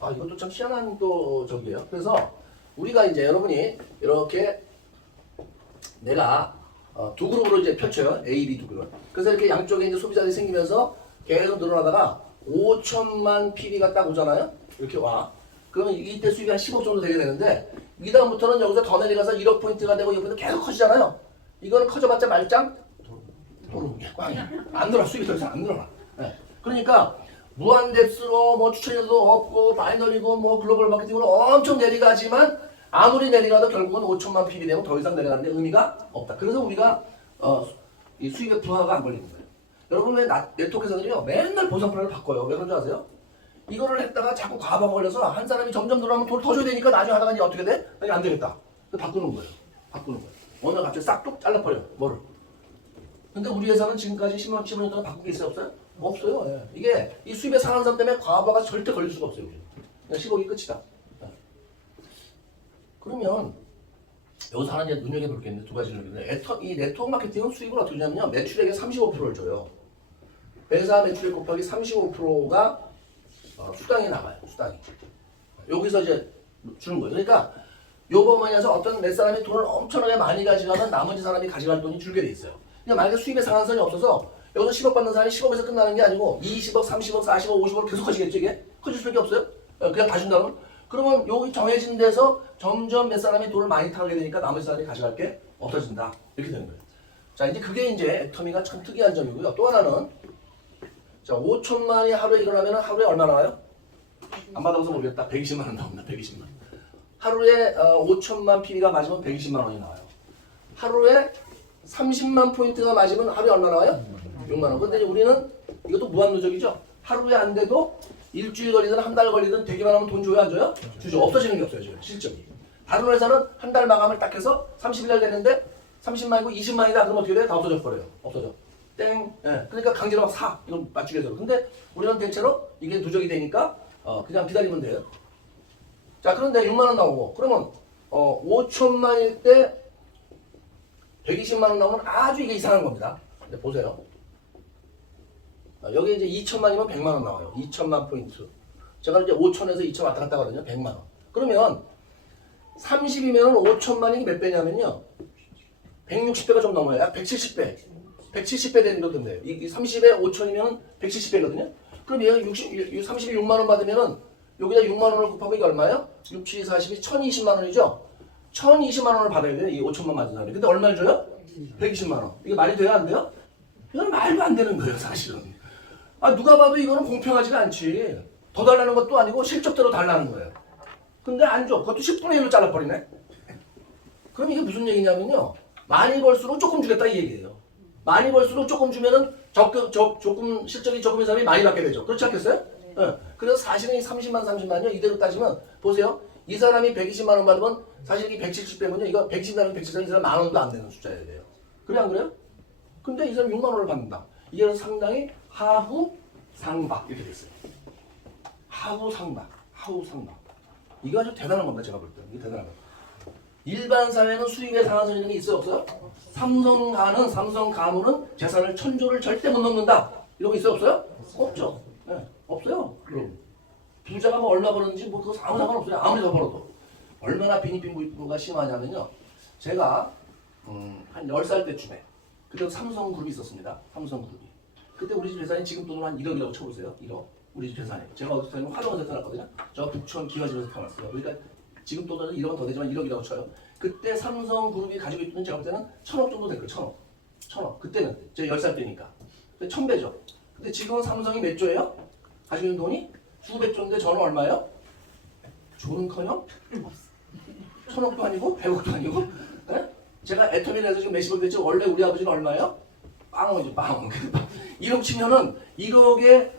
이것도 참 희한한 또 적이에요. 그래서 우리가 이제 여러분이 이렇게 내가 두 그룹으로 이제 펼쳐요. A, B 두 그룹. 그래서 이렇게 양쪽에 이제 소비자들이 생기면서 계속 늘어나다가 5천만 PB가 딱 오잖아요. 이렇게 와. 그러면 이때 수입이 한 10억 정도 되게 되는데 이 다음부터는 여기서 더 내려가서 1억 포인트가 되고 여기서 계속 커지잖아요. 이거는 커져봤자 말짱 도루묵이야. 꽝이야. 안 늘어. 수입이 더 이상 안 늘어나. 네. 그러니까 무한대수로 뭐 추천료도 없고 바이너리고 뭐 글로벌 마케팅으로 엄청 내려가지만 아무리 내려가도 결국은 5천만 PB 되면 더 이상 내려가는데 의미가 없다. 그래서 우리가 이 수입의 부하가 안 걸리는 거예요. 여러분 왜 네트워크 회사들이요 맨날 보상 플랜을 바꿔요. 왜 그런 줄 아세요? 이거를 했다가 자꾸 과부하가 걸려서 한 사람이 점점 늘어나면 돈을 더 줘야 되니까 나중에 하다가 이제 어떻게 돼? 아니 안 되겠다. 바꾸는 거예요. 바꾸는 거예요. 어느 날 갑자기 싹둑 잘라버려. 뭐를. 근데 우리 회사는 지금까지 10년 동안 바꾼 게 있어요? 없어요? 없어요. 예. 이게 이 수입의 상한선 때문에 과부하가 절대 걸릴 수가 없어요. 그냥 10억이 끝이다. 예. 그러면 여기서 하나 이제 눈여겨볼 게 있는데 두 가지를 있는데 이 네트워크 마케팅은 수입을 어떻게 주냐면요. 매출액의 35%를 줘요. 회사 매출액 곱하기 35%가 수당이 나가요. 수당이. 여기서 이제 주는 거예요. 그러니까 요번만에서 어떤 몇 사람이 돈을 엄청나게 많이 가져가면 나머지 사람이 가져갈 돈이 줄게 돼 있어요. 그러니까 만약에 수입의 상한선이 없어서 여기서 10억 받는 사람이 10억에서 끝나는 게 아니고 20억, 30억, 40억, 50억 계속 커지겠죠 이게? 커질 수밖에 없어요? 그냥 다 준다면? 그러면 여기 정해진 데서 점점 몇 사람이 돈을 많이 타게 되니까 나머지 사람이 가져갈 게 없어진다. 이렇게 되는 거예요. 자 이제 그게 이제 애터미가 참 특이한 점이고요. 또 하나는 자 5천만이 하루에 일어나면 하루에 얼마 나와요? 안 받아봐서 모르겠다. 120만 원 나옵니다. 120만. 하루에 5천만 PB가 맞으면 120만 원이 나와요. 하루에 30만 포인트가 맞으면 하루에 얼마 나와요? 6만 원. 근데 우리는 이것도 무한누적이죠. 하루에 안 돼도 일주일 걸리든 한 달 걸리든 되기만 하면 돈 줘요 안 줘요? 주죠. 없어지는 게 없어요 지금 실적이. 다른 회사는 한 달 마감을 딱 해서 30일 되는데 30만이고 20만이다 그러면 어떻게 돼? 다 없어져 버려요. 없어져. 땡. 예. 그러니까 강제로 막 사. 이걸 맞추기 위해서. 근데 우리는 대체로 이게 누적이 되니까 그냥 기다리면 돼요. 자 그런데 6만 원 나오고 그러면 5천만일 때 120만 원 나오면 아주 이게 이상한 겁니다. 근데 보세요. 여기 이제 2천만이면 100만 원 나와요. 2천만 포인트. 제가 이제 5천에서 2천 왔다 갔다 하거든요. 100만 원. 그러면 30이면 5천만이 몇 배냐면요. 160배가 좀 넘어요. 약 170배. 170배 되는 거던데. 이 30에 5천이면 170배거든요. 그럼 얘가 30에 6만 원 받으면은 여기다 6만 원을 곱하고 이게 얼마예요? 6, 7, 40이 1020만 원이죠? 1020만 원을 받아야 돼요. 이 5천만 맞은 사람이. 근데 얼마를 줘요? 120만 원. 이게 말이 돼요? 안 돼요? 이건 말도 안 되는 거예요, 사실은. 누가 봐도 이거는 공평하지가 않지. 더 달라는 것도 아니고 실적대로 달라는 거예요. 근데 안 줘. 그것도 10분의 1로 잘라버리네. 그럼 이게 무슨 얘기냐면요. 많이 벌수록 조금 주겠다 이 얘기예요. 많이 벌수록 조금 주면은 조금 실적이 적은 사람이 많이 받게 되죠. 그렇지 않겠어요? 네. 그래서 사실은 이 30만요. 이대로 따지면 보세요. 이 사람이 120만 원 받으면 사실 이 170배면요. 이거 170만 170만 이 사람 만 원도 안 되는 숫자여야 돼요. 그래 안 그래요? 근데 이 사람 6만 원을 받는다. 이게 상당히 하후 상박 이렇게 됐어요. 하후 상박. 이거 아주 대단한 겁니다. 제가 볼 때. 이게 대단한 겁니다. 일반 사회는 수입의 상한선이 있는 게 있어요? 없어요? 삼성 가문은 재산을 1000조를 절대 못 넘는다. 이런 거 있어요? 없어요? 없죠. 네, 없어요. 그럼 부자가 뭐 얼마 버는지 뭐 그거 아무 상관없어요. 아무리 더 벌어도. 얼마나 빈익빈부가 심하냐면요. 제가 한 10살 때쯤에 그때 삼성그룹이 있었습니다. 삼성그룹이. 그때 우리 집 재산이 지금 돈으로 한 1억이라고 쳐보세요. 1억. 우리 집 재산이. 제가 어디서 태어나면 화동에서 태어났거든요. 저 북촌 기와집에서 태어났어요. 그러니까 지금 돈으로 1억은 더 되지만 1억이라고 쳐요. 그때 삼성그룹이 가지고 있던 제가 볼 때는 1,000억 정도 될 거예요. 1,000억. 1,000억. 그때는 제가 10살 때니까. 1,000배죠. 근데 지금은 삼성이 몇 조예요? 가지고 있는 돈이 수백 조인데 저는 얼마예요? 조는커녕 1,000억도 아니고 100억도 아니고. 네? 제가 애터미에서 지금 몇십억 됐지 원래 우리 아버지는 얼마예요? 빵원이죠. 빵원. 1억 치면은 1억에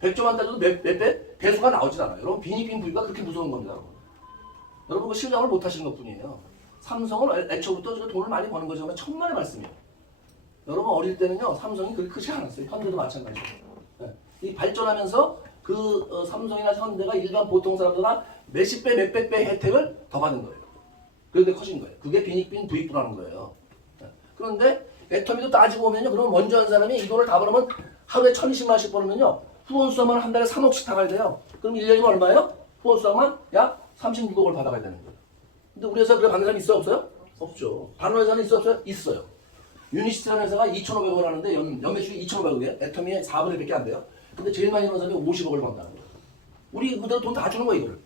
100조만 따져도 몇 배? 배수가 나오질 않아요. 여러분 비니빈 부위가 그렇게 무서운 겁니다. 여러분 그 실감을 못 하시는 것 뿐이에요. 삼성은 애초부터 돈을 많이 버는 거죠. 천만의 말씀이에요. 여러분 어릴 때는요 삼성이 그렇게 크지 않았어요. 현대도 마찬가지고. 네. 이 발전하면서 삼성이나 현대가 일반 보통 사람들보다 몇십 배, 몇백 배 혜택을 더 받은 거예요. 그런데 커진 거예요. 그게 빈익빈 부익부라는 거예요. 네. 그런데 애터미도 따지고 보면요. 그러면 먼저 한 사람이 이 돈을 다 벌으면 하루에 1,020만원씩 벌으면요. 후원수당만 한 달에 3억씩 타가야 돼요. 그럼 1년이면 얼마예요? 후원수당만 약 36억을 받아가야 되는 거예요. 근데 우리 회사 그래 받는 사람 있어 없어요? 없죠. 다른 회사는 있어 없어요? 있어요. 유니시티라는 회사가 2,500원 하는데 연매출이 2,500억이에요. 애터미의 4분의 1밖에 안 돼요. 근데 제일 많이 버는 사람이 50억을 번다는 거예요. 우리 그대로 돈 다 주는 거예요 이거를.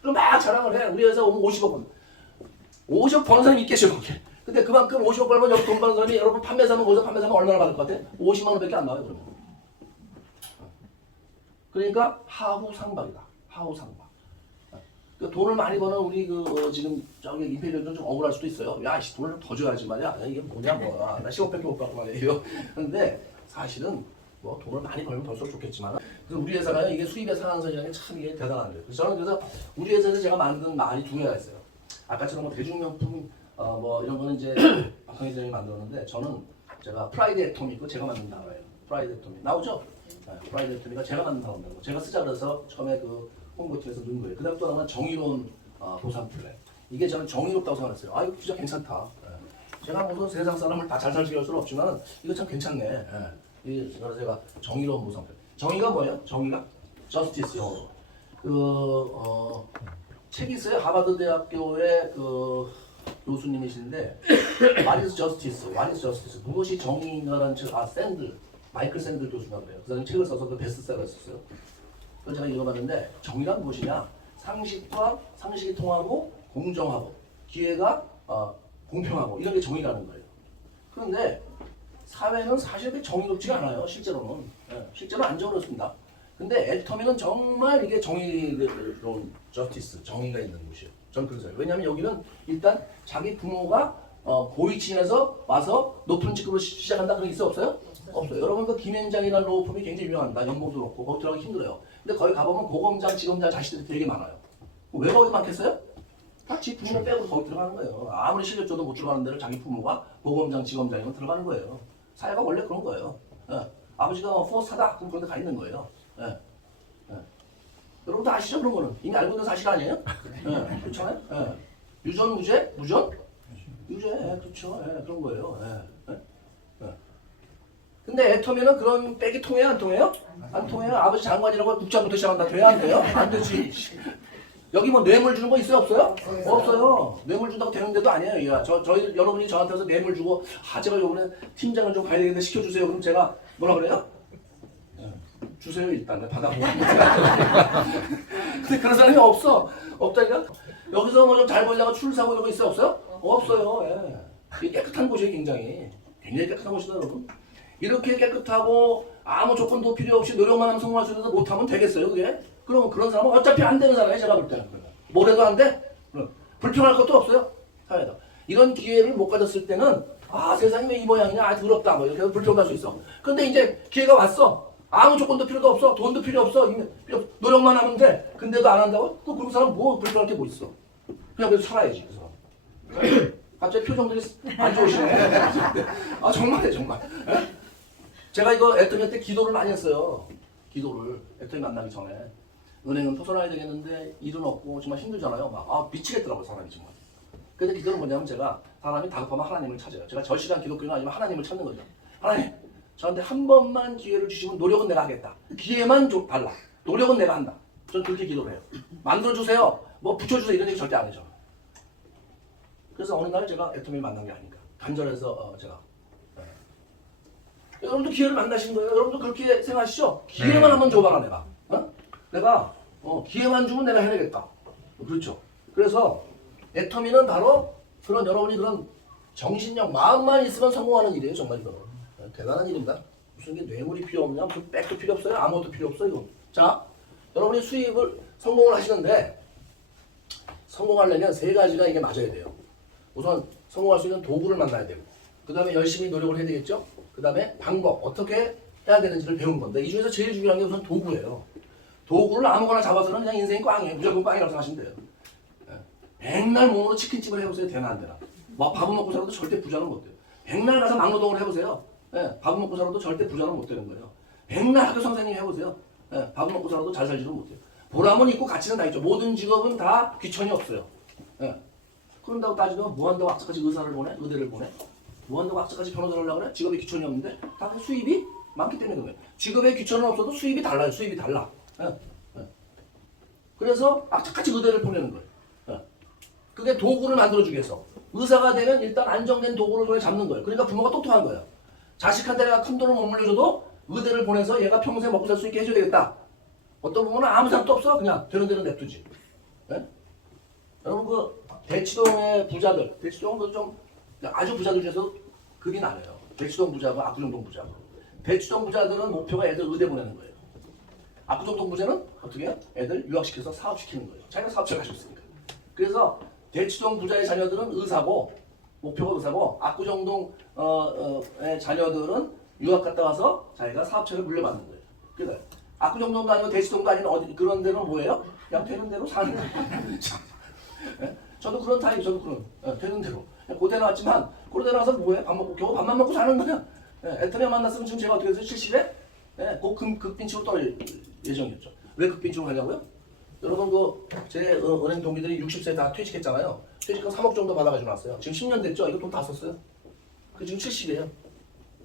그럼 막 자랑을 해. 우리 회사 오면 50억 번. 50억 버는 사람이 있겠죠 그게. 근데 그만큼 50억 벌면 여기 돈 버는 사람이 여러분 판매사면 거기서 판매사면 얼마나 받을 것 같아? 50만 원밖에 안 나와요 그러면. 그러니까 하후상박이다. 하후상박. 그 돈을 많이 버는 우리 지금 저기 임페리얼은 좀 억울할 수도 있어요. 야, 씨, 돈을 더 줘야지 말이야. 이게 뭐냐 뭐야. 나 10억밖에 못 받고 말이에요. 근데 사실은 뭐 돈을 많이 벌면 벌수록 좋겠지만, 그래서 우리 회사가요 이게 수입의 상한선이라는 게 참 이게 대단한 거예요. 그래서 저는 그래서 우리 회사에서 제가 만든 말이 두 개가 있어요. 아까처럼 뭐 대중명품 뭐 이런 거는 이제 박형희 선생님이 만들었는데 저는 제가 프라이드 애토미고 제가 만든 단어예요. 프라이드 애토미 나오죠? 네, 프라이드 애토미가 제가 만든 단어라고. 제가 쓰자 그래서 처음에 홍보팀에서 넣은 거예요. 그다음 또 하나는 정의로운 보상 플랜. 이게 저는 정의롭다고 생각했어요. 아 이거 진짜 괜찮다. 예. 제가 무슨 세상 사람을 다 잘 살게 할 수는 없지만 이거 참 괜찮네. 예. 그래서 제가 정의로운 보상 플랜. 정의가 뭐예요? 정의가 저스티스 영어로. 책이 있어요. 하버드 대학교의 교수님이신데 What is justice? What is justice? 무엇이 정의인가라는 책, 샌들, 마이클 샌들 교수가 그래요. 그 사람이 책을 써서 그 베스트셀러를 썼어요. 그래서 제가 읽어봤는데 정의란 무엇이냐? 상식이 통하고 공정하고 기회가 공평하고 이런 게 정의라는 거예요. 그런데 사회는 사실 그렇게 정의롭지가 않아요. 실제로는. 예, 실제로 안 정의롭습니다. 근데 애터미는 정말 이게 정의로운 저스티스, 정의가 있는 곳이에요. 저는 그렇게 생각해요. 왜냐하면 여기는 일단 자기 부모가 고위층에서 와서 높은 직급으로 시작한다 그런 게 있어 없어요? 없어요. 여러분 그 김현장이라는 로펌이 굉장히 유명합니다. 연봉도 높고 거기 들어가기 힘들어요. 근데 거기 가보면 고검장, 지검장 자식들이 되게 많아요. 왜 거기 많겠어요? 다 지 부모 빼고 거기 들어가는 거예요. 아무리 실력 줘도 못 들어가는 데를 자기 부모가 고검장, 지검장이면 들어가는 거예요. 사회가 원래 그런 거예요. 예. 아버지가 포스하다 그럼 그런 데 가 있는 거예요. 예. 예. 여러분 다 아시죠 그런 거는? 이미 알고 있는 사실 아니에요? 예. 그렇잖아요? 예. 유전, 무죄? 무전? 유죄. 그렇죠. 예. 그런 거예요. 예. 예. 예. 근데 애터미는 그런 백이 통해요? 안 통해요? 안 통해요. 아버지 장관이라고 국장부터 시작한다. 돼야 안 돼요? 안 되지. 여기 뭐 뇌물 주는 거 있어요? 없어요? 없어요. 뇌물 준다고 되는 데도 아니에요. 저희 여러분이 저한테서 뇌물 주고 제가 요번에 팀장을 좀 가야 되겠는데 시켜주세요. 그럼 제가 뭐라 그래요? 주세요 일단 받아보고. 근데 그런 사람이 없다니까. 여기서 뭐 좀 잘 벌려고 출사고 이런 거 있어요? 없어요? 없어요. 예. 이게 깨끗한 곳이에요. 굉장히 깨끗한 곳이다 여러분. 이렇게 깨끗하고 아무 조건도 필요 없이 노력만 하면 성공할 수 있는데 못하면 되겠어요 그게? 그러면 그런 사람은 어차피 안 되는 사람이에요. 제가 볼 때는. 뭐래도 안 돼? 불평할 것도 없어요. 사회에다. 이런 기회를 못 가졌을 때는 세상이 왜 이 모양이냐, 더럽다 뭐 이렇게 불평할 수 있어. 근데 이제 기회가 왔어. 아무 조건도 필요도 없어. 돈도 필요 없어. 노력만 하면 돼. 근데도 안 한다고? 그런 사람 뭐 불평할 게 뭐 있어. 그냥 그래서 살아야지. 그래서. 갑자기 표정들이 안 좋으시네. 정말이에요 정말. 제가 이거 애터미 때 기도를 많이 했어요. 기도를 애터미 만나기 전에. 은행은 벗어나야 되겠는데 일은 없고 정말 힘들잖아요. 미치겠더라고요 사람이 정말. 근데 기도는 뭐냐면 제가 사람이 다급하면 하나님을 찾아요. 제가 절실한 기독교는 아니면 하나님을 찾는 거죠. 하나님 저한테 한 번만 기회를 주시면 노력은 내가 하겠다. 기회만 달라. 노력은 내가 한다. 저는 그렇게 기도를 해요. 만들어주세요. 뭐 붙여주세요 이런 얘기 절대 안 해죠. 그래서 어느 날 제가 애터미를 만난 게 아닌가. 간절해서 제가. 여러분도 기회를 만나신 거예요. 여러분도 그렇게 생각하시죠? 기회만 한번 줘봐라 내가. 내가 기회만 주면 내가 해내겠다. 그렇죠. 그래서 애터미는 바로 그런 여러분이 그런 정신력, 마음만 있으면 성공하는 일이에요. 정말 이거는. 대단한 일입니다. 무슨 게 뇌물이 필요 없냐, 무슨 백도 필요 없어요. 아무것도 필요 없어요. 이거. 자, 여러분이 수입을 성공을 하시는데 성공하려면 세 가지가 이게 맞아야 돼요. 우선 성공할 수 있는 도구를 만나야 되고, 그 다음에 열심히 노력을 해야 되겠죠. 그 다음에 방법, 어떻게 해야 되는지를 배운 건데 이 중에서 제일 중요한 게 우선 도구예요. 도구를 아무거나 잡아서는 그냥 인생이 꽝이에요. 무조건 꽝이라고 생각하시면 돼요. 백날 몸으로 치킨집을 해보세요. 되나 안 되나. 뭐 밥은 먹고 살아도 절대 부자는 못 돼요. 백날 가서 막노동을 해보세요. 밥은 먹고 살아도 절대 부자는 못 되는 거예요. 백날 학교 선생님 해보세요. 밥은 먹고 살아도 잘 살지는 못해요. 보람은 있고 가치는 다 있죠. 모든 직업은 다 귀천이 없어요. 그런다고 따지면 뭐 한다고 악착같이 의사를 보내? 의대를 보내? 뭐 한다고 악착같이 변호사를 하려고 그래? 직업에 귀천이 없는데 다 수입이 많기 때문에 그런 거예요. 직업에 귀천은 없어도 수입이 달라요. 수입이 달라. 그래서 악착같이 의대를 보내는 거예요. 그게 도구를 만들어주기 위해서. 의사가 되면 일단 안정된 도구를 손에 잡는 거예요. 그러니까 부모가 똑똑한 거예요. 자식한테 내가 큰 돈을 못 물려줘도 의대를 보내서 얘가 평생 먹고 살 수 있게 해줘야 되겠다. 어떤 부모는 아무 생각도 없어. 그냥 되는 대로 냅두지. 여러분 그 대치동의 부자들, 대치동은 좀 아주 부자들 중에서 급이 나눠요. 대치동 부자고 압구정동 부자고. 대치동 부자들은 목표가 애들 의대 보내는 거예요. 압구정동 부자는 어떻게 해요? 애들 유학시켜서 사업시키는 거예요. 자기가 사업체를 가지고 있으니까. 그래서 대치동 부자의 자녀들은 의사고, 목표가 의사고, 압구정동의 자녀들은 유학 갔다 와서 자기가 사업체를 물려받는 거예요. 그래서 압구정동도 아니고 대치동도 아닌 어디 그런 데는 뭐예요? 그냥 되는 대로 사는 거예요. 저도 그런 타입, 저도 그런 되는 대로. 고대 나왔지만 고대 나와서 뭐해? 밥 먹고 겨우 밥만 먹고 사는 거야. 애터미와 만났으면 지금 제가 어떻게 해서 70에 곧 극빈치로 떨어질 예정이었죠. 왜 극빈치로 가냐고요? 여러분 제 은행 동기들이 60세 다 퇴직했잖아요. 퇴직금 3억 정도 받아가지고 나왔어요. 지금 10년 됐죠? 이거 돈 다 썼어요. 그 지금 70이에요.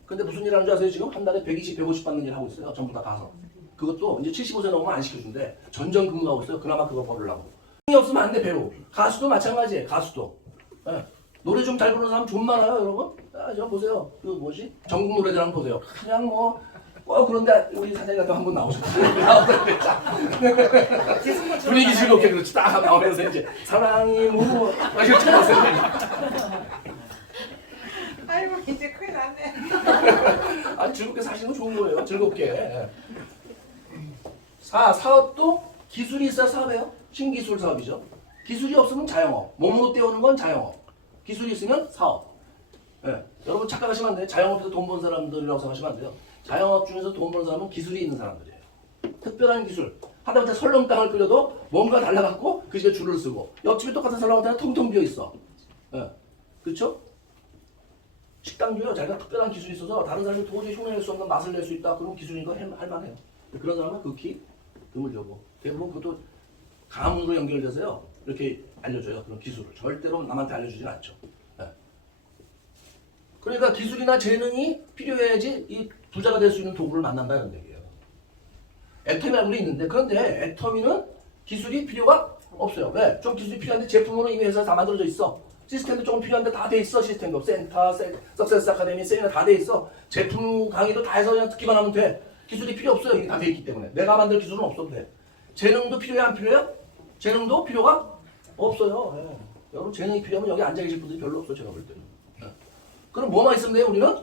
근데 무슨 일 하는 줄 아세요? 지금 한 달에 120, 150 받는 일 하고 있어요. 전부 다 가서. 그것도 이제 75세 넘으면 안 시켜준대. 전전 근무하고 있어요. 그나마 그거 벌으려고. 힘이 없으면 안 돼, 배로. 가수도 마찬가지예요. 가수도. 노래 좀 잘 부르는 사람 좀 많아요, 여러분. 저 보세요. 그 뭐지? 전국 노래들 한번 보세요. 그냥 뭐 그런데 우리 사장님한테 한 번 나오셨어요. 분위기 즐겁게 그렇지 딱 나오면서 이제 사랑이 뭐 이렇게 나오세요. 아이고 이제 큰일 났네. 아니 즐겁게 사시는 거 좋은 거예요. 즐겁게. 사업도 기술이 있어야 사업이에요. 신기술 사업이죠. 기술이 없으면 자영업. 몸으로 떼우는 건 자영업. 기술이 있으면 사업. 여러분 착각하시면 안 돼요. 자영업에서 돈 번 사람들이라고 생각하시면 안 돼요. 자영업 중에서 돈 버는 사람은 기술이 있는 사람들이에요. 특별한 기술. 하다못해 설렁탕을 끓여도 뭔가 달라갖고 그 집에 줄을 쓰고 옆집에 똑같은 설렁탕은 텅텅 비어 있어. 그렇죠? 식당도요. 자기가 특별한 기술이 있어서 다른 사람이 도저히 흉내낼 수 없는 맛을 낼 수 있다. 그런 기술인 거 할만해요. 그런 사람은 극히 드물려고. 대부분 그것도 가문으로 연결돼서요. 이렇게 알려줘요. 그런 기술을. 절대로 남한테 알려주진 않죠. 그러니까 기술이나 재능이 필요해야지 이 부자가 될 수 있는 도구를 만난다는 얘기예요. 애터미라는 게 있는데 그런데 애터미는 기술이 필요가 없어요. 왜? 좀 기술이 필요한데 제품으로 이미 회사에 다 만들어져 있어. 시스템도 조금 필요한데 다 돼 있어. 시스템도 센터, 석세스 아카데미, 세미나 다 돼 있어. 제품 강의도 다 해서 그냥 듣기만 하면 돼. 기술이 필요 없어요. 이게 다 돼 있기 때문에. 내가 만들 기술은 없어도 돼. 재능도 필요해 안 필요해요? 재능도 필요가 없어요. 여러분 재능이 필요하면 여기 앉아 계실 분들이 별로 없어요. 제가 볼 때는. 그럼 뭐만 있으면 돼요? 우리는?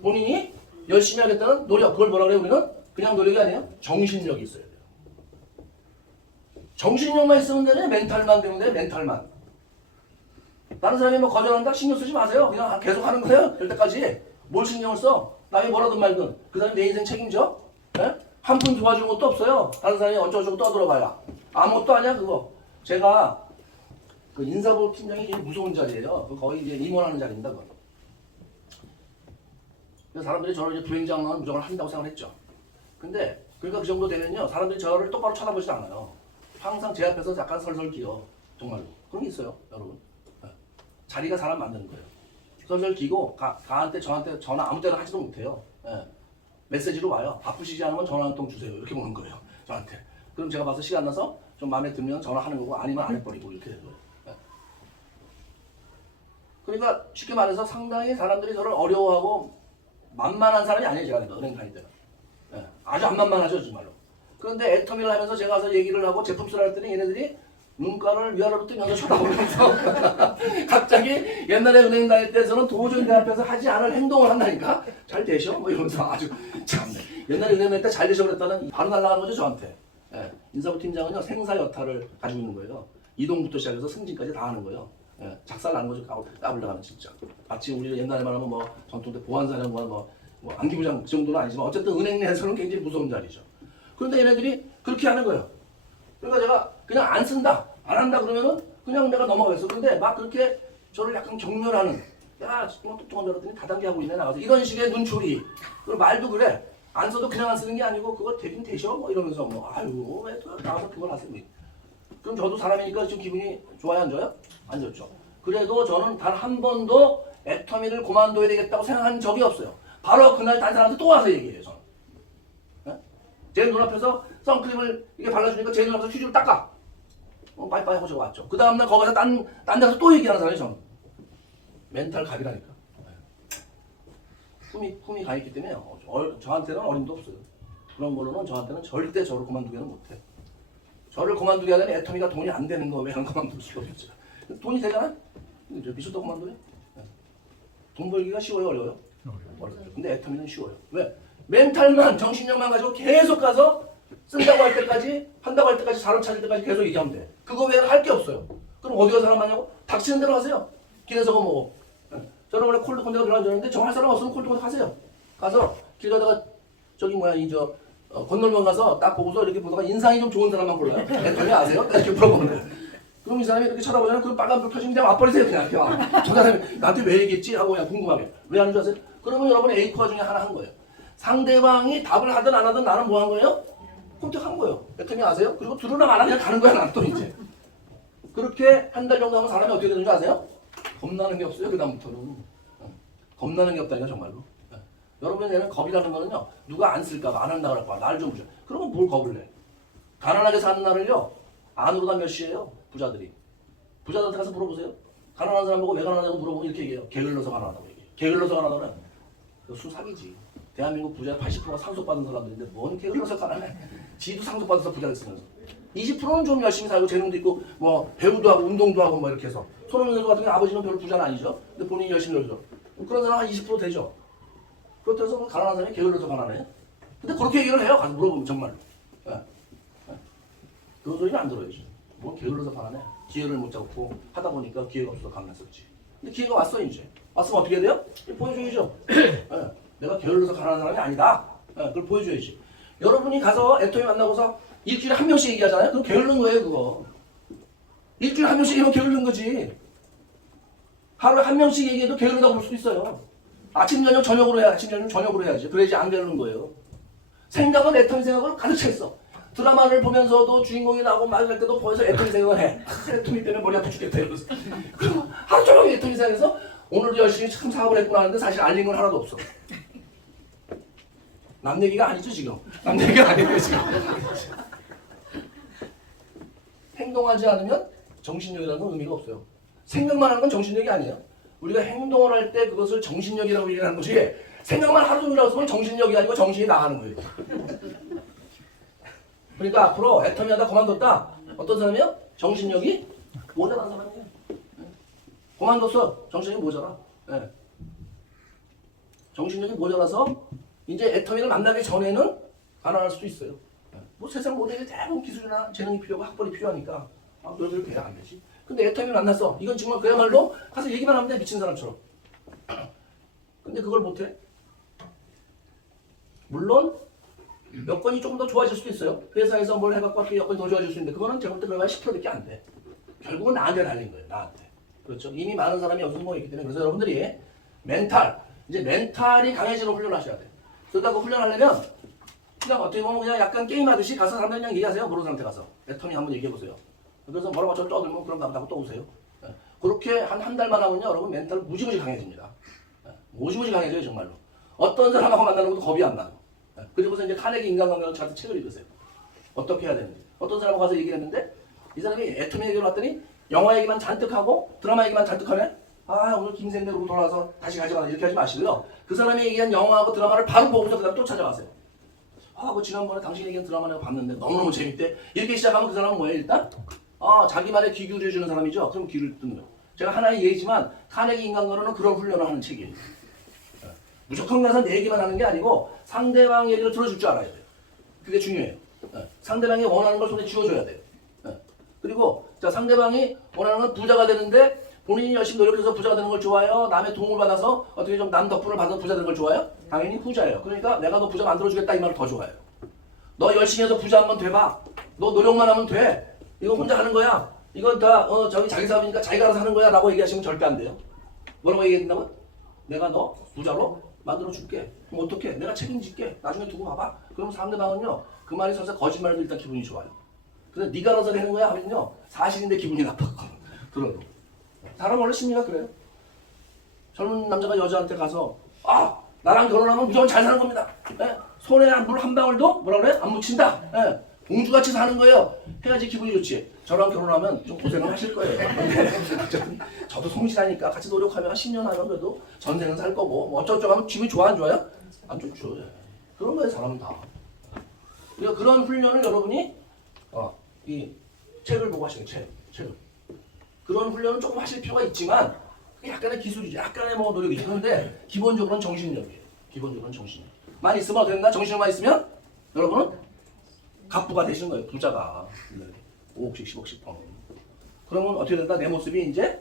본인이 열심히 하겠다는 노력. 그걸 뭐라 그래요? 우리는? 그냥 노력이 아니에요. 정신력이 있어야 돼요. 정신력만 있으면 되네. 멘탈만 되면 돼. 멘탈만. 다른 사람이 뭐 거절한다? 신경 쓰지 마세요. 그냥 계속 하는 거예요. 될 때까지. 뭘 신경을 써? 남이 뭐라든 말든. 그 사람이 내 인생 책임져? 한 푼 도와주는 것도 없어요. 다른 사람이 어쩌고저쩌고 떠들어봐야. 아무것도 아니야 그거. 제가 그 인사부 팀장이 제일 무서운 자리예요. 거의 이제 임원하는 자리입니다. 그거. 사람들이 저를 이제 부행장은 무조건 한다고 생각했죠. 근데 그러니까 그 정도 되면요 사람들이 저를 똑바로 쳐다보지 않아요. 항상 제 앞에서 약간 설설 기어. 정말로 그런 게 있어요, 여러분. 자리가 사람 만드는 거예요. 설설 기고 저한테 전화 아무 때나 하지도 못해요. 메시지로 와요. 바쁘시지 않으면 전화 한 통 주세요. 이렇게 오는 거예요, 저한테. 그럼 제가 봐서 시간 나서 좀 마음에 들면 전화하는 거고 아니면 안 해버리고 이렇게 되는 거예요. 그러니까 쉽게 말해서 상당히 사람들이 저를 어려워하고 만만한 사람이 아니에요. 제가 은행 다닐 때는. 아주 안 만만하죠 정말로. 그런데 애터미를 하면서 제가 가서 얘기를 하고 제품 쓰라 했더니 얘네들이 눈가를 위아래로 뜨면서 쳐다보면서 갑자기 옛날에 은행 다닐 때서는 도저히 내 앞에서 하지 않을 행동을 한다니까. 잘 되셔? 뭐 이러면서 아주 참네. 옛날에 은행 다닐 때 잘 되셔 그랬다는 바로 날아가는 거죠 저한테. 예. 인사부 팀장은요 생사 여타를 가지고 있는 거예요. 이동부터 시작해서 승진까지 다 하는 거예요. 예. 작살 나는 거죠. 까불다가는 진짜. 마치 우리 옛날에 말하면 뭐 전통때 보안사령관 뭐 안기부장 그 정도는 아니지만 어쨌든 은행 내에서는 굉장히 무서운 자리죠. 그런데 얘네들이 그렇게 하는 거예요. 그러니까 제가 그냥 안 쓴다, 안 한다 그러면은 그냥 내가 넘어가겠어. 근데 막 그렇게 저를 약간 격렬하는, 야, 뭐 똑똑한 줄 알았더니 다단계 하고 있네 나가서 이런 식의 눈초리. 그리고 말도 그래. 안 써도 그냥 안 쓰는 게 아니고 그거 되긴 되셔? 뭐 이러면서 뭐 아유 왜 나와서 그걸 하세요? 그럼 저도 사람이니까 지금 기분이 좋아요 안 좋아요? 안 좋죠. 그래도 저는 단 한 번도 애터미를 그만둬야 되겠다고 생각한 적이 없어요. 바로 그날 딴 사람한테 또 와서 얘기해요 저는. 네? 제 눈앞에서 선크림을 이게 발라주니까 제 눈앞에서 휴지를 닦아. 빠이빠이 하고 저 왔죠. 그 다음날 거기서 딴 데서 또 얘기하는 사람이 저는. 멘탈 갑이라니까. 품이 가 있기 때문에 저한테는 어림도 없어요. 그런 걸로는 저한테는 절대 저를 그만두게는 못해. 저를 그만두게 하려면 애터미가 돈이 안 되는 거 왜 안 그만둘 수가 없죠. 돈이 되잖아? 미쳤다고 그만두래? 돈 벌기가 쉬워요 어려워요? 어렵죠. 근데 애터미는 쉬워요. 왜? 멘탈만 정신력만 가지고 계속 가서 쓴다고 할 때까지 한다고 할 때까지 사람 찾을 때까지 계속 얘기하면 돼. 그거 외에는 할 게 없어요. 그럼 어디 가서 사람 많냐고? 닥치는 대로 하세요. 길에서 뭐 저는 원래 콜드 콘데가 별로 안 좋아하는데 정할 사람 없으면 콜드 콘데 가세요. 가서 길 가다가 저기 뭐야 건널면 가서 딱 보고서 이렇게 보다가 인상이 좀 좋은 사람만 골라요. 애터미 아세요? 이렇게 물어보는 거예요. 그럼 이 사람이 이렇게 쳐다보잖아요. 그 빨간불 켜지면 그냥 맞버리세요. 그냥 이렇게 저 사람이 나한테 왜 얘기했지? 하고 그냥 궁금하게. 왜 하는 줄 아세요? 그러면 여러분 A코어 중에 하나 한 거예요. 상대방이 답을 하든 안 하든 나는 뭐 한 거예요? 선택한 거예요. 애터미 아세요? 그리고 들으라면 안 하면 그냥 가는 거야 나는 또 이제. 그렇게 한 달 정도 하면 사람이 어떻게 되는 줄 아세요? 겁나는 게 없어요. 그 다음부터는. 겁나는 게 없다니까 정말로. 여러분에게는 겁이라는 거는요. 누가 안 쓸까 봐 안 한다 그럴까 봐 날 좀 보죠. 그러면 뭘 겁을 내? 가난하게 사는 날을요. 안으로 다 몇 시예요? 부자들이. 부자들한테 가서 물어보세요. 가난한 사람 보고 왜 가난하냐고 물어보면 이렇게 얘기해요. 게을러서 가난하다고 얘기해요. 게을러서 가난하다는 수 사기지. 대한민국 부자 80%가 상속받은 사람들인데 뭔 게을러서 가난해. 지도 상속받아서 부자 됐으면서. 20%는 좀 열심히 살고 재능도 있고 뭐 배우도 하고 운동도 하고 뭐 이렇게 해서. 손흥민 선수 같은 경우 아버지는 별로 부자는 아니죠. 근데 본인이 열심히 놀죠. 그런 사람 한 20% 되죠. 그렇다고 해서 가난한 사람이 게을러서 가난해. 근데 그렇게 얘기를 해요. 가서 물어보면 정말로. 그런 소리는 안 들어요. 뭐 게을러서 가난해. 기회를 못 잡고 하다 보니까 기회가 없어서 가난했었지. 근데 기회가 왔어 이제. 왔으면 어떻게 해야 돼요? 보여줘야죠. 내가 게을러서 가난한 사람이 아니다. 그걸 보여줘야지. 여러분이 가서 애터미 만나고서 일주일에 한 명씩 얘기하잖아요. 그럼 게으른 거예요 그거. 일주일에 한 명씩 얘기하면 게으른 거지. 하루에 한 명씩 얘기해도 게으르다고 볼 수도 있어요. 아침 저녁 저녁으로 해야 아침 저녁 저녁으로 해야지. 그래야지 안 게으른 거예요. 생각은 애터미 생각을 가득 차 있어. 드라마를 보면서도 주인공이 나오고 말할 때도 보여서 애터미 생각을 해. 애터미 때문에 머리 아파 죽겠다 이러면서. 그리고 하루 종일 애터미 생각해서 오늘도 열심히 참 사업을 했구나 하는데 사실 알린 건 하나도 없어. 남 얘기가 아니죠 지금. 남 얘기가 아니에요 지금. 행동하지 않으면 정신력이라는 건 의미가 없어요. 생각만 하는 건 정신력이 아니에요. 우리가 행동을 할 때 그것을 정신력이라고 얘기하는 것이 생각만 하루 종일 하고 있으면 정신력이 아니고 정신이 나가는 거예요. 그러니까 앞으로 애터미 하다 그만뒀다. 어떤 사람이요? 정신력이 모자란 사람이에요. 그만뒀어. 정신력이 모자라. 네. 정신력이 모자라서 이제 애터미를 만나기 전에는 가난할 수도 있어요. 뭐 세상 모델이 대부분 기술이나 재능이 필요하고 학벌이 필요하니까 너희들 그냥 안 되지. 근데 애터미를 만났어. 이건 정말 그야말로 가서 얘기만 하면 돼. 미친 사람처럼. 근데 그걸 못해. 물론 여건이 조금 더 좋아질 수도 있어요. 회사에서 뭘 해갖고 또 여건이 더 좋아질 수 있는데 그거는 제가 볼 때 결과가 10%밖에 안 돼. 결국은 나한테 달린 거예요. 나한테. 그렇죠. 이미 많은 사람이 여기서 모였기 때문에 그래서 여러분들이 이제 멘탈이 강해지는 훈련을 하셔야 돼요. 그러다 그 훈련하려면 그냥 어떻게 보면 그냥 약간 게임하듯이 가서 사람들 그냥 얘기하세요. 모르는 사람한테 가서. 애터미 한번 얘기해보세요. 그래서 뭐라고 저 떠들면 그럼 나보고 또 오세요. 그렇게 한 달만 하면요. 여러분 멘탈 무지무지 강해집니다. 무지무지 강해져요 정말로. 어떤 사람하고 만나는 것도 겁이 안 나요. 그리고서 이제 카네기 인간관계라는 저한테 책을 읽으세요. 어떻게 해야 되는지. 어떤 사람하고 가서 얘기를 했는데 이 사람이 애터미 얘기를 왔더니 영화 얘기만 잔뜩 하고 드라마 얘기만 잔뜩 하면 오늘 김생대로 돌아와서 다시 가져가자 이렇게 하지 마시고요. 그 사람이 얘기한 영화하고 드라마를 바로 보고서 그 다음에 또 찾아가세요. 그 지난번에 당신이 얘기한 드라마 내가 봤는데 너무너무 재밌대. 이렇게 시작하면 그 사람은 뭐예요 일단? 자기만의 귀 기울여주는 사람이죠. 그럼 귀를 듣는 거예요. 제가 하나의 예지만 카네기 인간론은 그런 훈련을 하는 책이에요. 무조건 가서 내 얘기만 하는 게 아니고 상대방 얘기를 들어줄 줄 알아야 돼요. 그게 중요해요. 상대방이 원하는 걸 손에 쥐어줘야 돼요. 그리고 자, 상대방이 원하는 건 부자가 되는데 본인이 열심히 노력해서 부자가 되는 걸 좋아해요? 남의 도움을 받아서 어떻게 좀 남 덕분을 받아서 부자 되는 걸 좋아해요? 당연히 후자예요. 그러니까 내가 너 부자 만들어주겠다 이 말을 더 좋아해요. 너 열심히 해서 부자 한번 돼봐. 너 노력만 하면 돼. 이거 혼자 하는 거야. 이건 다 저기 자기 사업이니까 자기가 알아서 하는 거야 라고 얘기하시면 절대 안 돼요. 뭐라고 얘기했다면? 내가 너 부자로 만들어줄게. 그럼 어떻게? 내가 책임질게. 나중에 두고 봐봐. 그럼 상대방은요. 그 말이 설사 거짓말해도 일단 기분이 좋아요. 그래서 네가 알아서 되는 거야 하면요. 사실인데 기분이 나빴거든. 들어도. 사람 원래 심리가 그래요. 젊은 남자가 여자한테 가서 나랑 결혼하면 무조건 잘 사는 겁니다. 손에 물 한 방울도 뭐라 그래? 안 묻힌다. 공주같이 사는 거예요. 해야지 기분이 좋지. 저랑 결혼하면 좀 고생을 하실 거예요. 저도 성실하니까 같이 노력하면 10년 하면 그래도 전생은 살 거고 뭐 어쩌고저쩌고 하면 기분이 좋아 안 좋아요? 안 좋죠. 그런 거예요 사람은 다. 그러니까 그런 훈련을 여러분이 이 책을 보고 하시는 책을. 그런 훈련은 조금 하실 필요가 있지만 그게 약간의 기술이죠. 약간의 뭐 노력이죠. 그런데 기본적으로는 정신력이에요. 기본적으로는 정신력. 많이 있으면 어떻게 된다? 정신력만 있으면 여러분은 갑부가 되시는 거예요. 부자가. 5억씩 10억씩 버는. 그러면 어떻게 된다? 내 모습이 이제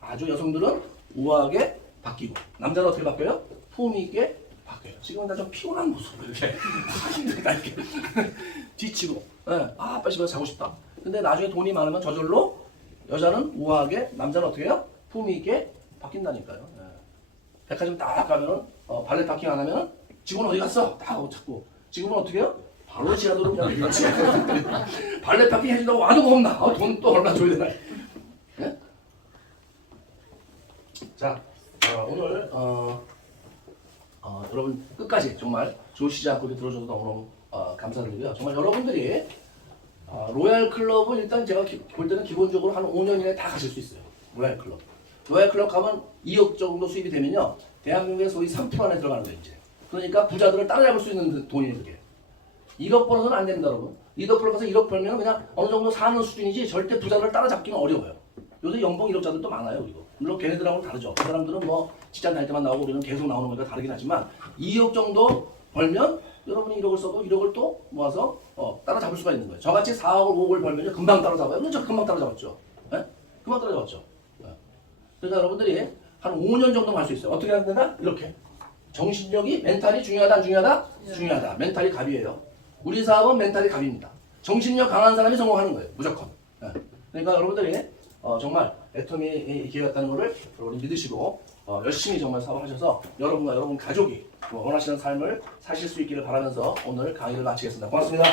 아주 여성들은 우아하게 바뀌고 남자는 어떻게 바뀌어요? 품위 있게 바뀌어요. 지금은 다 좀 피곤한 모습 이렇게 힘들다 이렇게 지치고 빨리 집에서 자고 싶다. 근데 나중에 돈이 많으면 저절로 여자는 우아하게 남자는 어떻게 해요? 품위 있게 바뀐다니까요. 백화점 딱 가면은 발레 파킹 안 하면은 직원 어디 갔어? 딱 하고 찾고 지금은 어떻게 해요? 바로 지하도로 그냥 밀지. 발레 파킹 해준다고 와도 겁나. 돈 또 얼마 줘야 되나. 네? 자, 오늘 여러분 끝까지 정말 좋으시지 않고 들어줘서 너무너무 감사드리고요. 정말 여러분들이 로얄 클럽은 일단 제가 볼 때는 기본적으로 한 5년 이내에 다 가실 수 있어요. 로얄 클럽. 로얄 클럽 가면 2억 정도 수입이 되면요. 대한민국의 소위 3% 안에 들어가는 거예요, 이제. 그러니까 부자들을 따라잡을 수 있는 돈이 그게. 1억 벌어서는 안 됩니다, 여러분. 1억 벌어서 1억 벌면 그냥 어느 정도 사는 수준이지 절대 부자들을 따라잡기는 어려워요. 요새 연봉 1억자들도 많아요, 그리고. 물론 걔네들하고는 다르죠. 그 사람들은 뭐 직장 다닐 때만 나오고 우리는 계속 나오는 거니까 다르긴 하지만 2억 정도 벌면 여러분이 1억을 써도 1억을 또 모아서 따라잡을 수가 있는 거예요. 저같이 4억을 5억을 벌면요 금방 따라잡아요. 그렇죠? 금방 따라잡았죠. 금방 따라잡았죠. 그러니까 여러분들이 한 5년 정도 갈 수 있어요. 어떻게 하면 되나? 이렇게. 정신력이 멘탈이 중요하다 안 중요하다? 중요하다. 멘탈이 갑이에요. 우리 사업은 멘탈이 갑입니다. 정신력 강한 사람이 성공하는 거예요. 무조건. 그러니까 여러분들이 정말 애터미의 기회였다는 것을 여러분이 믿으시고 열심히 정말 사업하셔서 여러분과 여러분 가족이 원하시는 삶을 사실 수 있기를 바라면서 오늘 강의를 마치겠습니다. 고맙습니다.